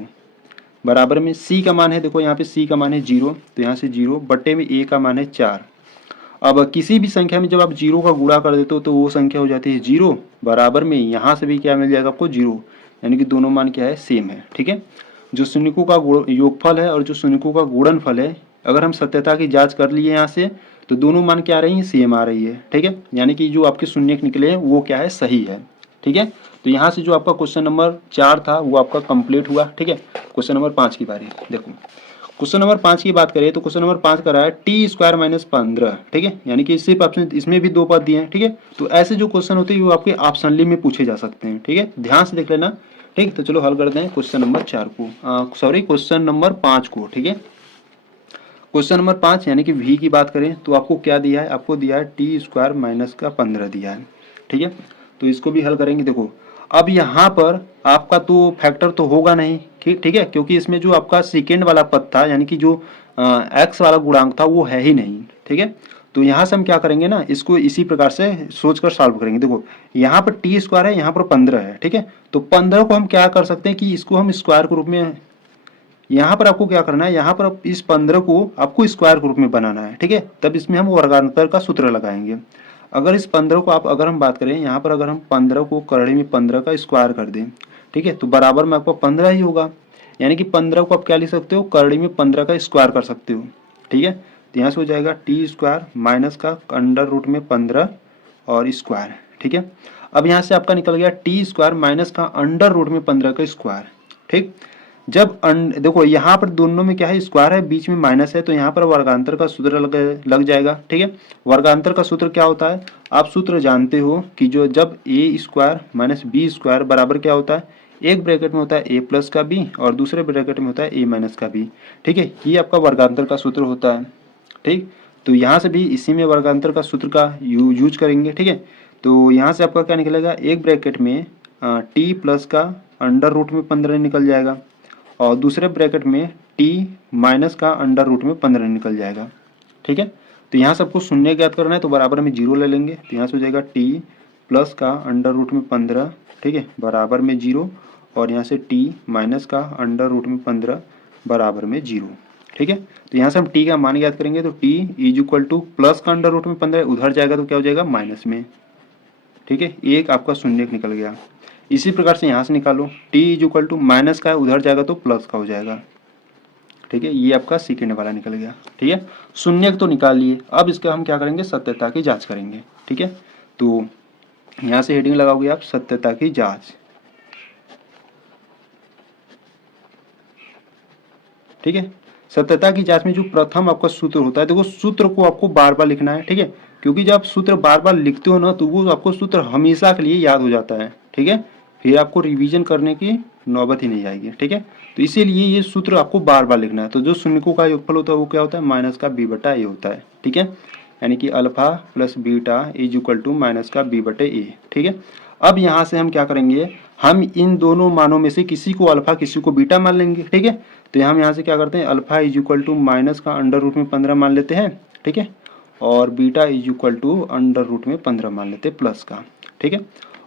बराबर में c का मान है, देखो यहाँ पे c का मान है 0 तो यहाँ से 0 बटे में a का मान है 4। अब किसी भी संख्या में जब आप 0 का गुणा कर देते हो तो वो संख्या हो जाती है 0 बराबर में यहाँ से भी क्या मिल जाएगा आपको 0, यानी कि दोनों मान क्या है, सेम है, ठीक है। जो शून्यकों का योगफल है और जो शून्यकों का गुणनफल है, अगर हम सत्यता की जांच कर लिए यहाँ से तो दोनों मान क्या आ रही है, सेम आ रही है, ठीक है। यानी कि जो आपके शून्य निकले हैं वो क्या है, सही है, ठीक है। तो यहाँ से जो आपका क्वेश्चन नंबर 4 था वो आपका कंप्लीट हुआ, ठीक है। क्वेश्चन नंबर 5 की बारी देखो। क्वेश्चन नंबर 5 की बात करें तो क्वेश्चन नंबर 5 कर रहा है t² - 15, ठीक है। यानी कि सिर्फ ऑप्शन इसमें भी 2 पद दिए हैं, ठीक है। तो ऐसे जो क्वेश्चन होते हैं वो आपके ऑप्शनली में पूछे जा सकते हैं, ठीक है। ध्यान से देख लेना, ठीक। तो चलो हल करते हैं क्वेश्चन नंबर 4 को, सॉरी क्वेश्चन नंबर 5 को, ठीक है। क्वेश्चन नंबर 5 यानी कि v की बात करें तो आपको क्या दिया है, आपको दिया है t² - 15 दिया है, ठीक है। तो इसको भी हल करेंगे। देखो अब यहाँ पर आपका तो फैक्टर तो होगा नहीं, ठीक है, क्योंकि इसमें जो आपका सेकेंड वाला पद था यानी कि जो x वाला गुणांक था वो है ही नहीं, ठीक है। तो यहाँ से हम क्या करेंगे ना, इसको इसी प्रकार से सोचकर सॉल्व करेंगे। देखो यहाँ पर t² है, यहाँ पर 15 है, ठीक है। तो 15 को हम क्या कर सकते हैं कि इसको हम स्क्वायर के रूप में, यहाँ पर आपको क्या करना है, यहाँ पर इस 15 को आपको स्क्वायर के रूप में बनाना है, ठीक है। तब इसमें हम वर्गांतर का सूत्र लगाएंगे। अगर इस 15 को अगर हम बात करें यहाँ पर, अगर हम 15 को करड़ी में 15 का स्क्वायर कर दें, ठीक है, तो बराबर में आपको 15 ही होगा। यानी कि 15 को आप क्या लिख सकते हो, करड़ी में 15 का स्क्वायर कर सकते हो, ठीक है। तो यहाँ से हो जाएगा t² माइनस का अंडर रूट में 15 और स्क्वायर, ठीक है। अब यहाँ से आपका निकल गया t² माइनस का अंडर रूट में 15 का स्क्वायर, ठीक। जब देखो यहाँ पर दोनों में क्या है, स्क्वायर है, बीच में माइनस है, तो यहाँ पर वर्गांतर का सूत्र लग जाएगा, ठीक है। वर्गांतर का सूत्र क्या होता है, आप सूत्र जानते हो कि जो जब a² माइनस b² बराबर क्या होता है, एक ब्रैकेट में होता है a प्लस का b और दूसरे ब्रैकेट में होता है a माइनस का b, ठीक है। ये आपका वर्गांतर का सूत्र होता है, ठीक। तो यहाँ से भी इसी में वर्गांतर का सूत्र का यूज करेंगे, ठीक है। तो यहाँ से आपका क्या निकलेगा, एक ब्रैकेट में t प्लस का अंडर रूट में 15 निकल जाएगा और दूसरे ब्रैकेट में t माइनस का अंडर रूट में 15 निकल जाएगा, ठीक है। तो यहाँ से आपको शून्य ज्ञात करना है तो बराबर में 0 ले लेंगे, तो यहाँ से हो जाएगा t प्लस का अंडर रूट में 15, ठीक है, बराबर में 0 और यहाँ से t माइनस का अंडर रूट में 15 बराबर में 0, ठीक है। तो यहाँ से हम t का मान ज्ञात करेंगे तो t is equal two plus का अंडर रूट में 15 उधर जाएगा तो क्या हो जाएगा, माइनस में, ठीक है। एक आपका शून्य निकल गया। इसी प्रकार से यहाँ से निकालो t is equal to minus का है, उधर जाएगा तो प्लस का हो जाएगा, ठीक है। ये आपका सेकेंड वाला निकल गया, ठीक है। शून्य तो निकाल लिए। अब इसका हम क्या करेंगे, सत्यता की जांच करेंगे, ठीक है। तो यहाँ से हेडिंग लगाओगे आप सत्यता की जांच, ठीक है। सत्यता की जांच में जो प्रथम आपका सूत्र होता है, देखो सूत्र को आपको बार बार लिखना है, ठीक है, क्योंकि जब आप सूत्र बार बार लिखते हो ना तो वो आपको सूत्र हमेशा के लिए याद हो जाता है, ठीक है। फिर आपको रिवीजन करने की नौबत ही नहीं आएगी, ठीक है। तो इसीलिए ये सूत्र आपको बार बार लिखना है। तो जो शून्यकों का योगफल होता है वो क्या होता है, माइनस का b बटा a होता है, ठीक है। यानी कि alpha plus beta is equal to minus का b बटे a, ठीक है। अब यहाँ से हम क्या करेंगे, हम इन दोनों मानों में से किसी को अल्फा किसी को बीटा मान लेंगे, ठीक है। तो हम यहाँ से क्या करते हैं, alpha is equal to minus का अंडर रूट में 15 मान लेते हैं, ठीक है, और beta is equal to under root में 15 मान लेते हैं प्लस का, ठीक है।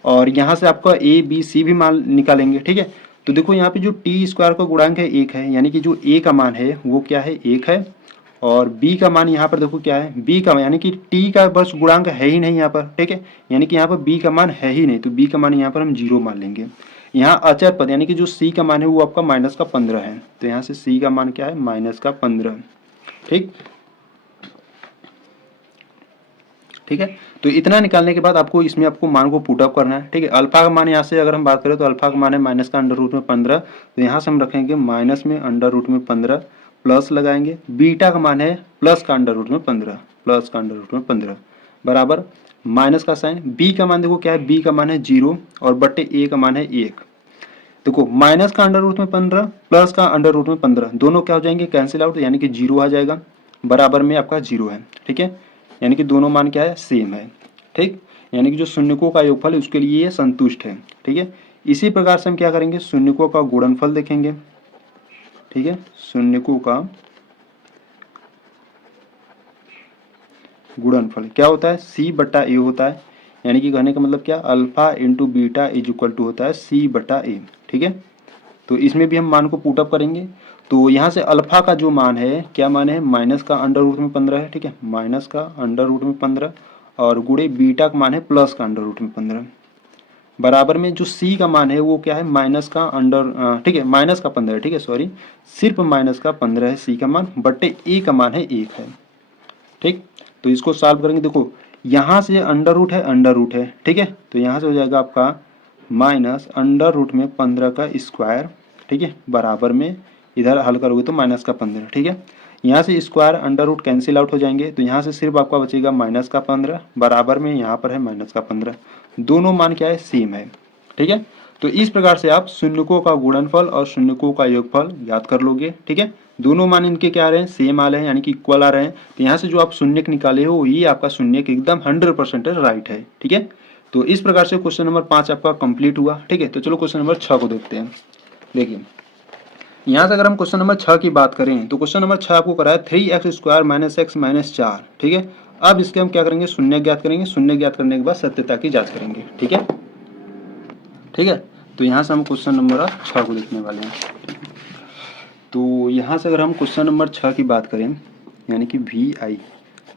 और यहाँ से आपका ए बी सी भी मान निकालेंगे, ठीक है। तो देखो यहाँ पे जो टी स्क्वायर का गुणांक है 1 है, यानी कि जो ए का मान है वो क्या है 1 है, और बी का मान यहाँ पर देखो क्या है बी का, यानी कि टी का बस गुणांक है ही नहीं यहाँ पर, ठीक है, यानी कि यहाँ पर बी का मान है ही नहीं, तो बी का मान यहाँ पर हम 0 मान लेंगे। यहाँ अचर पद यानी कि जो सी का मान है वो आपका -15 है, तो यहाँ से सी का मान क्या है -15, ठीक। ठीक है, तो इतना निकालने के बाद आपको इसमें आपको मान को पुट अप करना है, ठीक है। अल्फा का मान यहाँ से अगर हम बात करें तो अल्फा का मान है माइनस का √15, तो यहाँ से हम रखेंगे माइनस में √15, प्लस लगाएंगे। बीटा का मान है प्लस का √15, प्लस का √15 बराबर माइनस का साइन। बी का मान देखो क्या है, बी का मान है 0 और बट्टे ए का मान है 1। देखो माइनस का √15 प्लस का √15 दोनों क्या हो जाएंगे, कैंसिल आउट, यानी कि 0 आ जाएगा, बराबर में आपका 0 है, ठीक है। यानी कि दोनों मान क्या है सेम है, ठीक। यानी कि जो शून्यकों का योगफल है उसके लिए ये संतुष्ट है, ठीक है। इसी प्रकार से हम क्या करेंगे, शून्यकों का गुणनफल देखेंगे, ठीक है। शून्यकों का गुणनफल क्या होता है, सी बटा ए होता है, यानी कि कहने का मतलब क्या, alpha into beta is equal to होता है सी बटा ए, ठीक है। तो इसमें भी हम मान को पुट अप करेंगे, तो यहाँ से अल्फा का जो मान है क्या मान है, माइनस का √15 है, ठीक है, माइनस का √15 और गुणे बीटा का मान है प्लस का √15, बराबर में जो सी का मान है वो क्या है माइनस का ठीक है माइनस का 15, ठीक है, सॉरी सिर्फ माइनस का 15 है सी का मान, बट्टे ए का मान है 1 है, ठीक। तो इसको सॉल्व करेंगे, देखो यहाँ से अंडर रूट है, ठीक है, तो यहाँ से हो जाएगा आपका -√15 का स्क्वायर, ठीक है, बराबर में इधर हल करोगे तो -15, ठीक है। यहाँ से square under root cancel out हो जाएंगे, तो यहाँ से सिर्फ आपका बचेगा -15, बराबर में यहाँ पर है -15, दोनों मान क्या है सेम है, ठीक है। तो इस प्रकार से आप शून्यकों का गुणनफल और शून्यकों का योगफल याद कर लोगे, ठीक है। दोनों मान इनके क्या आ रहे हैं, सेम आ रहे हैं, यानी कि इक्वल आ रहे हैं, तो यहाँ से जो आप शून्यक निकाले हो ये आपका शून्यक एकदम 100% राइट है, ठीक है। तो इस प्रकार से क्वेश्चन नंबर 5 आपका कंप्लीट हुआ, ठीक है। तो चलो क्वेश्चन नंबर 6 को देखते हैं। देखिए यहाँ से अगर हम क्वेश्चन नंबर 6 की बात करें तो क्वेश्चन नंबर 6 आपको कराया 3x² - x - 4, ठीक है। अब इसके हम क्या करेंगे, शून्य ज्ञात करेंगे, शून्य ज्ञात करने के बाद सत्यता की जांच करेंगे, ठीक है, ठीक है। तो यहाँ से हम क्वेश्चन नंबर 6 को देखने वाले हैं। तो यहाँ से अगर हम क्वेश्चन नंबर 6 की बात करें, यानी कि VI,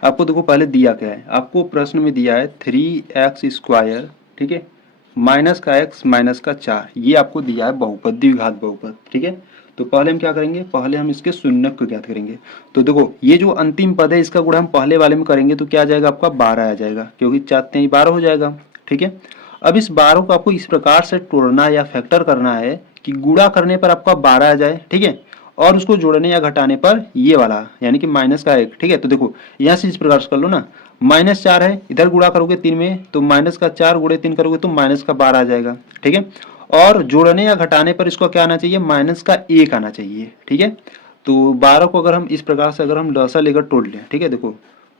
आपको देखो पहले दिया क्या है, आपको प्रश्न में दिया है 3x², ठीक है, माइनस का x माइनस का 4, ये आपको दिया है बहुपद, द्विघात बहुपद, ठीक है। तो पहले हम क्या करेंगे, पहले हम इसके शून्यक को ज्ञात करेंगे। तो देखो ये जो अंतिम पद है इसका गुणा हम पहले वाले में करेंगे तो क्या आ जाएगा आपका 12 आ जाएगा, क्योंकि 4 × 12 हो जाएगा, ठीक है। अब इस 12 को आपको इस प्रकार से तोड़ना या फैक्टर करना है कि गुणा करने पर आपका 12 आ जाए, ठीक है, और उसको जोड़ने या घटाने पर ये वाला यानी कि माइनस का 1, ठीक है। तो देखो यहाँ से इस प्रकार से कर लो ना, -4 है, इधर गुणा करोगे 3 में तो माइनस का 4 गुणे 3 करोगे तो माइनस का 12 आ जाएगा, ठीक है। और जोड़ने या घटाने पर इसको क्या आना चाहिए, माइनस का 1 आना चाहिए, ठीक है। तो 12 को अगर हम इस प्रकार से अगर हम लसा लेकर तोड़ लें, ठीक है, देखो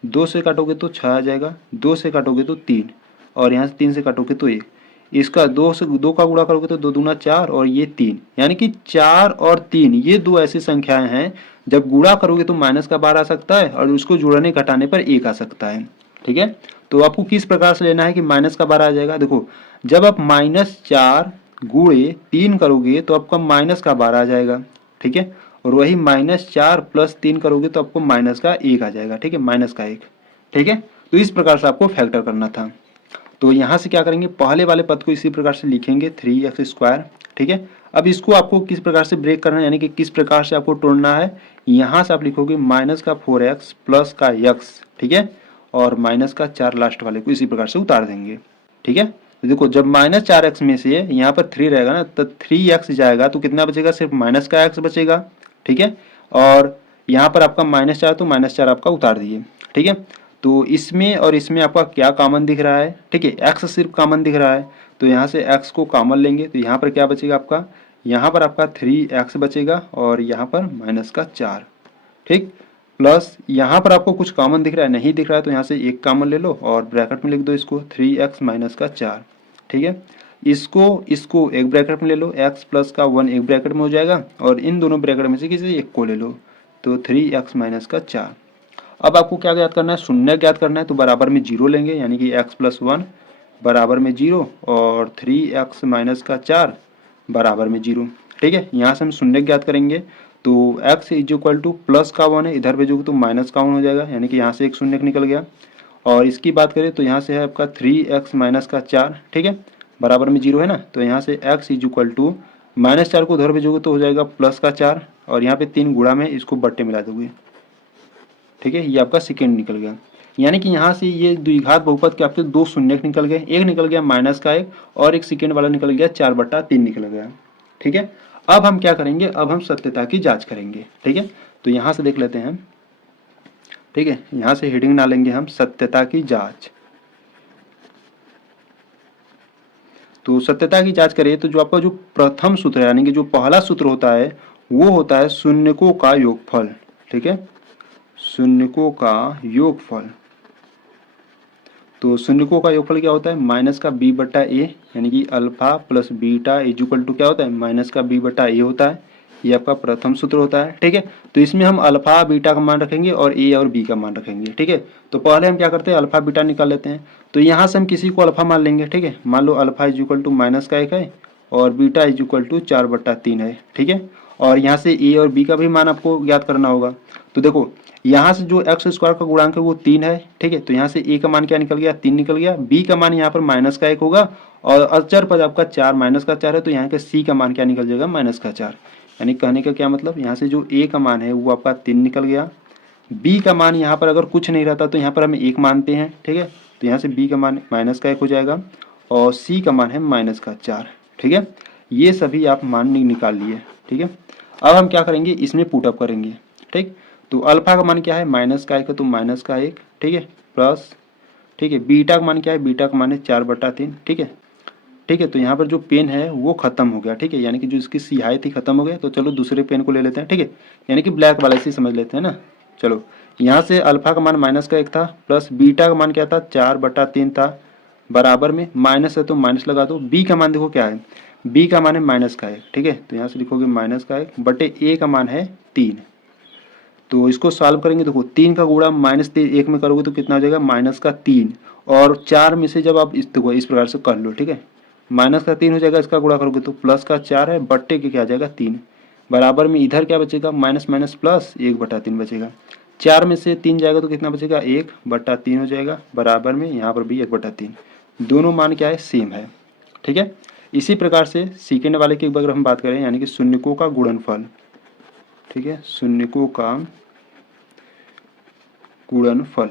2 से काटोगे तो 6 आ जाएगा, 2 से काटोगे तो 3, और यहाँ से 3 से काटोगे तो 1, इसका 2 से 2 का गुणा करोगे तो 2 दूना 4 और ये 3, यानी कि 4 और 3 ये दो ऐसी संख्याएं हैं जब गुणा करोगे तो माइनस का 12 आ सकता है और उसको जोड़ने घटाने पर 1 आ सकता है, ठीक है। तो आपको किस प्रकार से लेना है कि माइनस का 12 आ जाएगा, देखो जब आप -4 गुणे 3 करोगे तो आपका माइनस का 12 आ जाएगा, ठीक है, और वही -4 + 3 करोगे तो आपको माइनस का 1 आ जाएगा, ठीक है, माइनस का 1, ठीक है। तो इस प्रकार से आपको फैक्टर करना था। तो यहाँ से क्या करेंगे, पहले वाले पद को इसी प्रकार से लिखेंगे 3x², ठीक है। अब इसको आपको किस प्रकार से ब्रेक करना है, यानी कि किस प्रकार से आपको तोड़ना है, यहाँ से आप लिखोगे -4x प्लस का x, ठीक है, और माइनस का 4 लास्ट वाले को इसी प्रकार से उतार देंगे, ठीक है। तो देखो जब -4x में से यहाँ पर 3 रहेगा ना तो 3x जाएगा तो कितना बचेगा, सिर्फ माइनस का x बचेगा, ठीक है। और यहाँ पर आपका -4 तो -4 आपका उतार दिए, ठीक है। तो इसमें और इसमें आपका क्या कॉमन दिख रहा है, ठीक है, x सिर्फ कॉमन दिख रहा है, तो यहाँ से x को कॉमन लेंगे तो यहाँ पर क्या बचेगा आपका, यहाँ पर आपका 3x बचेगा और यहाँ पर -4, ठीक, प्लस यहाँ पर आपको कुछ कॉमन दिख रहा है, नहीं दिख रहा है तो यहाँ से 1 कॉमन ले लो और ब्रैकेट में लिख दो इसको 3x - 4, ठीक है। इसको एक ब्रैकेट में ले लो, x + का 1 एक ब्रैकेट में हो जाएगा और इन दोनों ब्रैकेट में से किसी एक को ले लो तो 3x - 4। अब आपको क्या ज्ञात करना है, शून्य ज्ञात करना है, तो बराबर में 0 लेंगे, यानी कि x + 1 बराबर में 0 और 3x माइनस का 4 बराबर में 0। ठीक है, यहाँ से हम शून्य ज्ञात करेंगे तो x is equal two plus का 1 है, इधर भेजोगे तो माइनस का 1 हो जाएगा, यानी कि यहाँ से एक शून्य निकल गया। और इसकी बात करें तो यहाँ से है आपका 3x माइनस का 4, ठीक है, बराबर में 0 है ना, तो यहाँ से x इज इक्वल टू -4 को उधर भेजोगे तो हो जाएगा प्लस का 4 और यहाँ पे 3 गुणा में इसको बट्टे मिला दोगे। ठीक है, ये आपका सेकेंड निकल गया, यानी कि यहाँ से ये द्विघात बहुपद के आपके दो शून्य निकल गए, एक निकल गया माइनस का 1 और एक सेकेंड वाला निकल गया 4/3 निकल गया। ठीक है, अब हम क्या करेंगे, अब हम सत्यता की जांच करेंगे। ठीक है, तो यहाँ से देख लेते हैं। ठीक है, यहाँ से हेडिंग डालेंगे हम सत्यता की जांच। तो सत्यता की जांच करें तो जो आपका जो प्रथम सूत्र है यानी कि जो पहला सूत्र होता है वो होता है शून्यकों का योगफल। ठीक है, शून्यकों का योगफल। तो शून्यकों का योगफल क्या होता है, माइनस का b/a यानी कि alpha plus beta is equal to क्या होता है, माइनस का b/a होता है। ये आपका प्रथम सूत्र होता है। ठीक है, तो इसमें हम अल्फा बीटा का मान रखेंगे और a और b का मान रखेंगे। ठीक है, तो पहले हम क्या करते हैं, अल्फा बीटा निकाल लेते हैं। तो यहाँ से हम किसी को अल्फा मान लेंगे। ठीक है, मान लो alpha is equal to minus का 1 है और बीटा इज इक्वल टू 4/3 है। ठीक है, और यहाँ से a और b का भी मान आपको ज्ञात करना होगा। तो देखो यहाँ से जो x स्क्वायर का गुणांक है वो 3 है। ठीक है, तो यहाँ से a का मान क्या निकल गया, 3 निकल गया। b का मान यहाँ पर माइनस का 1 होगा और अचर पद आपका 4 माइनस का 4 है, तो यहाँ के c का मान क्या निकल जाएगा, माइनस का 4। यानी कहने का क्या मतलब, यहाँ से जो a का मान है वो आपका 3 निकल गया। b का मान यहाँ पर अगर कुछ नहीं रहता तो यहाँ पर हम 1 मानते हैं। ठीक है, तो यहाँ से b का मान माइनस का 1 हो जाएगा और c का मान है माइनस का 4। ठीक है, ये सभी आप मान निकाल लिए। ठीक है, अब हम क्या करेंगे, इसमें पुटअप करेंगे। ठीक, तो अल्फा का मान क्या है, माइनस का 1 है तो माइनस का 1। ठीक है, प्लस, ठीक है, बीटा का मान क्या है, बीटा का मान है 4/3। ठीक है, ठीक है, तो यहाँ पर जो पेन है वो खत्म हो गया। ठीक है, यानी कि जो इसकी स्याही थी खत्म हो गया। तो चलो दूसरे पेन को ले लेते हैं। ठीक है, यानी कि ब्लैक वाला इसे समझ लेते हैं ना। चलो यहाँ से अल्फा का मान माइनस का 1 था प्लस बीटा का मान क्या था, 4/3 था, बराबर में माइनस है तो माइनस लगा दो। बी का मान देखो क्या है, बी का मान है माइनस का 1। ठीक है, तो यहाँ से लिखोगे माइनस का 1 बटे ए का मान है 3। तो इसको सॉल्व करेंगे, देखो 3 का गुणा -1 में करोगे तो कितना हो जाएगा, माइनस का 3 और 4 में से जब आप देखो इस प्रकार से कर लो। ठीक है, माइनस का 3 हो जाएगा, इसका गुणा करोगे तो प्लस का 4 है बट्टे के क्या आ जाएगा 3, बराबर में इधर क्या बचेगा, माइनस माइनस प्लस 1/3 बचेगा। 4 में से 3 जाएगा तो कितना बचेगा, 1/3 हो जाएगा, बराबर में यहाँ पर भी 1/3। दोनों मान क्या है, सेम है। ठीक है, इसी प्रकार से सेकेंड वाले की अगर हम बात करें यानी कि शून्यकों का गुणनफल। ठीक है, शून्यकों का गुणनफल।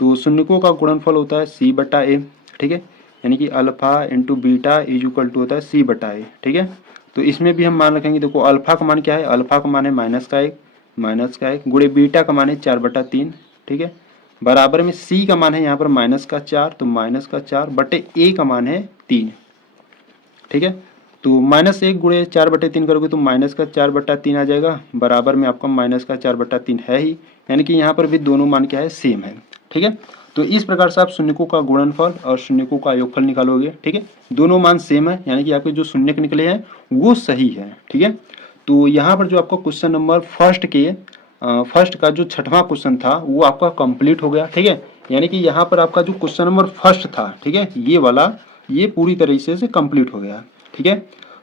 तो शून्यकों का गुणनफल होता है c/a। ठीक है, यानी कि alpha into beta is equal to होता है c/a। ठीक है, तो इसमें भी हम मान रखेंगे, देखो अल्फा का मान क्या है, अल्फा का मान है माइनस का 1 गुणे बीटा का मान है 4/3। ठीक है, बराबर में c का मान है यहाँ पर माइनस का 4, तो माइनस का 4 बटे a का मान है 3। ठीक है, तो -1 गुणे 4/3 करोगे तो माइनस का 4/3 आ जाएगा, बराबर में आपका माइनस का 4/3 है ही, यानी कि यहाँ पर भी दोनों मान क्या है, सेम है। ठीक है, तो इस प्रकार से आप शून्यकों का गुणनफल और शून्यकों का योगफल निकालोगे। ठीक है, दोनों मान सेम है, यानी कि आपके जो शून्य निकले हैं वो सही है। ठीक है, तो यहाँ पर जो आपका क्वेश्चन नंबर फर्स्ट का जो 6वां क्वेश्चन था वो आपका कंप्लीट हो गया। ठीक है, यानी कि यहाँ पर आपका जो क्वेश्चन नंबर फर्स्ट था, ठीक है, ये वाला ये पूरी तरीके से कंप्लीट हो गया। ठीक है,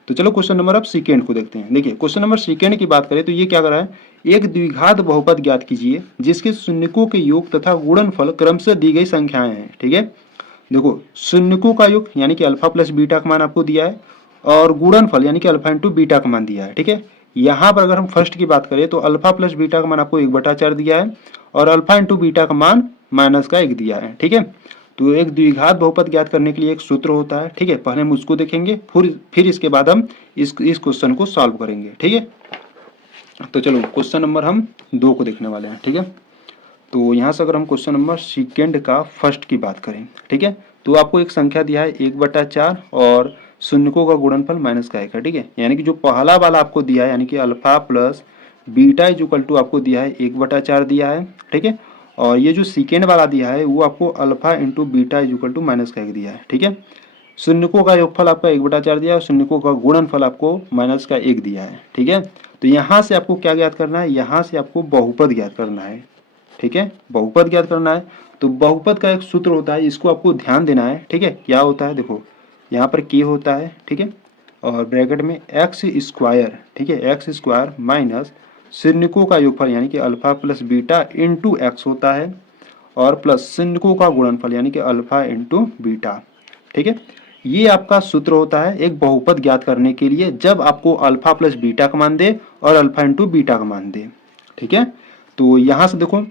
तो चलो क्वेश्चन नंबर अब सेकेंड को देखते हैं। देखिए क्वेश्चन नंबर सेकेंड की बात करें तो ये क्या कर रहा है, एक द्विघात बहुपद ज्ञात कीजिए जिसके शून्यकों के योग तथा गुणनफल क्रमशः दी गई संख्याएं हैं। ठीक है, देखो शून्यकों का योग यानी कि अल्फा प्लस बीटा का मान आपको दिया है और गुणनफल यानी कि अल्फा इंटू बीटा का मान दिया है। ठीक है, यहाँ पर अगर हम फर्स्ट की बात करें तो अल्फा प्लस बीटा का मान आपको 1/4 दिया है और अल्फा इंटू बीटा का मान माइनस का 1 दिया है। ठीक है, तो एक द्विघात बहुपद ज्ञात करने के लिए एक सूत्र होता है। ठीक है, पहले हम उसको देखेंगे, फिर इसके बाद हम इस क्वेश्चन को सॉल्व करेंगे। ठीक है, तो चलो क्वेश्चन नंबर हम 2 को देखने वाले हैं। ठीक है, तो यहाँ से अगर हम क्वेश्चन नंबर सेकेंड का फर्स्ट की बात करें, ठीक है, तो आपको एक संख्या दिया है 1/4 और शून्यकों का गुणनफल माइनस का 1 है। ठीक है, यानी कि जो पहला वाला आपको दिया है यानी कि alpha plus beta is equal to आपको दिया है 1/4 दिया है। ठीक है, और ये जो सेकेंड वाला दिया है वो आपको alpha into beta is equal to minus का 1 दिया है। ठीक है, शून्यकों का योगफल आपका 1/4 दिया है और शून्यकों का गुणनफल आपको माइनस का 1 दिया है। ठीक है, तो यहाँ से आपको क्या ज्ञात करना है, यहाँ से आपको बहुपद ज्ञात करना है। ठीक है, बहुपद ज्ञात करना है। तो बहुपद का एक सूत्र होता है, इसको आपको ध्यान देना है। ठीक है, क्या होता है देखो, यहाँ पर के होता है, ठीक है, और ब्रैकेट में एक्स स्क्वायर, ठीक है, एक्स स्क्वायर माइनस शून्यकों का योगफल यानी कि alpha plus beta into x होता है, और प्लस शून्यकों का गुणनफल यानी कि अल्फा इंटू बीटा। ठीक है, ये आपका सूत्र होता है एक बहुपद ज्ञात करने के लिए, जब आपको अल्फा प्लस बीटा का मान दे और अल्फा इंटू बीटा का मान दे। ठीक है, तो यहाँ से देखो,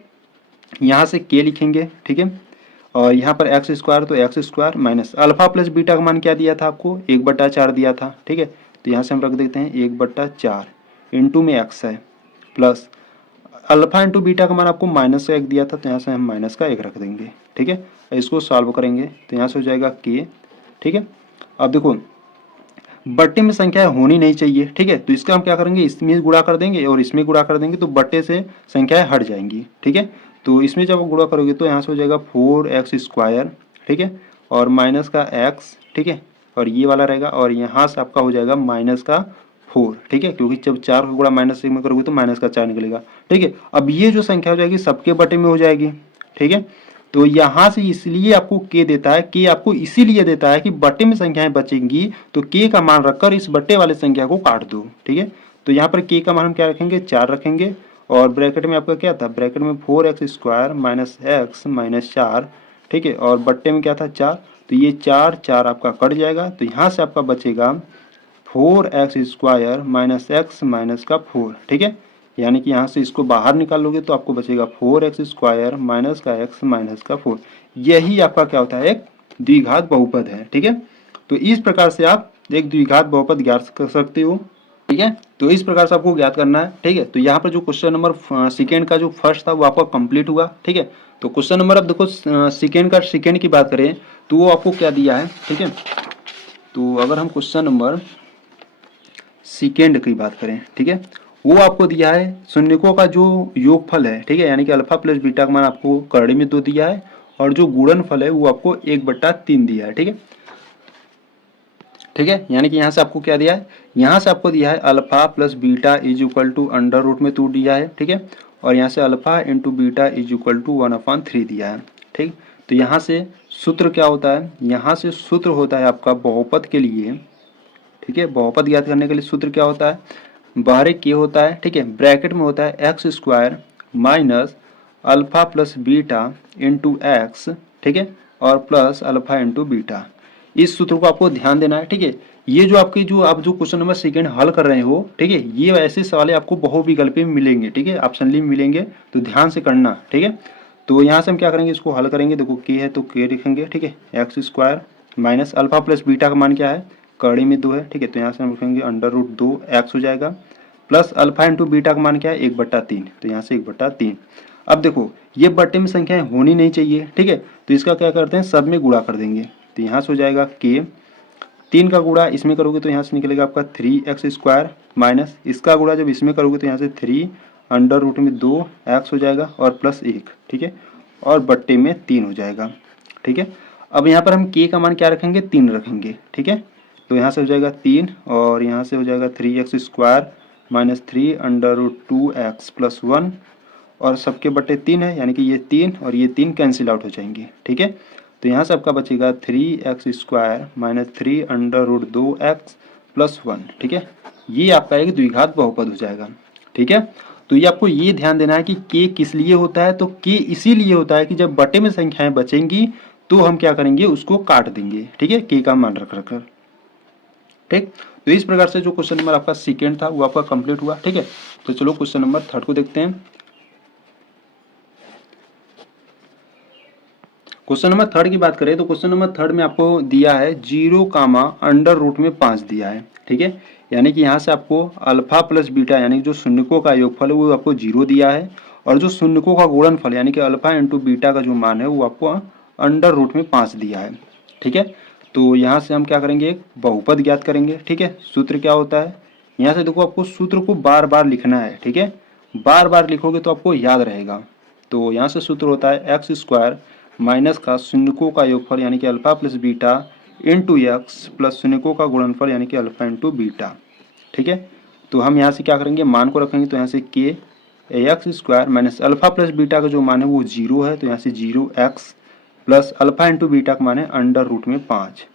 यहाँ से के लिखेंगे, ठीक है, और यहाँ पर एक्स स्क्वायर, तो x square minus alpha plus beta का मान क्या दिया था आपको, 1/4 दिया था। ठीक है, तो यहाँ से हम रख देते हैं 1/4, इंटू में एक्स है, प्लस अल्फा इंटू बीटा का मान आपको -1 दिया था, तो यहाँ से हम -1 रख देंगे। ठीक है, इसको सॉल्व करेंगे तो यहाँ से हो जाएगा के। ठीक है, अब देखो बट्टे में संख्या होनी नहीं चाहिए। ठीक है, तो इसका हम क्या करेंगे, इसमें गुणा कर देंगे और इसमें गुणा कर देंगे, तो बट्टे से संख्याएं हट जाएंगी। ठीक है, तो इसमें जब गुणा करोगे तो यहाँ से हो जाएगा 4x स्क्वायर, ठीक है, और माइनस का x, ठीक है, और ये वाला रहेगा, और यहाँ से आपका हो जाएगा माइनस का 4। ठीक है, क्योंकि जब 4 का गुणा माइनस से में करोगे तो माइनस का 4 निकलेगा। ठीक है, अब ये जो संख्या हो जाएगी सबके बटे में हो जाएगी। ठीक है, तो यहाँ से इसलिए आपको के देता है, के आपको इसीलिए देता है कि बट्टे में संख्याएं बचेंगी, तो के का मान रखकर इस बट्टे वाले संख्या को काट दो। ठीक है, तो यहाँ पर के का मान हम क्या रखेंगे, 4 रखेंगे, और ब्रैकेट में आपका क्या था, ब्रैकेट में 4x square minus x minus 4। ठीक है, और बट्टे में क्या था 4, तो ये 4 आपका कट जाएगा, तो यहाँ से आपका बचेगा 4x square minus x minus का 4। ठीक है, यानी कि यहाँ से इसको बाहर निकालोगे तो आपको बचेगा 4x स्क्वायर माइनस का x माइनस का 4। यही आपका क्या होता है, एक द्विघात बहुपद है। ठीक है, तो इस प्रकार से आप एक द्विघात बहुपद ज्ञात कर सकते हो। ठीक है, तो इस प्रकार से आपको ज्ञात करना है। ठीक है, तो यहाँ पर जो क्वेश्चन नंबर सेकेंड का जो फर्स्ट था वो आपका कंप्लीट हुआ। ठीक है, तो क्वेश्चन नंबर अब देखो सेकेंड की बात करें तो वो आपको क्या दिया है। ठीक है, तो अगर हम क्वेश्चन नंबर सेकेंड की बात करें, ठीक है, वो आपको दिया है शून्यकों का जो योगफल है। ठीक है, यानी कि अल्फा प्लस बीटा का मान आपको करड़ी में 2 दिया है, और जो गुणनफल है वो आपको 1/3 दिया है। ठीक है, ठीक है, यानी कि यहाँ से आपको क्या दिया है, यहाँ से आपको दिया है alpha plus beta is equal to under root में 2 दिया है। ठीक है, और यहाँ से alpha into beta is equal to 1/3 दिया है। ठीक, तो यहाँ से सूत्र क्या होता है, यहाँ से सूत्र होता है आपका बहुपद के लिए। ठीक है, बहुपद ज्ञात करने के लिए सूत्र क्या होता है, बाहर के होता है, ठीक है, ब्रैकेट में होता है x square minus alpha plus beta into x, ठीक है, और प्लस अल्फा इंटू बीटा। इस सूत्र को आपको ध्यान देना है। ठीक है, ये जो आपकी जो आप जो क्वेश्चन नंबर सेकेंड हल कर रहे हो, ठीक है, ये ऐसे सवाल आपको बहुविकल्पी में मिलेंगे। ठीक है, ऑप्शनली में मिलेंगे, तो ध्यान से करना। ठीक है, तो यहाँ से हम क्या करेंगे, इसको हल करेंगे। देखो के है तो के लिखेंगे, ठीक है, x square minus alpha plus beta का मान क्या है, कड़ी में 2 है। ठीक है, तो यहाँ से हम लिखेंगे अंडर रूट 2 एक्स हो जाएगा, प्लस अल्फा इंटू बीटा का मान क्या है 1/3, तो यहाँ से 1/3। अब देखो ये बट्टे में संख्याएं होनी नहीं चाहिए। ठीक है, तो इसका क्या करते हैं, सब में गुणा कर देंगे, तो यहाँ से हो जाएगा के, 3 का गुणा इसमें करोगे तो यहाँ से निकलेगा आपका 3x स्क्वायर, माइनस इसका गुणा जब इसमें करोगे तो यहाँ से 3 अंडर रूट में 2x हो जाएगा, और प्लस 1। ठीक है, और बट्टे में 3 हो जाएगा। ठीक है, अब यहाँ पर हम के का मान क्या रखेंगे, 3 रखेंगे। ठीक है, तो यहाँ से हो जाएगा 3, और यहाँ से हो जाएगा 3x square minus 3 under root 2x plus 1, और सबके बट्टे 3 है, यानी कि ये 3 और ये 3 कैंसिल आउट हो जाएंगे। ठीक है, तो यहाँ से आपका बचेगा 3x square minus 3 under root 2x plus 1। ठीक है, ये आपका एक द्विघात बहुपद हो जाएगा। ठीक है, तो ये आपको ये ध्यान देना है कि के किस लिए होता है, तो के इसीलिए होता है कि जब बटे में संख्याएं बचेंगी तो हम क्या करेंगे, उसको काट देंगे। ठीक है, के का मान रख रखकर। ठीक, तो इस प्रकार से जो क्वेश्चन नंबर आपका सेकेंड था वो आपका कंप्लीट हुआ। ठीक है, तो चलो क्वेश्चन नंबर थर्ड को देखते हैं। क्वेश्चन नंबर थर्ड की बात करें तो क्वेश्चन नंबर थर्ड में आपको दिया है 0 अंडर रूट में 5 दिया है। ठीक है, यानी कि यहाँ से आपको अल्फा प्लस बीटा यानी जो शून्यकों का योगफल है वो आपको 0 दिया है, और जो शून्यकों का गुणनफल यानी कि अल्फा इंटू बीटा का जो मान है वो आपको अंडर रूट में 5 दिया है। ठीक है, तो यहाँ से हम क्या करेंगे, एक बहुपद ज्ञात करेंगे। ठीक है, सूत्र क्या होता है, यहाँ से देखो आपको सूत्र को बार बार लिखना है। ठीक है, बार बार लिखोगे तो आपको याद रहेगा। तो यहाँ से सूत्र होता है एक्स स्क्वायर माइनस का शून्यकों का योगफल यानी कि alpha plus beta into x plus शून्यकों का गुणनफल यानी कि अल्फा इंटू बीटा। ठीक है, तो हम यहाँ से क्या करेंगे, मान को रखेंगे, तो यहाँ से के x square minus alpha plus beta का जो मान है वो 0 है, तो यहाँ से 0x plus alpha into beta का मान है अंडर रूट में 5।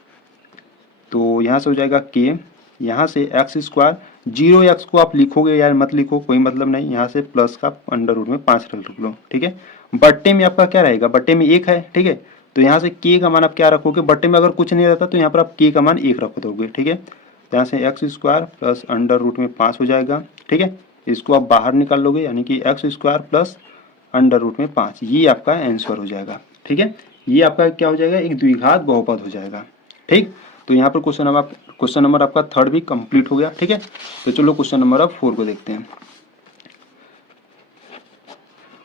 तो यहाँ से हो जाएगा k, यहाँ से एक्स स्क्वायर 0x को आप लिखोगे यार मत लिखो, कोई मतलब नहीं, यहाँ से प्लस का अंडर रूट में 5 रख लो, ठीक है। बट्टे में आपका क्या रहेगा, बट्टे में 1 है, ठीक है। तो यहाँ से k का मान आप क्या रखोगे, बट्टे में अगर कुछ नहीं रहता तो यहाँ पर आप k का मान 1 रख दोगे, ठीक है। तो यहाँ से x square plus under root में 5 हो जाएगा, ठीक है। इसको आप बाहर निकाल लोगे, यानी कि x square plus under root में 5, ये आपका आंसर हो जाएगा, ठीक है। ये आपका क्या हो जाएगा, एक द्विघात बहुपद हो जाएगा, ठीक। तो यहाँ पर क्वेश्चन नंबर आपका 3 भी कंप्लीट हो गया, ठीक है। तो चलो क्वेश्चन नंबर अब 4 को देखते हैं।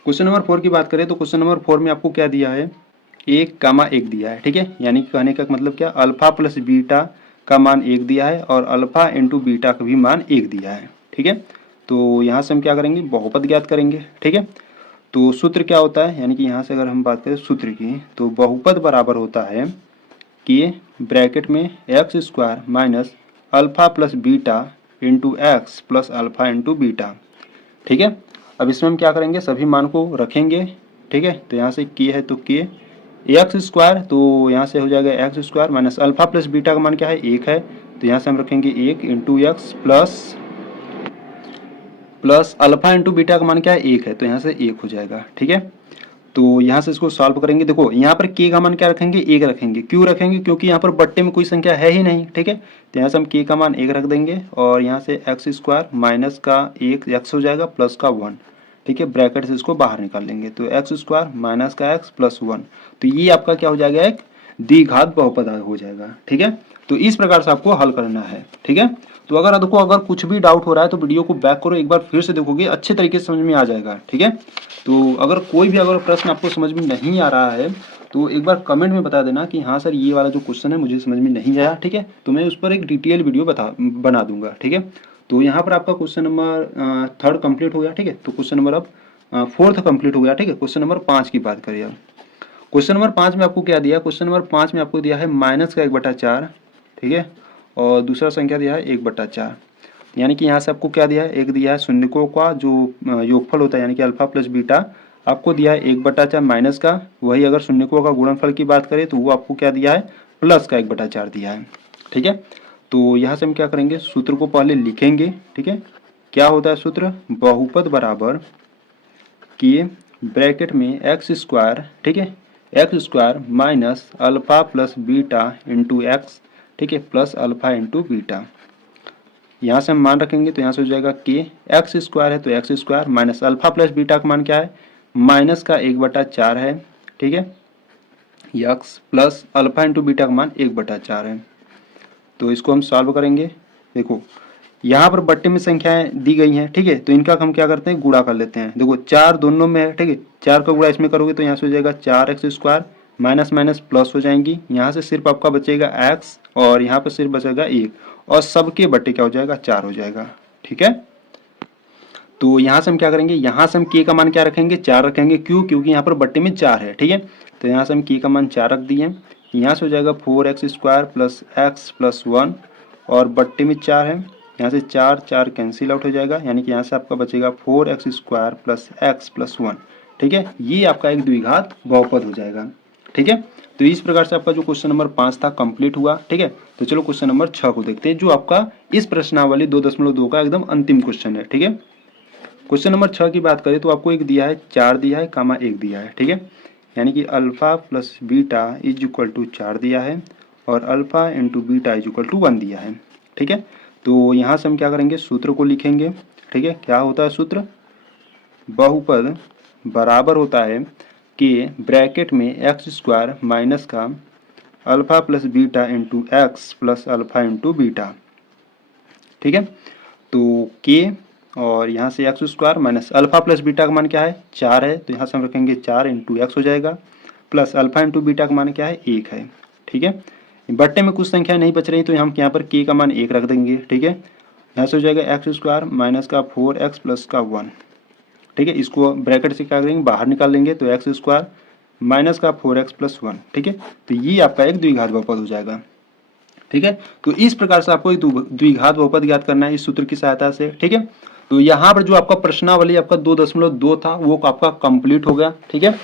क्वेश्चन नंबर 4 की बात करें तो क्वेश्चन नंबर 4 में आपको क्या दिया है, 1, 1 दिया है, ठीक है। यानी कि कहने का मतलब क्या, अल्फा प्लस बीटा का मान 1 दिया है और अल्फा इंटू बीटा का भी मान 1 दिया है, ठीक है। तो यहाँ से हम क्या करेंगे, बहुपद ज्ञात करेंगे, ठीक है। तो सूत्र क्या होता है, यानी कि यहाँ से अगर हम बात करें सूत्र की, तो बहुपद बराबर होता है कि ब्रैकेट में x square minus alpha plus beta into x plus alpha into beta, ठीक है। अब इसमें हम क्या करेंगे, सभी मान को रखेंगे, ठीक है। तो यहाँ से के है तो के एक्स स्क्वायर, तो यहाँ से हो जाएगा x square minus alpha plus beta का मान क्या है, 1 है, तो यहाँ से हम रखेंगे 1 into x plus alpha into beta का मान क्या है, 1 है, तो यहाँ से 1 हो जाएगा, ठीक है। तो यहाँ से इसको सॉल्व करेंगे, देखो यहाँ पर के का मान क्या रखेंगे, 1 रखेंगे, क्यों रखेंगे, क्योंकि यहाँ पर बट्टे में कोई संख्या है ही नहीं, ठीक है। तो यहाँ से हम के का मान 1 रख देंगे और यहाँ से एक्स स्क्वायर माइनस का 1 एक्स हो जाएगा प्लस का 1, ठीक है। ब्रैकेट से इसको बाहर निकाल लेंगे, तो एक्स स्क्वायर माइनस का एक्स प्लस 1, तो ये आपका क्या हो जाएगा, एक द्विघात बहुपद हो जाएगा, ठीक है। तो इस प्रकार से आपको हल करना है, ठीक है। तो अगर देखो अगर कुछ भी डाउट हो रहा है तो वीडियो को बैक करो, एक बार फिर से देखोगे अच्छे तरीके से समझ में आ जाएगा, ठीक है। तो अगर कोई भी अगर प्रश्न आपको समझ में नहीं आ रहा है तो एक बार कमेंट में बता देना कि हाँ सर ये वाला जो क्वेश्चन है मुझे समझ में नहीं आया, ठीक है। तो मैं उस पर एक डिटेल वीडियो बना दूंगा, ठीक है। तो यहाँ पर आपका क्वेश्चन नंबर 3 कंप्लीट हो गया, ठीक है। तो क्वेश्चन नंबर अब 4th कंप्लीट हो गया, ठीक है। क्वेश्चन नंबर 5 की बात करिए अब। क्वेश्चन नंबर 5 में आपको क्या दिया, क्वेश्चन नंबर 5 में आपको दिया है माइनस का 1/4, ठीक है, और दूसरा संख्या दिया है 1/4, यानी कि यहाँ से आपको क्या दिया है, एक दिया है शून्यकों का जो योगफल होता है, यानी कि अल्फा प्लस बीटा आपको दिया है 1/4 माइनस का, वही अगर शून्यकों का गुणनफल की बात करें तो वो आपको क्या दिया है, प्लस का 1/4 दिया है, ठीक है। तो यहाँ से हम क्या करेंगे, सूत्र को पहले लिखेंगे, ठीक है। क्या होता है सूत्र, बहुपद बराबर कि ब्रैकेट में एक्स स्क्वायर, ठीक है, x square minus alpha plus beta into x, ठीक है, प्लस अल्फा इंटू बीटा। यहाँ से हम मान रखेंगे तो यहाँ से हो जाएगा के एक्स स्क्वायर है तो x square minus alpha plus beta का मान क्या है, माइनस का 1/4 है, ठीक है, x plus alpha into beta का मान 1/4 है। तो इसको हम सॉल्व करेंगे, देखो यहाँ पर बट्टे में संख्याएं दी गई हैं, ठीक है। तो इनका हम क्या करते हैं, गुणा कर लेते हैं, देखो 4 दोनों में है, ठीक है, 4 का गुणा इसमें करोगे तो यहाँ से हो जाएगा 4x square minus minus plus हो जाएंगी, यहाँ से सिर्फ आपका बचेगा x और यहाँ पर सिर्फ बचेगा 1 और सबके बट्टे क्या हो जाएगा, 4 हो जाएगा, ठीक है। तो यहाँ से हम क्या करेंगे, यहाँ से हम k का मान क्या रखेंगे, 4 रखेंगे, क्यों, क्योंकि यहाँ पर बट्टे में 4 है, ठीक है। तो यहाँ से हम k का मान 4 रख दिए, यहाँ से हो जाएगा 4x square plus x plus 1 और बट्टे में 4 है, यहाँ से 4 4 कैंसिल आउट हो जाएगा, यानी कि यहाँ से आपका बचेगा 4x square plus x plus 1, ठीक है। ये आपका एक द्विघात बहुपद हो जाएगा, ठीक है। तो इस प्रकार से आपका जो क्वेश्चन नंबर 5 था कंप्लीट हुआ, ठीक है। तो चलो क्वेश्चन नंबर 6 को देखते हैं, जो आपका इस प्रश्नावली 2.2 का एकदम अंतिम क्वेश्चन है, ठीक है। क्वेश्चन नंबर 6 की बात करें तो आपको एक दिया है 4 दिया है, कामा 1 दिया है, ठीक है, यानी कि alpha plus beta is equal to 4 दिया है और alpha into beta is equal to 1 दिया है, ठीक है। तो यहाँ से हम क्या करेंगे, सूत्र को लिखेंगे, ठीक है। क्या होता है सूत्र, बहुपद बराबर होता है कि ब्रैकेट में एक्स स्क्वायर माइनस का alpha plus beta into x plus alpha into beta, ठीक है। तो के और यहाँ से x square minus alpha plus beta का मान क्या है, 4 है, तो यहाँ से हम रखेंगे 4 इंटू एक्स हो जाएगा प्लस अल्फा इंटू बीटा का मान क्या है, 1 है, ठीक है। बट्टे में कुछ संख्या नहीं बच रही तो हम यहाँ पर के का मान 1 रख देंगे, ठीक है। यहाँ से हो जाएगा एक्स स्क्वायर माइनस का 4x प्लस का 1, ठीक है। इसको ब्रैकेट से क्या करेंगे, बाहर निकाल लेंगे, तो एक्स स्क्वायर माइनस का 4x प्लस 1, ठीक है। तो ये आपका एक द्विघात बहुपद हो जाएगा, ठीक है। तो इस प्रकार से आपको एक द्विघात बहुपद ज्ञात करना है इस सूत्र की सहायता से, ठीक है। तो यहाँ पर जो आपका प्रश्नावली आपका 2.2 था वो आपका कंप्लीट हो गया। ठीक है,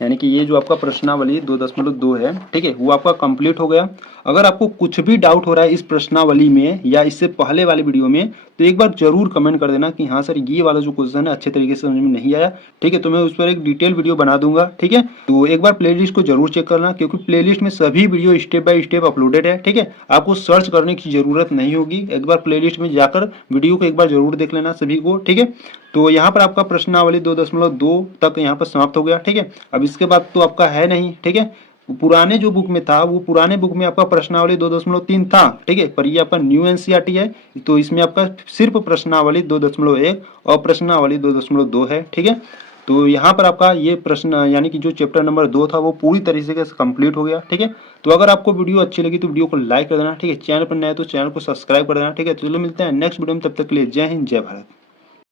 यानी कि ये जो आपका प्रश्नावली 2.2 है, ठीक है, वो आपका कंप्लीट हो गया। अगर आपको कुछ भी डाउट हो रहा है इस प्रश्नावली में या इससे पहले वाली वीडियो में, तो एक बार जरूर कमेंट कर देना कि हाँ सर ये वाला जो क्वेश्चन है अच्छे तरीके से समझ में नहीं आया। ठीक है, तो मैं उस पर एक डिटेल वीडियो बना दूंगा। ठीक है, तो एक बार प्लेलिस्ट को जरूर चेक करना, क्योंकि प्लेलिस्ट में सभी video step by step uploaded है। ठीक है, आपको सर्च करने की जरूरत नहीं होगी, एक बार प्लेलिस्ट में जाकर वीडियो को एक बार जरूर देख लेना सभी को। ठीक है, तो यहाँ पर आपका प्रश्नावली 2.2 तक यहाँ पर समाप्त हो गया। ठीक है, अब इसके बाद तो आपका है नहीं। ठीक है, पुराने जो बुक में था वो पुराने बुक में आपका प्रश्नावली 2.3 था। ठीक है, पर ये आपका न्यू एनसीईआरटी है, तो इसमें आपका सिर्फ प्रश्नावली 2.1 और प्रश्नावली 2.2 है। ठीक है, तो यहाँ पर आपका ये प्रश्न यानी कि जो चैप्टर नंबर 2 था वो पूरी तरीके से कंप्लीट हो गया। ठीक है, तो अगर आपको वीडियो अच्छी लगी तो वीडियो को लाइक कर देना। ठीक है, चैनल पर नया तो चैनल को सब्सक्राइब कर देना। ठीक है, तो चलो मिलते हैं नेक्स्ट वीडियो में, तब तक के लिए जय हिंद जय भारत।